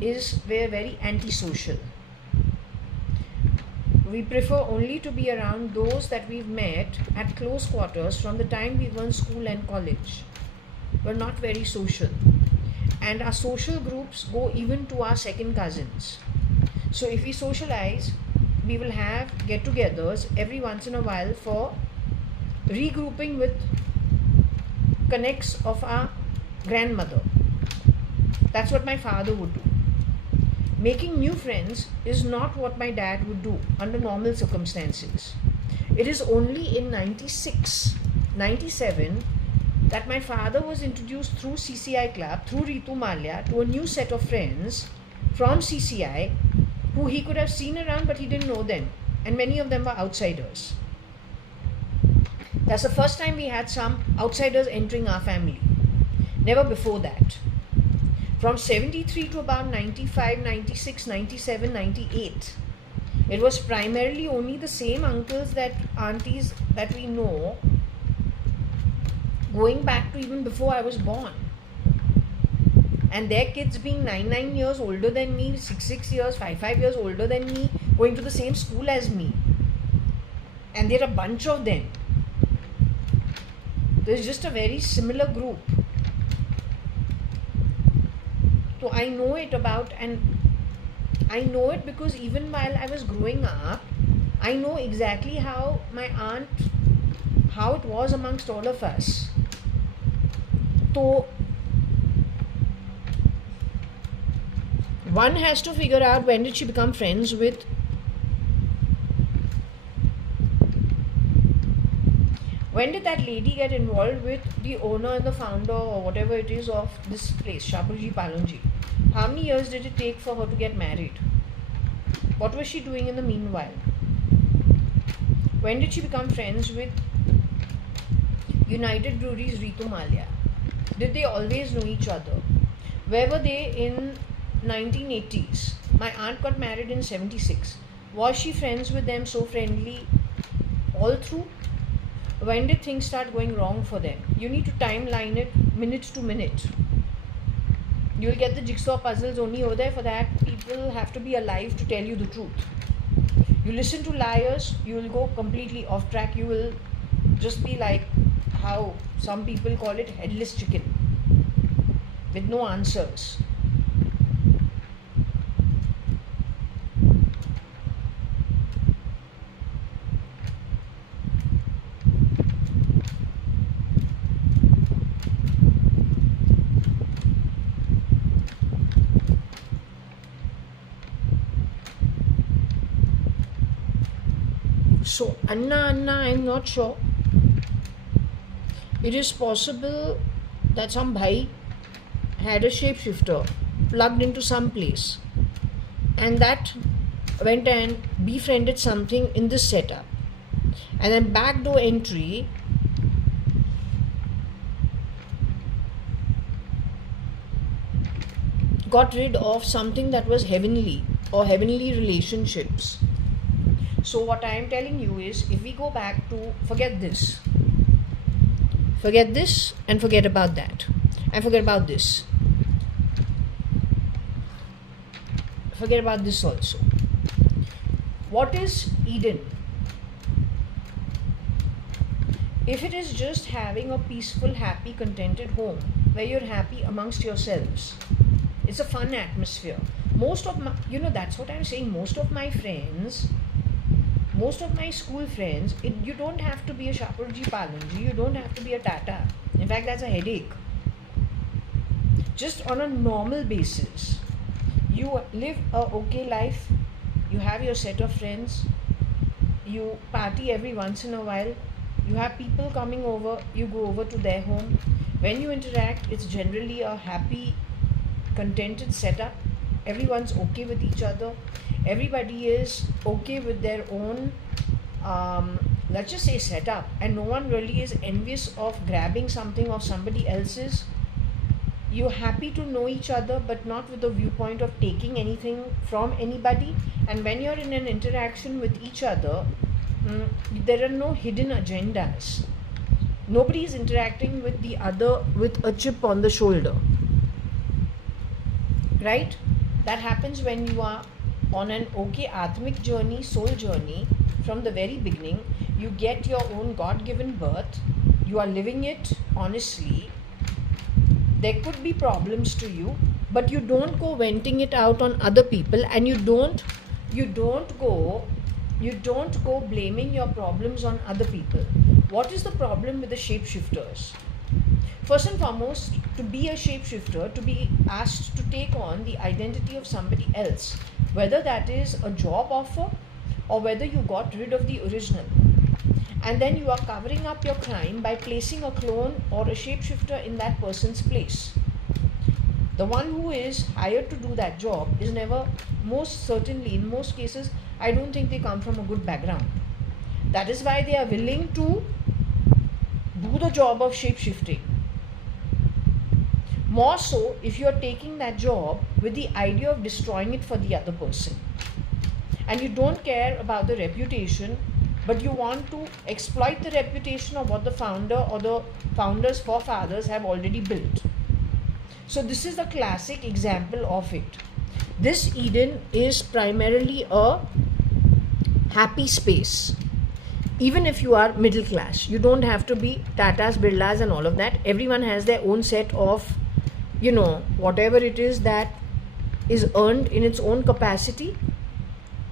is we're very antisocial. We prefer only to be around those that we've met at close quarters from the time we were in school and college. We're not very social. And our social groups go even to our second cousins. So if we socialize, we will have get-togethers every once in a while for regrouping with connects of our grandmother. That's what my father would do. Making new friends is not what my dad would do under normal circumstances. It is only in 96, 97 that my father was introduced through CCI Club, through Ritu Malia, to a new set of friends from CCI who he could have seen around but he didn't know them, and many of them were outsiders. That's the first time we had some outsiders entering our family. Never before that. From 73 to about 95, 96, 97, 98, it was primarily only the same uncles, that aunties that we know, going back to even before I was born. And their kids being 9 years older than me, 6 years, 5 years older than me, going to the same school as me. And there are a bunch of them. There's just a very similar group. So I know it about, and I know it because even while I was growing up, I know exactly how my aunt, how it was amongst all of us. So One has to figure out when did she become friends with when did that lady get involved with the owner and the founder or whatever it is of this place, Shaburji Palonji? How many years did it take for her to get married? What was she doing in the meanwhile? When did she become friends with United Breweries Ritu Malia? Did they always know each other? Where were they in 1980s? My aunt got married in 76. Was she friends with them, so friendly all through? When did things start going wrong for them? You need to timeline it minute to minute. You will get the jigsaw puzzles only over there. For that, people have to be alive to tell you the truth. You listen to liars, you will go completely off track. You will just be like how some people call it, headless chicken, with no answers. So, Anna, I'm not sure. It is possible that some bhai had a shapeshifter plugged into some place, and that went and befriended something in this setup, and then backdoor entry got rid of something that was heavenly or heavenly relationships. So what I am telling you is, if we go back to forget this and forget about that and forget about this, forget about this also. What is Eden? If it is just having a peaceful, happy, contented home where you're happy amongst yourselves, it's a fun atmosphere. Most of my, that's what I'm saying, most of my friends, most of my school friends, you don't have to be a Shaburji Palonji, you don't have to be a Tata. In fact, that's a headache. Just on a normal basis, you live a okay life, you have your set of friends, you party every once in a while, you have people coming over, you go over to their home. When you interact, it's generally a happy, contented setup. Everyone's okay with each other. Everybody is okay with their own, let's just say, setup, and no one really is envious of grabbing something of somebody else's. You're happy to know each other, but not with the viewpoint of taking anything from anybody. And when you're in an interaction with each other, there are no hidden agendas. Nobody is interacting with the other with a chip on the shoulder, right? That happens when you are on an okay Atmic journey, soul journey. From the very beginning, you get your own God-given birth, you are living it honestly. There could be problems to you, but you don't go venting it out on other people, and you don't go blaming your problems on other people. What is the problem with the shapeshifters? First and foremost, to be a shapeshifter, to be asked to take on the identity of somebody else, whether that is a job offer or whether you got rid of the original, and then you are covering up your crime by placing a clone or a shapeshifter in that person's place. The one who is hired to do that job is never, most certainly in most cases, I don't think they come from a good background. That is why they are willing to do the job of shapeshifting. More so if you are taking that job with the idea of destroying it for the other person. And you don't care about the reputation, but you want to exploit the reputation of what the founder or the founder's forefathers have already built. So this is the classic example of it. This Eden is primarily a happy space. Even if you are middle class, you don't have to be Tatas, Birlas and all of that. Everyone has their own set of, whatever it is that is earned in its own capacity,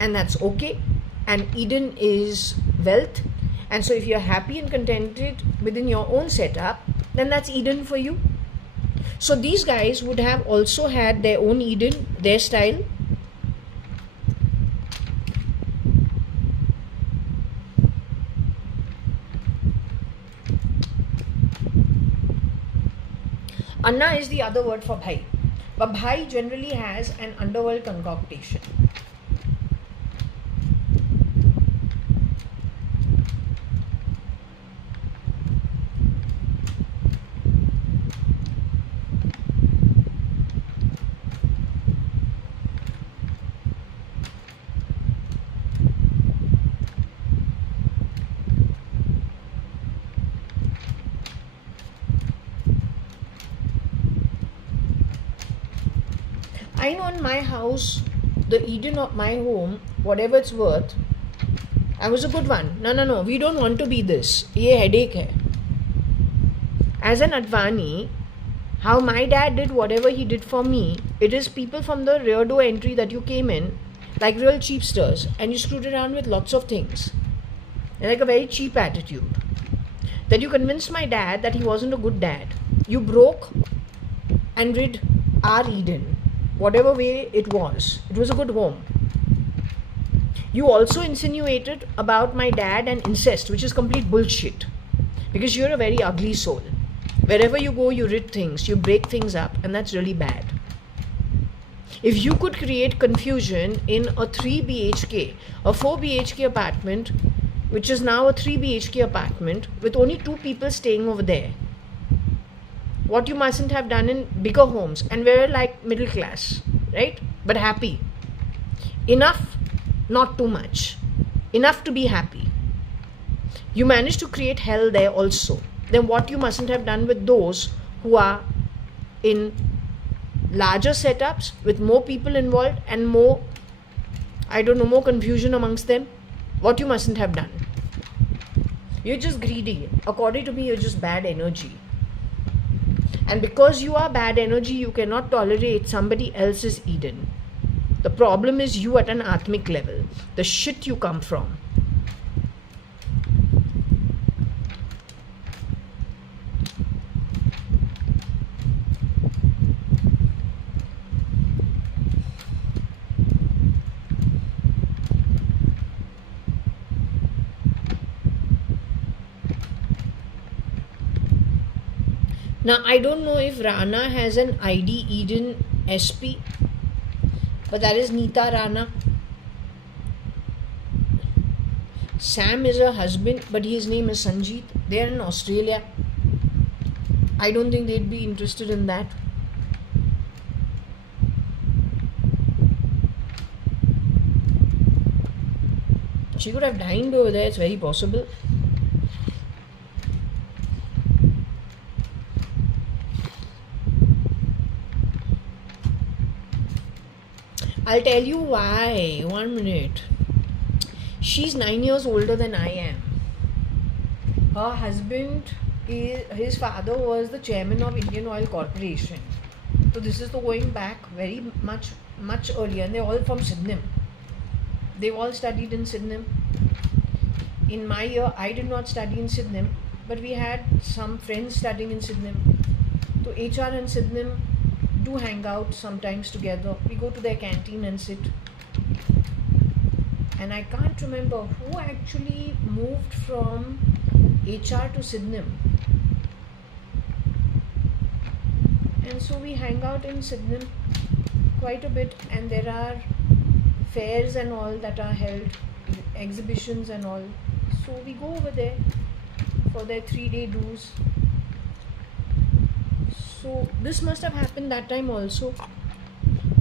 and that's okay. And Eden is wealth. And so if you're happy and contented within your own setup, then that's Eden for you. So these guys would have also had their own Eden. their style. Anna is the other word for bhai, but bhai generally has an underworld concoction. I know in my house, the Eden of my home, whatever it's worth, I was a good one. No, we don't want to be this. Ye headache hai. As an Advani, how my dad did whatever he did for me, it is people from the rear door entry that you came in, like real cheapsters, and you screwed around with lots of things. And like a very cheap attitude. Then you convinced my dad that he wasn't a good dad. You broke and rid our Eden. Whatever way it was a good home. You also insinuated about my dad and incest, which is complete bullshit. Because you're a very ugly soul. Wherever you go, you rid things, you break things up, and that's really bad. If you could create confusion in a 3 BHK, a 4 BHK apartment, which is now a 3 BHK apartment, with only 2 people staying over there, what you mustn't have done in bigger homes, and we're like middle class, right? But happy. Enough, not too much. Enough to be happy. You managed to create hell there also. Then what you mustn't have done with those who are in larger setups with more people involved and more, more confusion amongst them. What you mustn't have done. You're just greedy. According to me, you're just bad energy. And because you are bad energy, you cannot tolerate somebody else's Eden. The problem is you at an atmic level. The shit you come from. Now, I don't know if Rana has an ID Eden SP, but that is Neeta Rana. Sam is her husband, but his name is Sanjeet. They are in Australia. I don't think they'd be interested in that. She could have dined over there, it's very possible. I'll tell you why. 1 minute. She's 9 years older than I am. Her husband, his father was the chairman of Indian Oil Corporation. So this is the going back very much earlier. And they're all from Sydney. They've all studied in Sydney. In my year, I did not study in Sydney. But we had some friends studying in Sydney. So HR and Sydney do hang out sometimes together. We go to their canteen and sit. And I can't remember who actually moved from HR to Sydney. And so we hang out in Sydney quite a bit, and there are fairs and all that are held, exhibitions and all. So we go over there for their 3-day dues. So this must have happened that time also,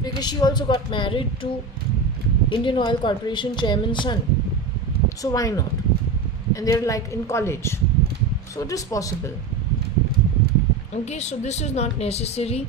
because she also got married to Indian Oil Corporation chairman's son. So why not? And they're like in college. So it is possible. Okay, so this is not necessary.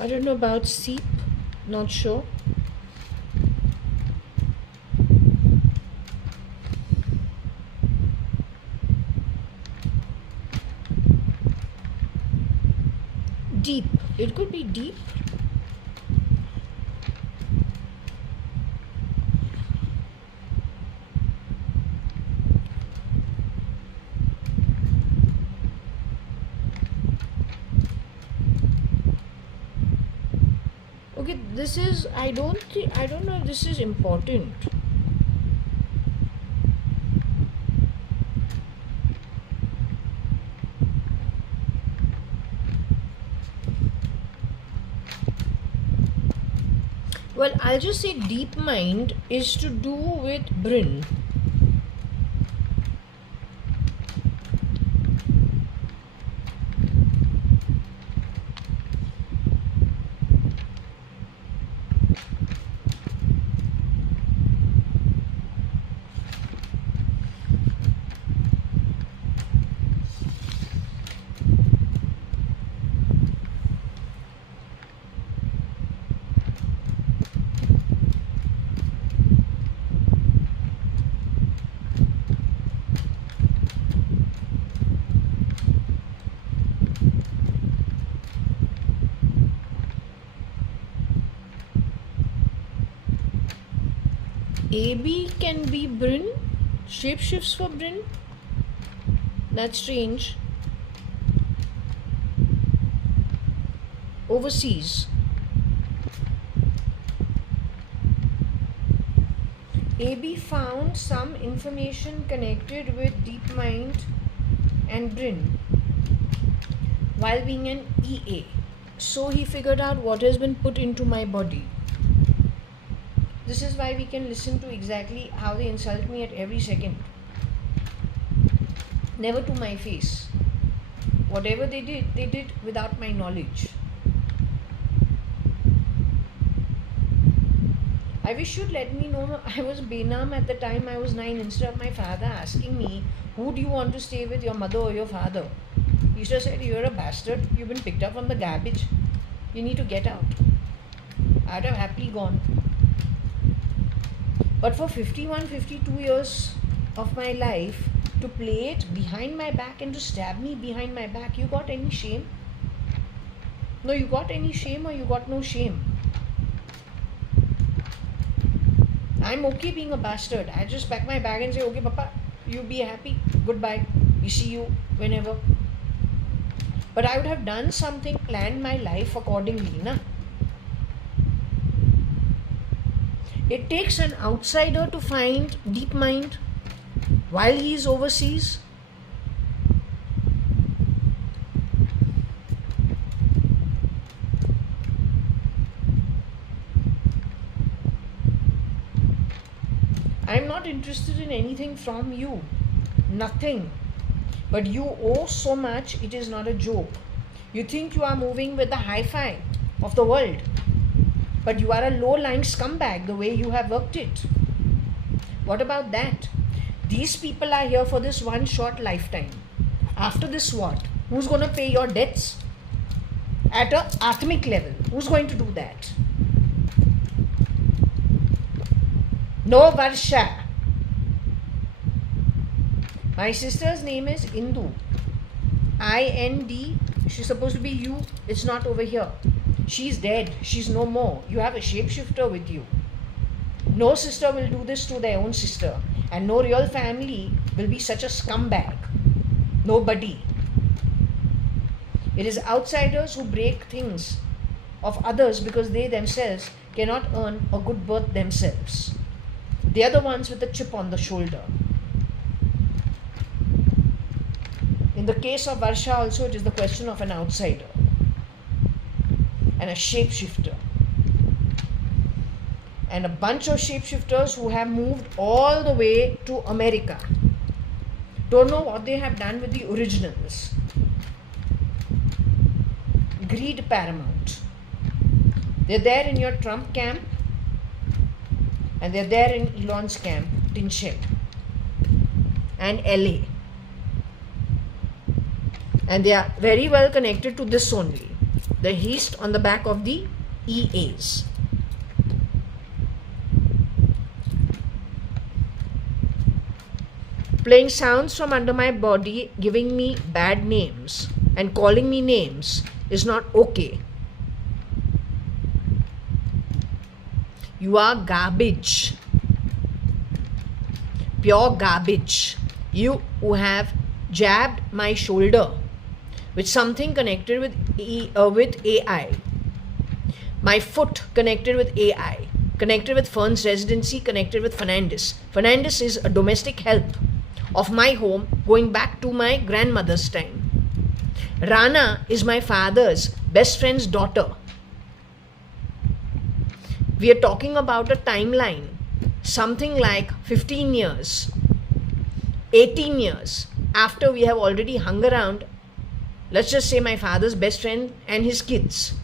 I don't know about SEEP, not sure. deep. It could be deep. Okay, this is, I don't know if this is important. Well, I'll just say deep mind is to do with brain. AB can be Bryn, shapeshifts for Bryn. That's strange. Overseas. AB found some information connected with deep mind and Bryn while being an EA. So he figured out what has been put into my body. This is why we can listen to exactly how they insult me at every second. Never to my face. Whatever they did without my knowledge. I wish you'd let me know. I was Benam at the time I was 9, instead of my father asking me, who do you want to stay with, your mother or your father? He just said, you're a bastard, you've been picked up from the garbage, you need to get out. I'd have happily gone. But for 51, 52 years of my life, to play it behind my back and to stab me behind my back, you got any shame? No, you got any shame or you got no shame? I'm okay being a bastard. I just pack my bag and say, okay, Papa, you be happy. Goodbye. We see you whenever. But I would have done something, planned my life accordingly, na? It takes an outsider to find deep mind while he is overseas. I'm not interested in anything from you. Nothing. But you owe so much, it is not a joke. You think you are moving with the hi-fi of the world. But you are a low-lying scumbag the way you have worked it. What about that? These people are here for this one short lifetime. After this, what? Who's going to pay your debts? At an atomic level. Who's going to do that? No, Varsha. My sister's name is Indu. I-N-D. She's supposed to be you. It's not over here. She's dead. She's no more. You have a shapeshifter with you. No sister will do this to their own sister. And no real family will be such a scumbag. Nobody. It is outsiders who break things of others because they themselves cannot earn a good birth themselves. They are the ones with the chip on the shoulder. In the case of Varsha also, it is the question of an outsider and a shapeshifter. And a bunch of shapeshifters who have moved all the way to America. Don't know what they have done with the originals. Greed paramount. They're there in your Trump camp. And they're there in Elon's camp, Tinshed and LA. And they are very well connected to this only. The yeast on the back of the EAs. Playing sounds from under my body, giving me bad names and calling me names is not okay. You are garbage. Pure garbage. You who have jabbed my shoulder with something connected with AI. My foot connected with AI. Connected with Fern's residency, connected with Fernandez. Fernandez is a domestic help of my home going back to my grandmother's time. Rana is my father's best friend's daughter. We are talking about a timeline, something like 15 years, 18 years after we have already hung around, let's just say my father's best friend and his kids.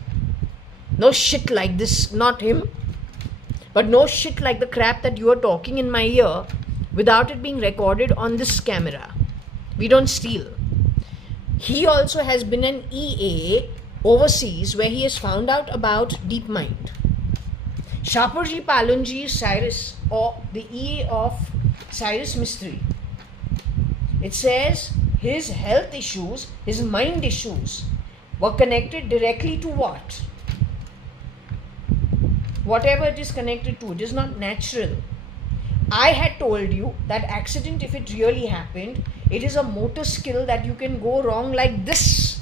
No shit like this, not him, but no shit like the crap that you are talking in my ear without it being recorded on this camera. We don't steal. He also has been an EA overseas where he has found out about DeepMind. Shapoorji Palonji Cyrus, or the EA of Cyrus Mistry. It says his health issues, his mind issues were connected directly to what? Whatever it is connected to, it is not natural. I had told you that accident, if it really happened, it is a motor skill that you can go wrong like this.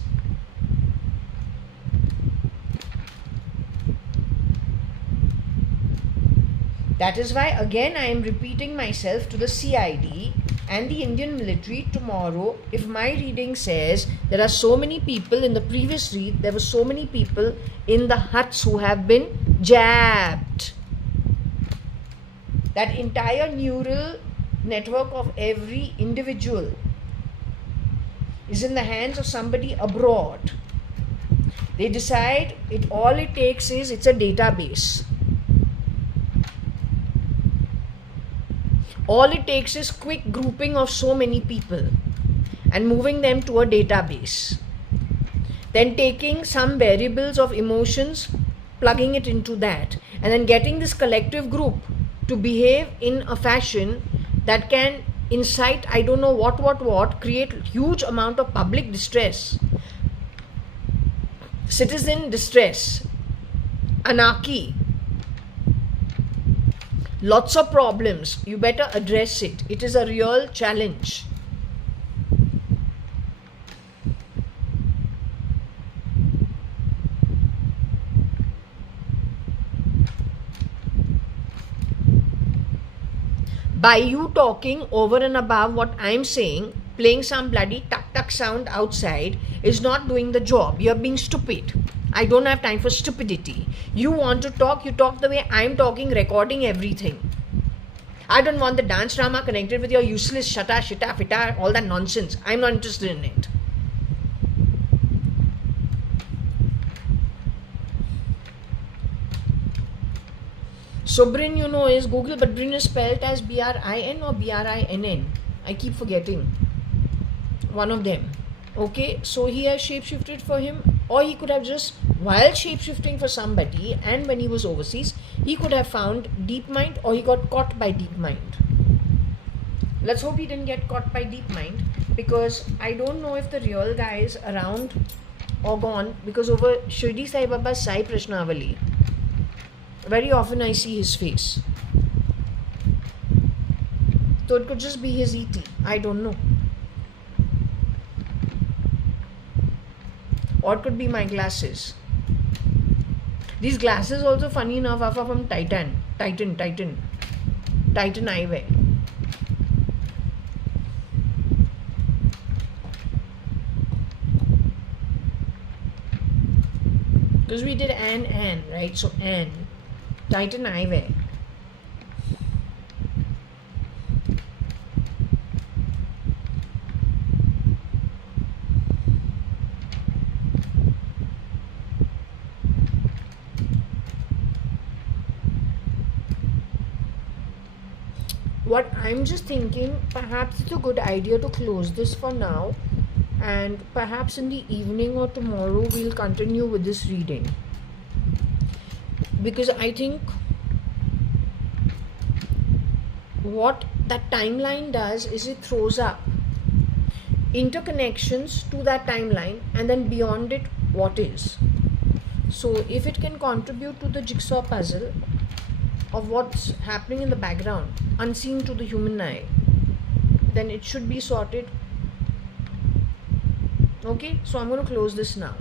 That is why again I am repeating myself to the CID and the Indian military tomorrow. If my reading says there are so many people in the previous read, there were so many people in the huts who have been jabbed. That entire neural network of every individual is in the hands of somebody abroad. They decide all it takes is it's a database. All it takes is quick grouping of so many people and moving them to a database. Then taking some variables of emotions, plugging it into that, and then getting this collective group to behave in a fashion that can incite I don't know what, create huge amount of public distress, citizen distress, anarchy, lots of problems. You better address it. It is a real challenge. By you talking over and above what I'm saying, playing some bloody tuck sound outside is not doing the job. You're being stupid. I don't have time for stupidity. You want to talk, you talk the way I'm talking, recording everything. I don't want the dance drama connected with your useless shata, shita, fita, all that nonsense. I'm not interested in it. Subrin, you know, is Google, but Brin is spelled as B-R-I-N or B-R-I-N-N. I keep forgetting. One of them. Okay, so he has shapeshifted for him, or he could have just, while shapeshifting for somebody and when he was overseas, he could have found DeepMind, or he got caught by DeepMind. Let's hope he didn't get caught by DeepMind, because I don't know if the real guy is around or gone, because over Shirdi Sai Baba's Sai Prashnavali, very often I see his face. So it could just be his ET. I don't know. Or it could be my glasses. These glasses also, funny enough, are from Titan Eyewear. Because we did Anne, right? So Anne. Titan Eyewear. What I'm just thinking, perhaps it's a good idea to close this for now, and perhaps in the evening or tomorrow we'll continue with this reading. Because I think what that timeline does is it throws up interconnections to that timeline, and then beyond it what is. So if it can contribute to the jigsaw puzzle of what's happening in the background, unseen to the human eye, then it should be sorted. Okay, so I'm going to close this now.